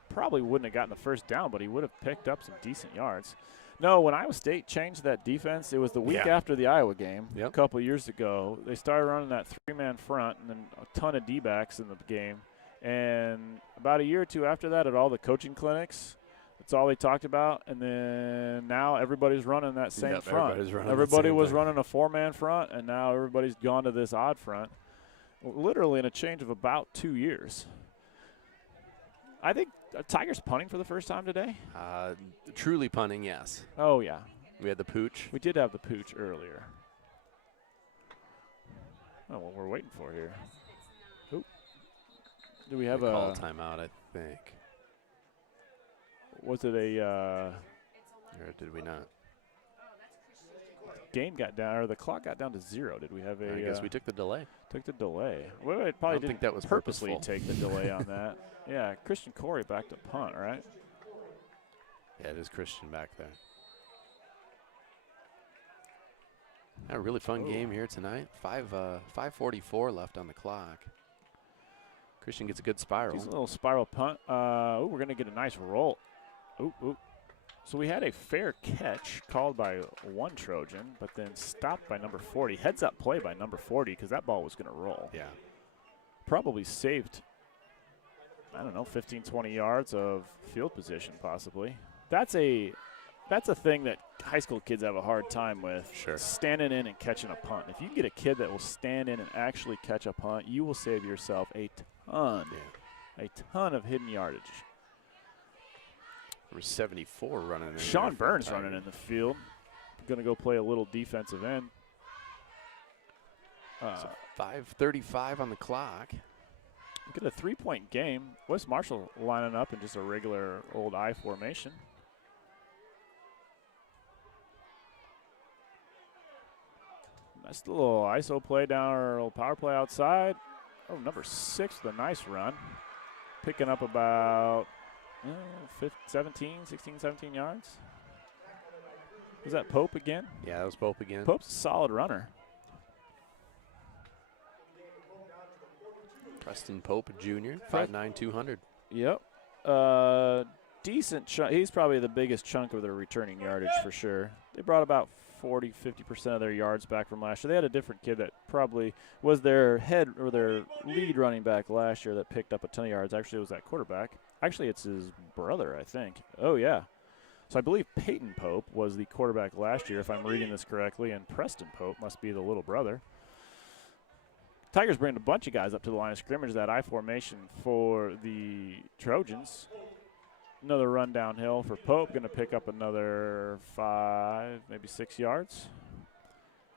Probably wouldn't have gotten the first down, but he would have picked up some decent yards. No, when Iowa State changed that defense, it was the week after the Iowa game a couple of years ago. They started running that 3-man front and then a ton of D-backs in the game. And about a year or two after that, at all the coaching clinics, that's all they talked about. And then now everybody's running that same front. Everybody was running a 4-man front, and now everybody's gone to this odd front, literally in a change of about 2 years. I think Tigers punting for the first time today. Truly punting, yes. Oh, yeah. We had the pooch. We did have the pooch earlier. Oh, what we're waiting for here. Oop. Do we have call a timeout, I think. Was it a or did we not? Game got down, or the clock got down to 0. Did we have a? I guess we took the delay. Took the delay. Well, it probably I don't think didn't that was purposely purposeful. take the delay on that. Yeah, Christian Corey back to punt, right? Yeah, it is Christian back there. A really fun game here tonight. 5:44 left on the clock. Christian gets a good spiral. He's a little spiral punt. We're going to get a nice roll. Ooh. So we had a fair catch called by one Trojan, but then stopped by number 40. Heads up play by number 40 because that ball was going to roll. Yeah. Probably saved, 15, 20 yards of field position possibly. That's a thing that high school kids have a hard time with. Sure. Standing in and catching a punt. If you can get a kid that will stand in and actually catch a punt, you will save yourself a ton of hidden yardage. Number 74 running in. Sean Burns running in the field. going to go play a little defensive end. So 5:35 on the clock. Get a 3-point game. West Marshall lining up in just a regular old I formation. Nice little ISO play down, or a little power play outside. Oh, number 6 with a nice run. Picking up about 17 yards. Was that Pope again? Yeah, that was Pope again. Pope's a solid runner. Preston Pope Jr., 5'9", 200. Yep. Decent chunk. He's probably the biggest chunk of their returning yardage for sure. They brought about 40, 50% of their yards back from last year. They had a different kid that probably was their head or their lead running back last year that picked up a ton of yards. Actually, it was that quarterback. Actually, it's his brother, I think. Oh, yeah. So I believe Peyton Pope was the quarterback last year, if I'm reading this correctly, and Preston Pope must be the little brother. Tigers bring a bunch of guys up to the line of scrimmage, that I formation for the Trojans. Another run downhill for Pope, going to pick up another 5, maybe 6 yards.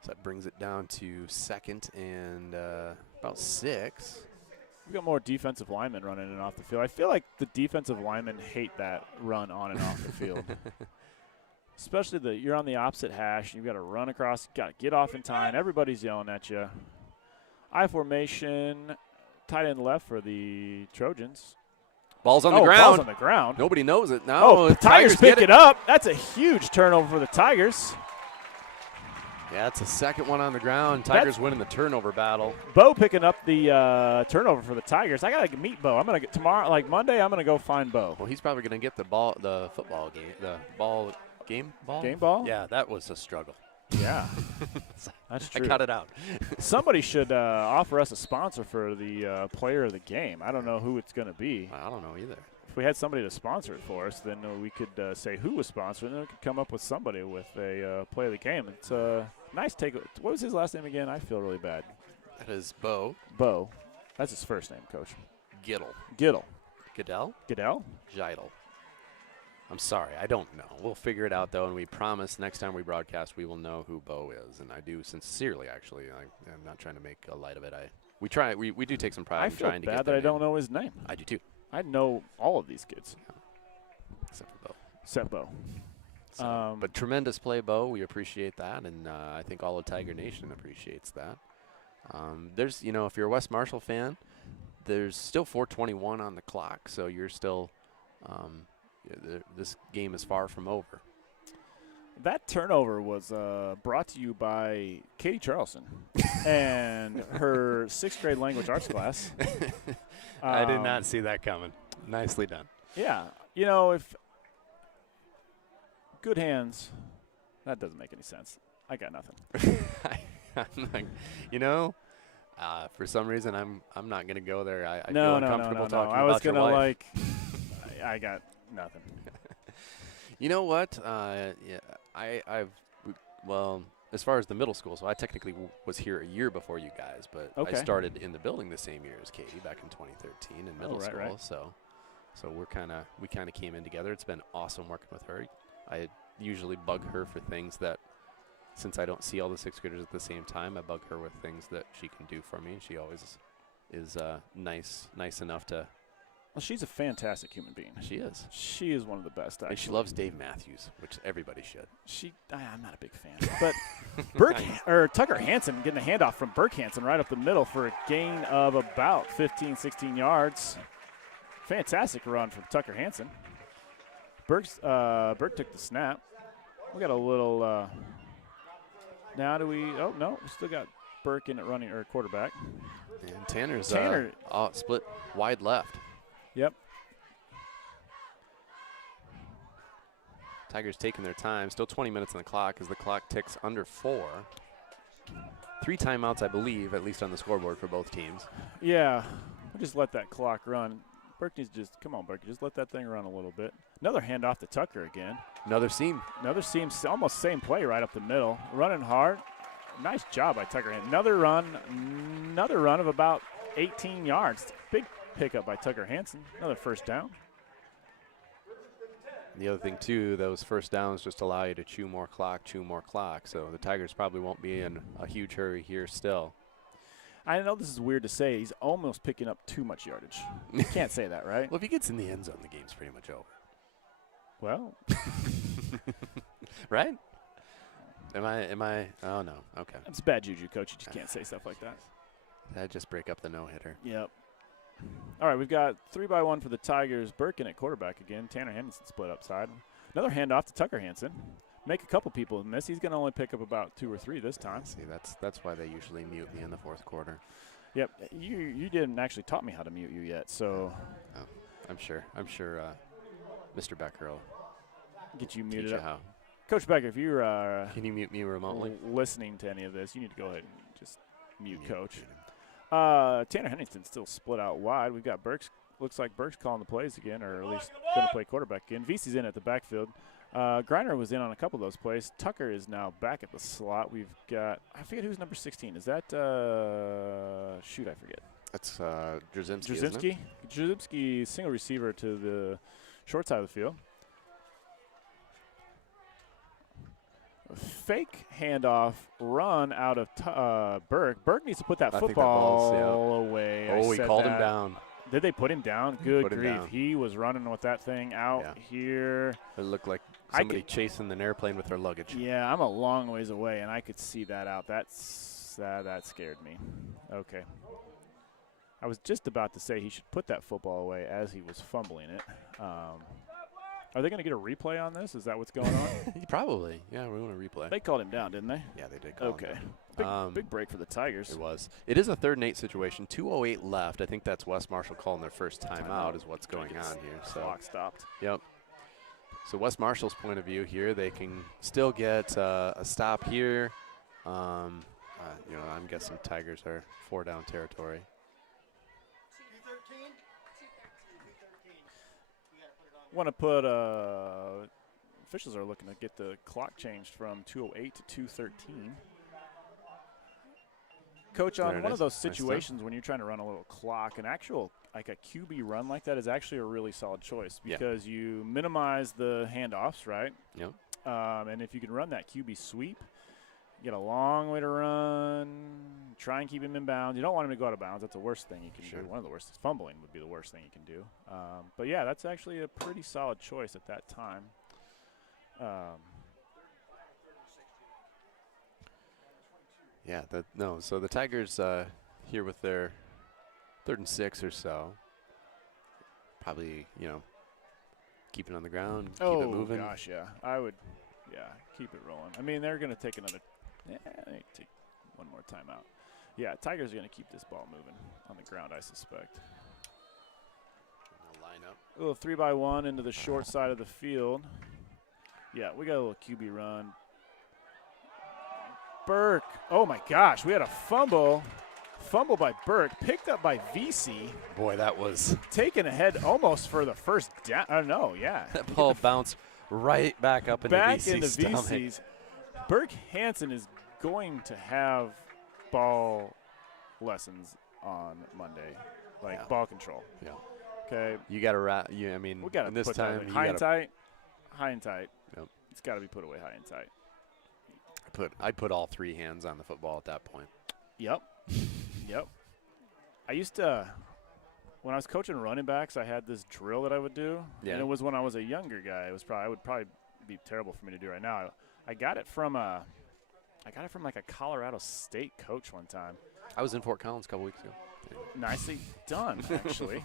So that brings it down to second and about 6. We've got more defensive linemen running in and off the field. I feel like the defensive linemen hate that run on and off the field. Especially you're on the opposite hash. You've got to run across, got to get off in time. Everybody's yelling at you. I formation, tight end left for the Trojans. Ball's on the ground. Ball's on the ground. Nobody knows it now. Oh, the Tigers pick it up. That's a huge turnover for the Tigers. Yeah, it's a second one on the ground. Tigers winning the turnover battle. Bo picking up the turnover for the Tigers. I got to meet Bo. I'm going to get tomorrow, like Monday, I'm going to go find Bo. Well, he's probably going to get the football game, game ball? Game ball? Yeah, that was a struggle. Yeah, that's true. I cut it out. Somebody should offer us a sponsor for the player of the game. I don't know who it's going to be. I don't know either. If we had somebody to sponsor it for us, then we could say who was sponsoring, and then we could come up with somebody with a player of the game. It's a nice take. What was his last name again? I feel really bad. That is Bo. Bo. That's his first name, Coach. Giddle. Giddle. Goodell? Goodell? Gidle. I'm sorry, I don't know. We'll figure it out, though, and we promise next time we broadcast we will know who Bo is. And I do sincerely, actually. I'm not trying to make a light of it. We do take some pride in trying to get I feel bad that I don't know his name. I do, too. I know all of these kids. Yeah. Except for Bo. Except Bo. So, but tremendous play, Bo. We appreciate that, and I think all of Tiger Nation appreciates that. There's, if you're a West Marshall fan, there's still 4:21 on the clock, so you're still this game is far from over. That turnover was brought to you by Katie Charleston and her 6th grade language arts class. I did not see that coming. Nicely done. Yeah. If good hands, that doesn't make any sense. I got nothing. I'm like, for some reason I'm not going to go there. I feel uncomfortable talking I was about your gonna wife. I got nothing. You know what? Well, as far as the middle school, so I technically was here a year before you guys, but I started in the building the same year as Katie back in 2013 in middle school. Right. So we kind of came in together. It's been awesome working with her. I usually bug her for things that, since I don't see all the 6th graders at the same time, I bug her with things that she can do for me, and she always is nice enough to. Well, she's a fantastic human being. She is. She is one of the best, actually. And she loves Dave Matthews, which everybody should. I'm not a big fan. But Tucker Hansen getting a handoff from Burke Hansen right up the middle for a gain of about 15, 16 yards. Fantastic run from Tucker Hansen. Burke took the snap. We got a little now do we – oh, no, we still got Burke in at running or quarterback. And Tanner split wide left. Yep. Tigers taking their time. Still 20 minutes on the clock as the clock ticks under 4. 3 timeouts, I believe, at least on the scoreboard for both teams. Yeah. We'll just let that clock run. Burke needs to come on, Burke. Just let that thing run a little bit. Another handoff to Tucker again. Another seam, almost same play right up the middle. Running hard. Nice job by Tucker. Another run of about 18 yards. Big pickup by Tucker Hansen. Another first down. The other thing, too, those first downs just allow you to chew more clock. So the Tigers probably won't be in a huge hurry here still. I know this is weird to say. He's almost picking up too much yardage. You can't say that, right? Well, if he gets in the end zone, the game's pretty much over. Well, right? Am I? Oh, no. Okay. it's bad juju, Coach. You just can't say stuff like that. That'd just break up the no-hitter. Yep. All right, we've got 3-by-1 for the Tigers. Birkin at quarterback again. Tanner Henderson split upside. Another handoff to Tucker Hansen. Make a couple people miss. He's going to only pick up about 2 or 3 this time. See, that's why they usually mute me in the fourth quarter. Yep. You didn't actually taught me how to mute you yet, so. Oh, I'm sure Mr. Becker will Get you teach muted you up. how. Coach Becker, if you're Can you mute me remotely? listening to any of this, you need to go ahead and just mute Coach. Mute him. Tanner Henningston still split out wide. We've got Burks. Looks like Burks calling the plays again, or at least going to play quarterback again. VC's in at the backfield. Griner was in on a couple of those plays. Tucker is now back at the slot. We've got, I forget who's number 16. Is that, shoot, I forget. That's Drzymski, isn't it? Drzymski, single receiver to the short side of the field. Fake handoff run out of Burke. Burke needs to put that I think that football ball's, away. Oh, he called him that. down. Did they put him down? Good Put him grief. down. He was running with that thing out here. It looked like I somebody chasing an airplane with their luggage. Yeah, I'm a long ways away, and I could see that out. That scared me. Okay. I was just about to say he should put that football away as he was fumbling it. Are they going to get a replay on this? Is that what's going on? Probably. Yeah, we want to replay. They called him down, didn't they? Yeah, they did call him down. Big break for the Tigers. It was. It is a 3rd and 8 situation. 2:08 left. I think that's West Marshall calling their first timeout is what's going on here. So clock stopped. Yep. So West Marshall's point of view here, they can still get a stop here. I'm guessing Tigers are 4 down territory. Want to put officials are looking to get the clock changed from 2:08 to 2:13. Coach, on one of those situations when you're trying to run a little clock, an actual like a QB run like that is actually a really solid choice because you minimize the handoffs, right? Yep. And if you can run that QB sweep, you get a long way to run. Try and keep him in bounds. You don't want him to go out of bounds. That's the worst thing you can do. One of the worst. Fumbling would be the worst thing you can do. But, yeah, that's actually a pretty solid choice at that time. So the Tigers here with their 3rd and 6 or so, probably, keep it on the ground, keep it moving. Oh, gosh, yeah. I would, keep it rolling. I mean, they're going to take take one more timeout. Yeah, Tigers are going to keep this ball moving on the ground, I suspect. Line up. A little 3-by-1 into the short side of the field. Yeah, we got a little QB run. Burke. Oh, my gosh. We had a fumble. Fumble by Burke. Picked up by VC. Boy, that was. Taken ahead almost for the first down. That ball bounced right back up into VC's stomach. VC's. Burke Hansen is going to have ball lessons on Monday, ball control. Yeah. Okay. You got to we got to this put time that high and tight. High and tight. Yep. It's got to be put away high and tight. I'd put all 3 hands on the football at that point. Yep. Yep. I used to, when I was coaching running backs, I had this drill that I would do. Yeah. And it was when I was a younger guy. It would probably be terrible for me to do right now. I got it from like a Colorado State coach one time. I was in Fort Collins a couple weeks ago. Nicely done, actually.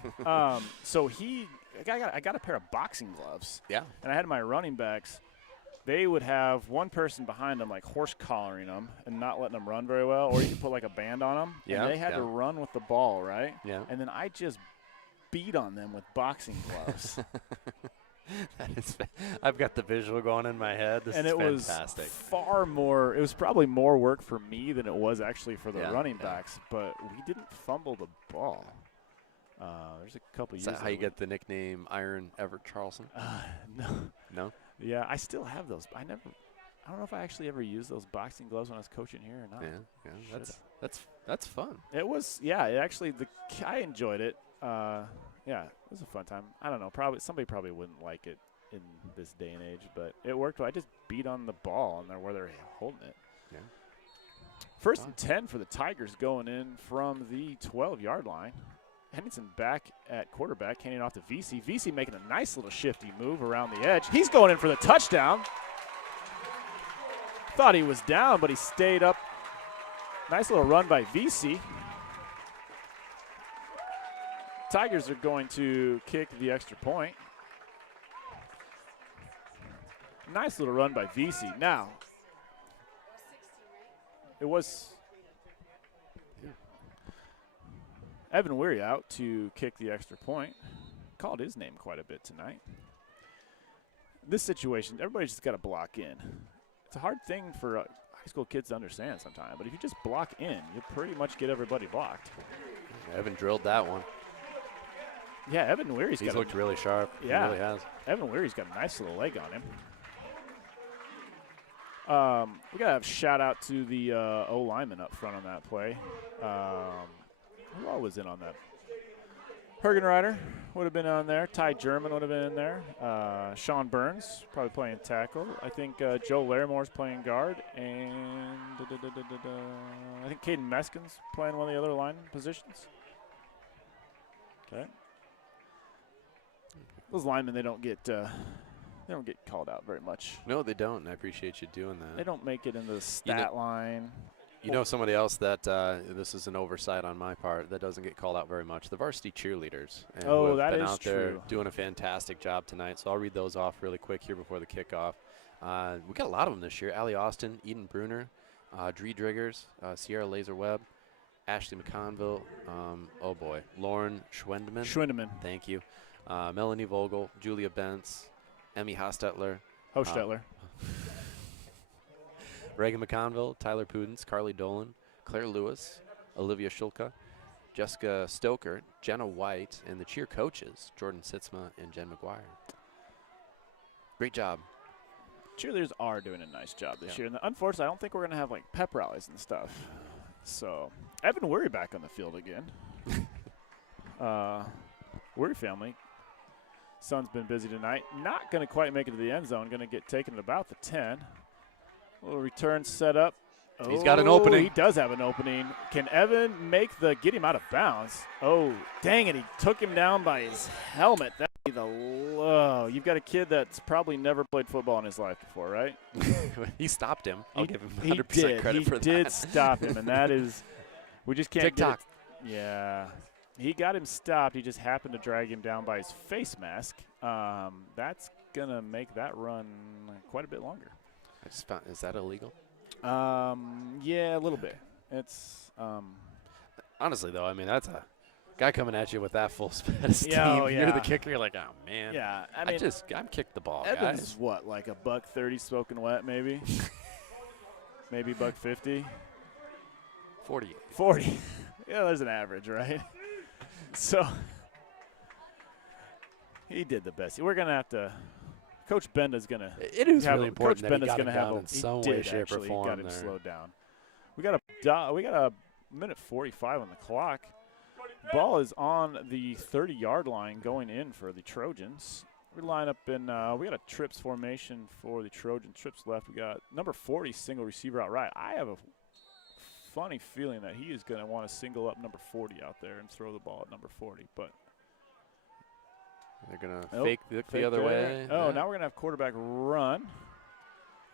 So I got a pair of boxing gloves. Yeah. And I had my running backs. They would have one person behind them, like horse collaring them and not letting them run very well, or you could put like a band on them. Yeah. And they had to run with the ball, right? Yeah. And then I just beat on them with boxing gloves. I've got the visual going in my head. This is fantastic. It was probably more work for me than it was actually for the running backs, but we didn't fumble the ball. There's a couple years. Is that how you get the nickname Iron Everett Charleston? No. No? Yeah, I still have those. I don't know if I actually ever used those boxing gloves when I was coaching here or not. Yeah, that's fun. It was, I enjoyed it. Yeah, it was a fun time. I don't know, somebody probably wouldn't like it in this day and age, but it worked. I just beat on the ball and where they're holding it. Yeah. First and 10 for the Tigers going in from the 12-yard line. Henningsen back at quarterback, handing off to VC. VC making a nice little shifty move around the edge. He's going in for the touchdown. Thought he was down, but he stayed up. Nice little run by VC. Tigers are going to kick the extra point. Nice little run by VC. Now, it was Evan Weary out to kick the extra point. Called his name quite a bit tonight. This situation, everybody's just got to block in. It's a hard thing for high school kids to understand sometimes, but if you just block in, you pretty much get everybody blocked. Evan drilled that one. Yeah, Evan Weary's He's looked really sharp. Yeah. He really has. Evan Weary's got a nice little leg on him. We got to have a shout out to the O lineman up front on that play. Who all was in on that? Hergenreiter would have been on there. Ty German would have been in there. Sean Burns probably playing tackle. I think Joe Larimore's playing guard. And I think Caden Meskin's playing one of the other line positions. Okay. Those linemen, they don't get called out very much. No, they don't, and I appreciate you doing that. They don't make it into the stat line. You know somebody else that this is an oversight on my part that doesn't get called out very much? The varsity cheerleaders. And who have that been is out there true. doing a fantastic job tonight. So I'll read those off really quick here before the kickoff. We got a lot of them this year. Allie Austin, Eden Bruner, Dree Driggers, Sierra Laser Webb, Ashley McConville, oh boy, Lauren Schwendeman. Thank you. Melanie Vogel, Julia Bentz, Emmy Hostetler. Hostetler. Reagan McConville, Tyler Pudens, Carly Dolan, Claire Lewis, Olivia Shulka, Jessica Stoker, Jenna White, and the cheer coaches, Jordan Sitzma and Jen McGuire. Great job. Cheerleaders are doing a nice job this year. And unfortunately, I don't think we're going to have, like, pep rallies and stuff. So, Evan Weary back on the field again. Weary family. Son's been busy tonight. Not going to quite make it to the end zone. Going to get taken at about the 10. Little return set up. He's got an opening. He does have an opening. Can Evan get him out of bounds? Oh, dang it. He took him down by his helmet. That'd be the low. You've got a kid that's probably never played football in his life before, right? He stopped him. I'll give him 100% he did. credit for that. He did stop him, and that is – we just can't TikTok. Yeah. He got him stopped. He just happened to drag him down by his face mask. That's going to make that run quite a bit longer. I just found, is that illegal? Yeah, a little bit. It's honestly though, I mean that's a guy coming at you with that full speed of steam. Yeah, oh, You're yeah. the kicker. You're like, oh man. Yeah, I mean, I'm kicked the ball, Evans guys. is what, like $130 smoking wet, maybe, maybe $150. 40. Yeah, there's an average, right? So he did the best. We're gonna have to. Coach Benda's gonna. It is really important Coach that Benda's he got gonna him have down a, in some he way, did shape, or actually form got him there. slowed down. We got a minute 45 on the clock. Ball is on the 30-yard line going in for the Trojans. We line up in. We got a trips formation for the Trojans. Trips left. We got number 40 single receiver out right. I have a funny feeling that he is going to want to single up number 40 out there and throw the ball at number 40, but. They're going to fake the other way. Oh, yeah. Now we're going to have quarterback run.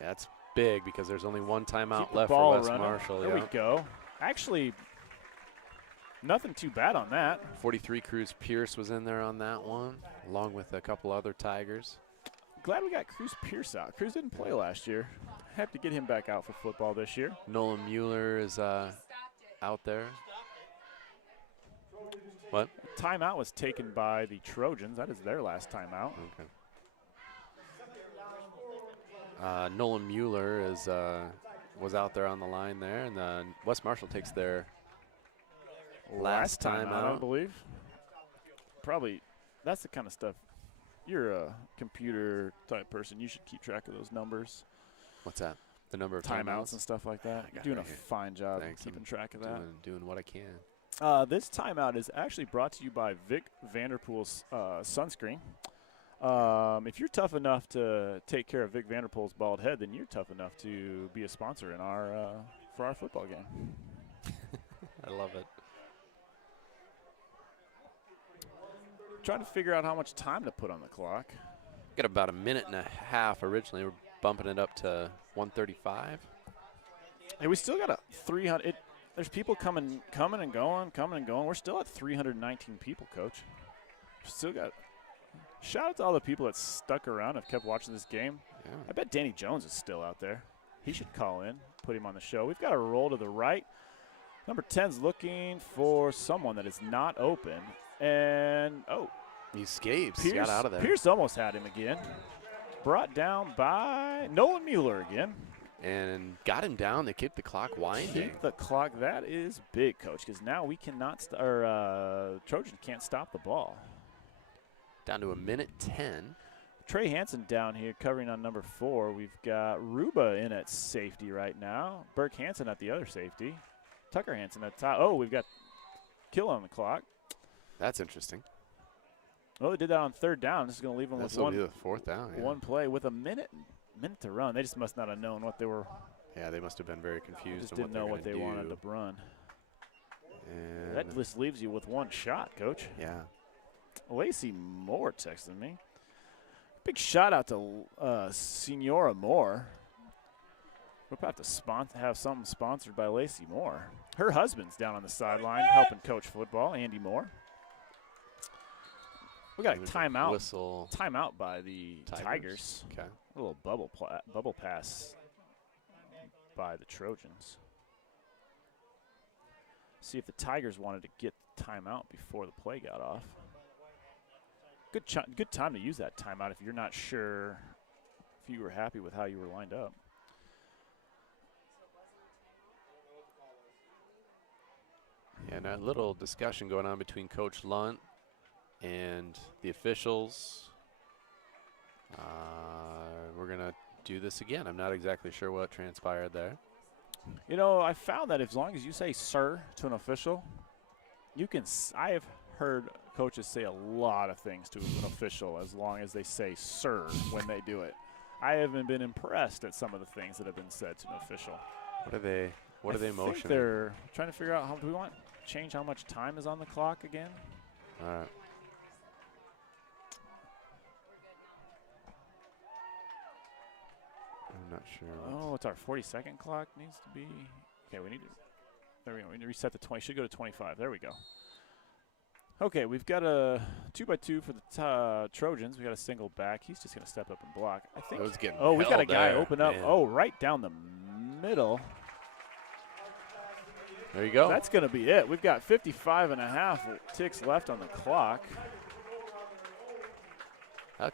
Yeah, that's big because there's only one timeout Keep the left ball for West running. Marshall. There we go. Actually, nothing too bad on that. 43 Cruz Pierce was in there on that one, along with a couple other Tigers. Glad we got Cruz Pierce out. Cruz didn't play last year. Have to get him back out for football this year. Nolan Mueller is out there. What? Timeout was taken by the Trojans. That is their last timeout. Okay. Nolan Mueller was out there on the line there, and then West Marshall takes their last timeout, I believe. Probably, that's the kind of stuff. You're a computer type person. You should keep track of those numbers. What's that? The number of timeouts and stuff like that. You're doing a fine job keeping track of that. Doing what I can. This timeout is actually brought to you by Vic Vanderpool's sunscreen. If you're tough enough to take care of Vic Vanderpool's bald head, then you're tough enough to be a sponsor in for our football game. I love it. Trying to figure out how much time to put on the clock. Got about a minute and a half originally. We're bumping it up to 1:35. Hey, we still got a 300. There's people coming and going. We're still at 319 people, Coach. Still got. Shout out to all the people that stuck around and kept watching this game. Yeah. I bet Danny Jones is still out there. He should call in, put him on the show. We've got a roll to the right. Number 10's looking for someone that is not open. And, He escapes. He got out of there. Pierce almost had him again. Brought down by Nolan Mueller again. And got him down. They kept the clock winding. Keep the clock. That is big, Coach, because now we cannot Trojan can't stop the ball. Down to a minute 10. Trey Hansen down here covering on number 4. We've got Ruba in at safety right now. Burke Hansen at the other safety. Tucker Hansen at top. Oh, we've got Kill on the clock. That's interesting. Well, they did that on 3rd down. This is going to leave them with Be the 4th down. Yeah. one play with a minute to run. They just must not have known what they were. Yeah, they must have been very confused. Just didn't know what they wanted to run. And That just leaves you with one shot, Coach. yeah. Lacey Moore texted me. Big shout out to Senora Moore. We'll have to have something sponsored by Lacey Moore. Her husband's down on the sideline helping coach football, Andy Moore. We got a timeout. Whistle. Timeout by the Tigers. Okay. A little bubble pass by the Trojans. See if the Tigers wanted to get the timeout before the play got off. Good time to use that timeout if you're not sure if you were happy with how you were lined up. Yeah, and a little discussion going on between Coach Lunt and the officials. We're going to do this again. I'm not exactly sure what transpired there. You know, I found that as long as you say sir to an official, you can. I have heard coaches say a lot of things to an official as long as they say sir when they do it. I haven't been impressed at some of the things that have been said to an official. What are they I think motioning? they're trying to figure out do we want to change how much time is on the clock again? All right. I'm not sure. Oh, it's our 40-second clock needs to be. Okay, we need to. There we go. We need to reset the 20. Should go to 25. There we go. Okay, we've got a 2x2 for the Trojans. We got a single back. He's just going to step up and block. I think. We've got a guy open up. Man. Oh, right down the middle. There you go. That's going to be it. We've got 55 and a half ticks left on the clock.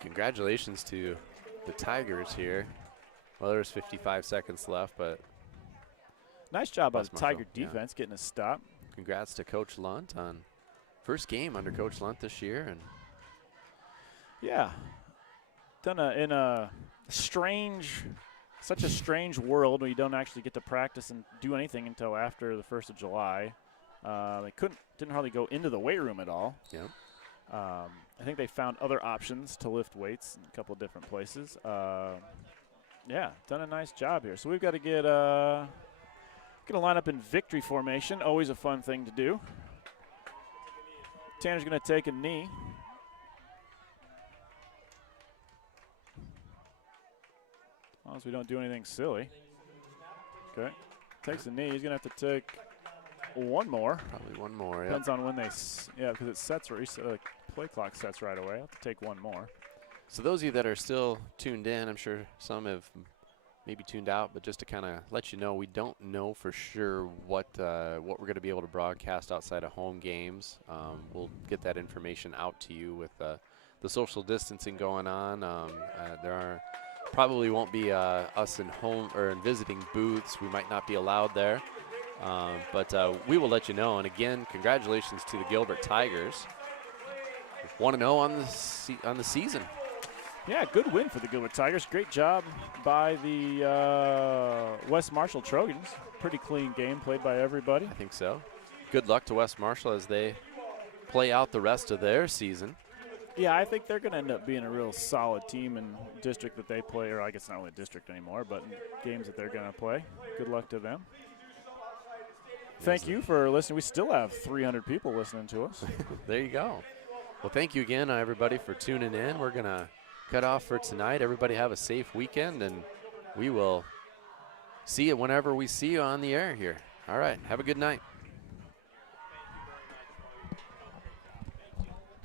Congratulations to the Tigers here. Well, there's 55 seconds left, but Nice job by West the Tiger Marshall, yeah. defense getting a stop. congrats to Coach Lunt on first game under Coach Lunt this year. And Yeah. Done in a such a strange world where you don't actually get to practice and do anything until after the 1st of July. They didn't hardly go into the weight room at all. yeah, I think they found other options to lift weights in a couple of different places. Yeah, done a nice job here. So we've got to get a line up in victory formation. Always a fun thing to do. Tanner's going to take a knee. As long as we don't do anything silly. Okay. Takes a knee. He's going to have to take one more. probably one more. Yeah. Depends on when they, because it sets, play clock sets right away. I'll have to take one more. So those of you that are still tuned in, I'm sure some have maybe tuned out, but just to kind of let you know, we don't know for sure what we're going to be able to broadcast outside of home games. We'll get that information out to you with the social distancing going on. Probably won't be us in home or in visiting booths. We might not be allowed there, but we will let you know. And again, congratulations to the Gilbert Tigers, 1-0 on the season. Yeah, good win for the Gilbert Tigers. Great job by the West Marshall Trojans. Pretty clean game played by everybody. I think so. Good luck to West Marshall as they play out the rest of their season. Yeah, I think they're going to end up being a real solid team in district that they play, or I guess not only district anymore, but in games that they're going to play. Good luck to them. Thank you for listening. We still have 300 people listening to us. There you go. Well, thank you again, everybody, for tuning in. We're going to cut off for tonight. Everybody have a safe weekend, and we will see you whenever we see you on the air here. All right. Have a good night.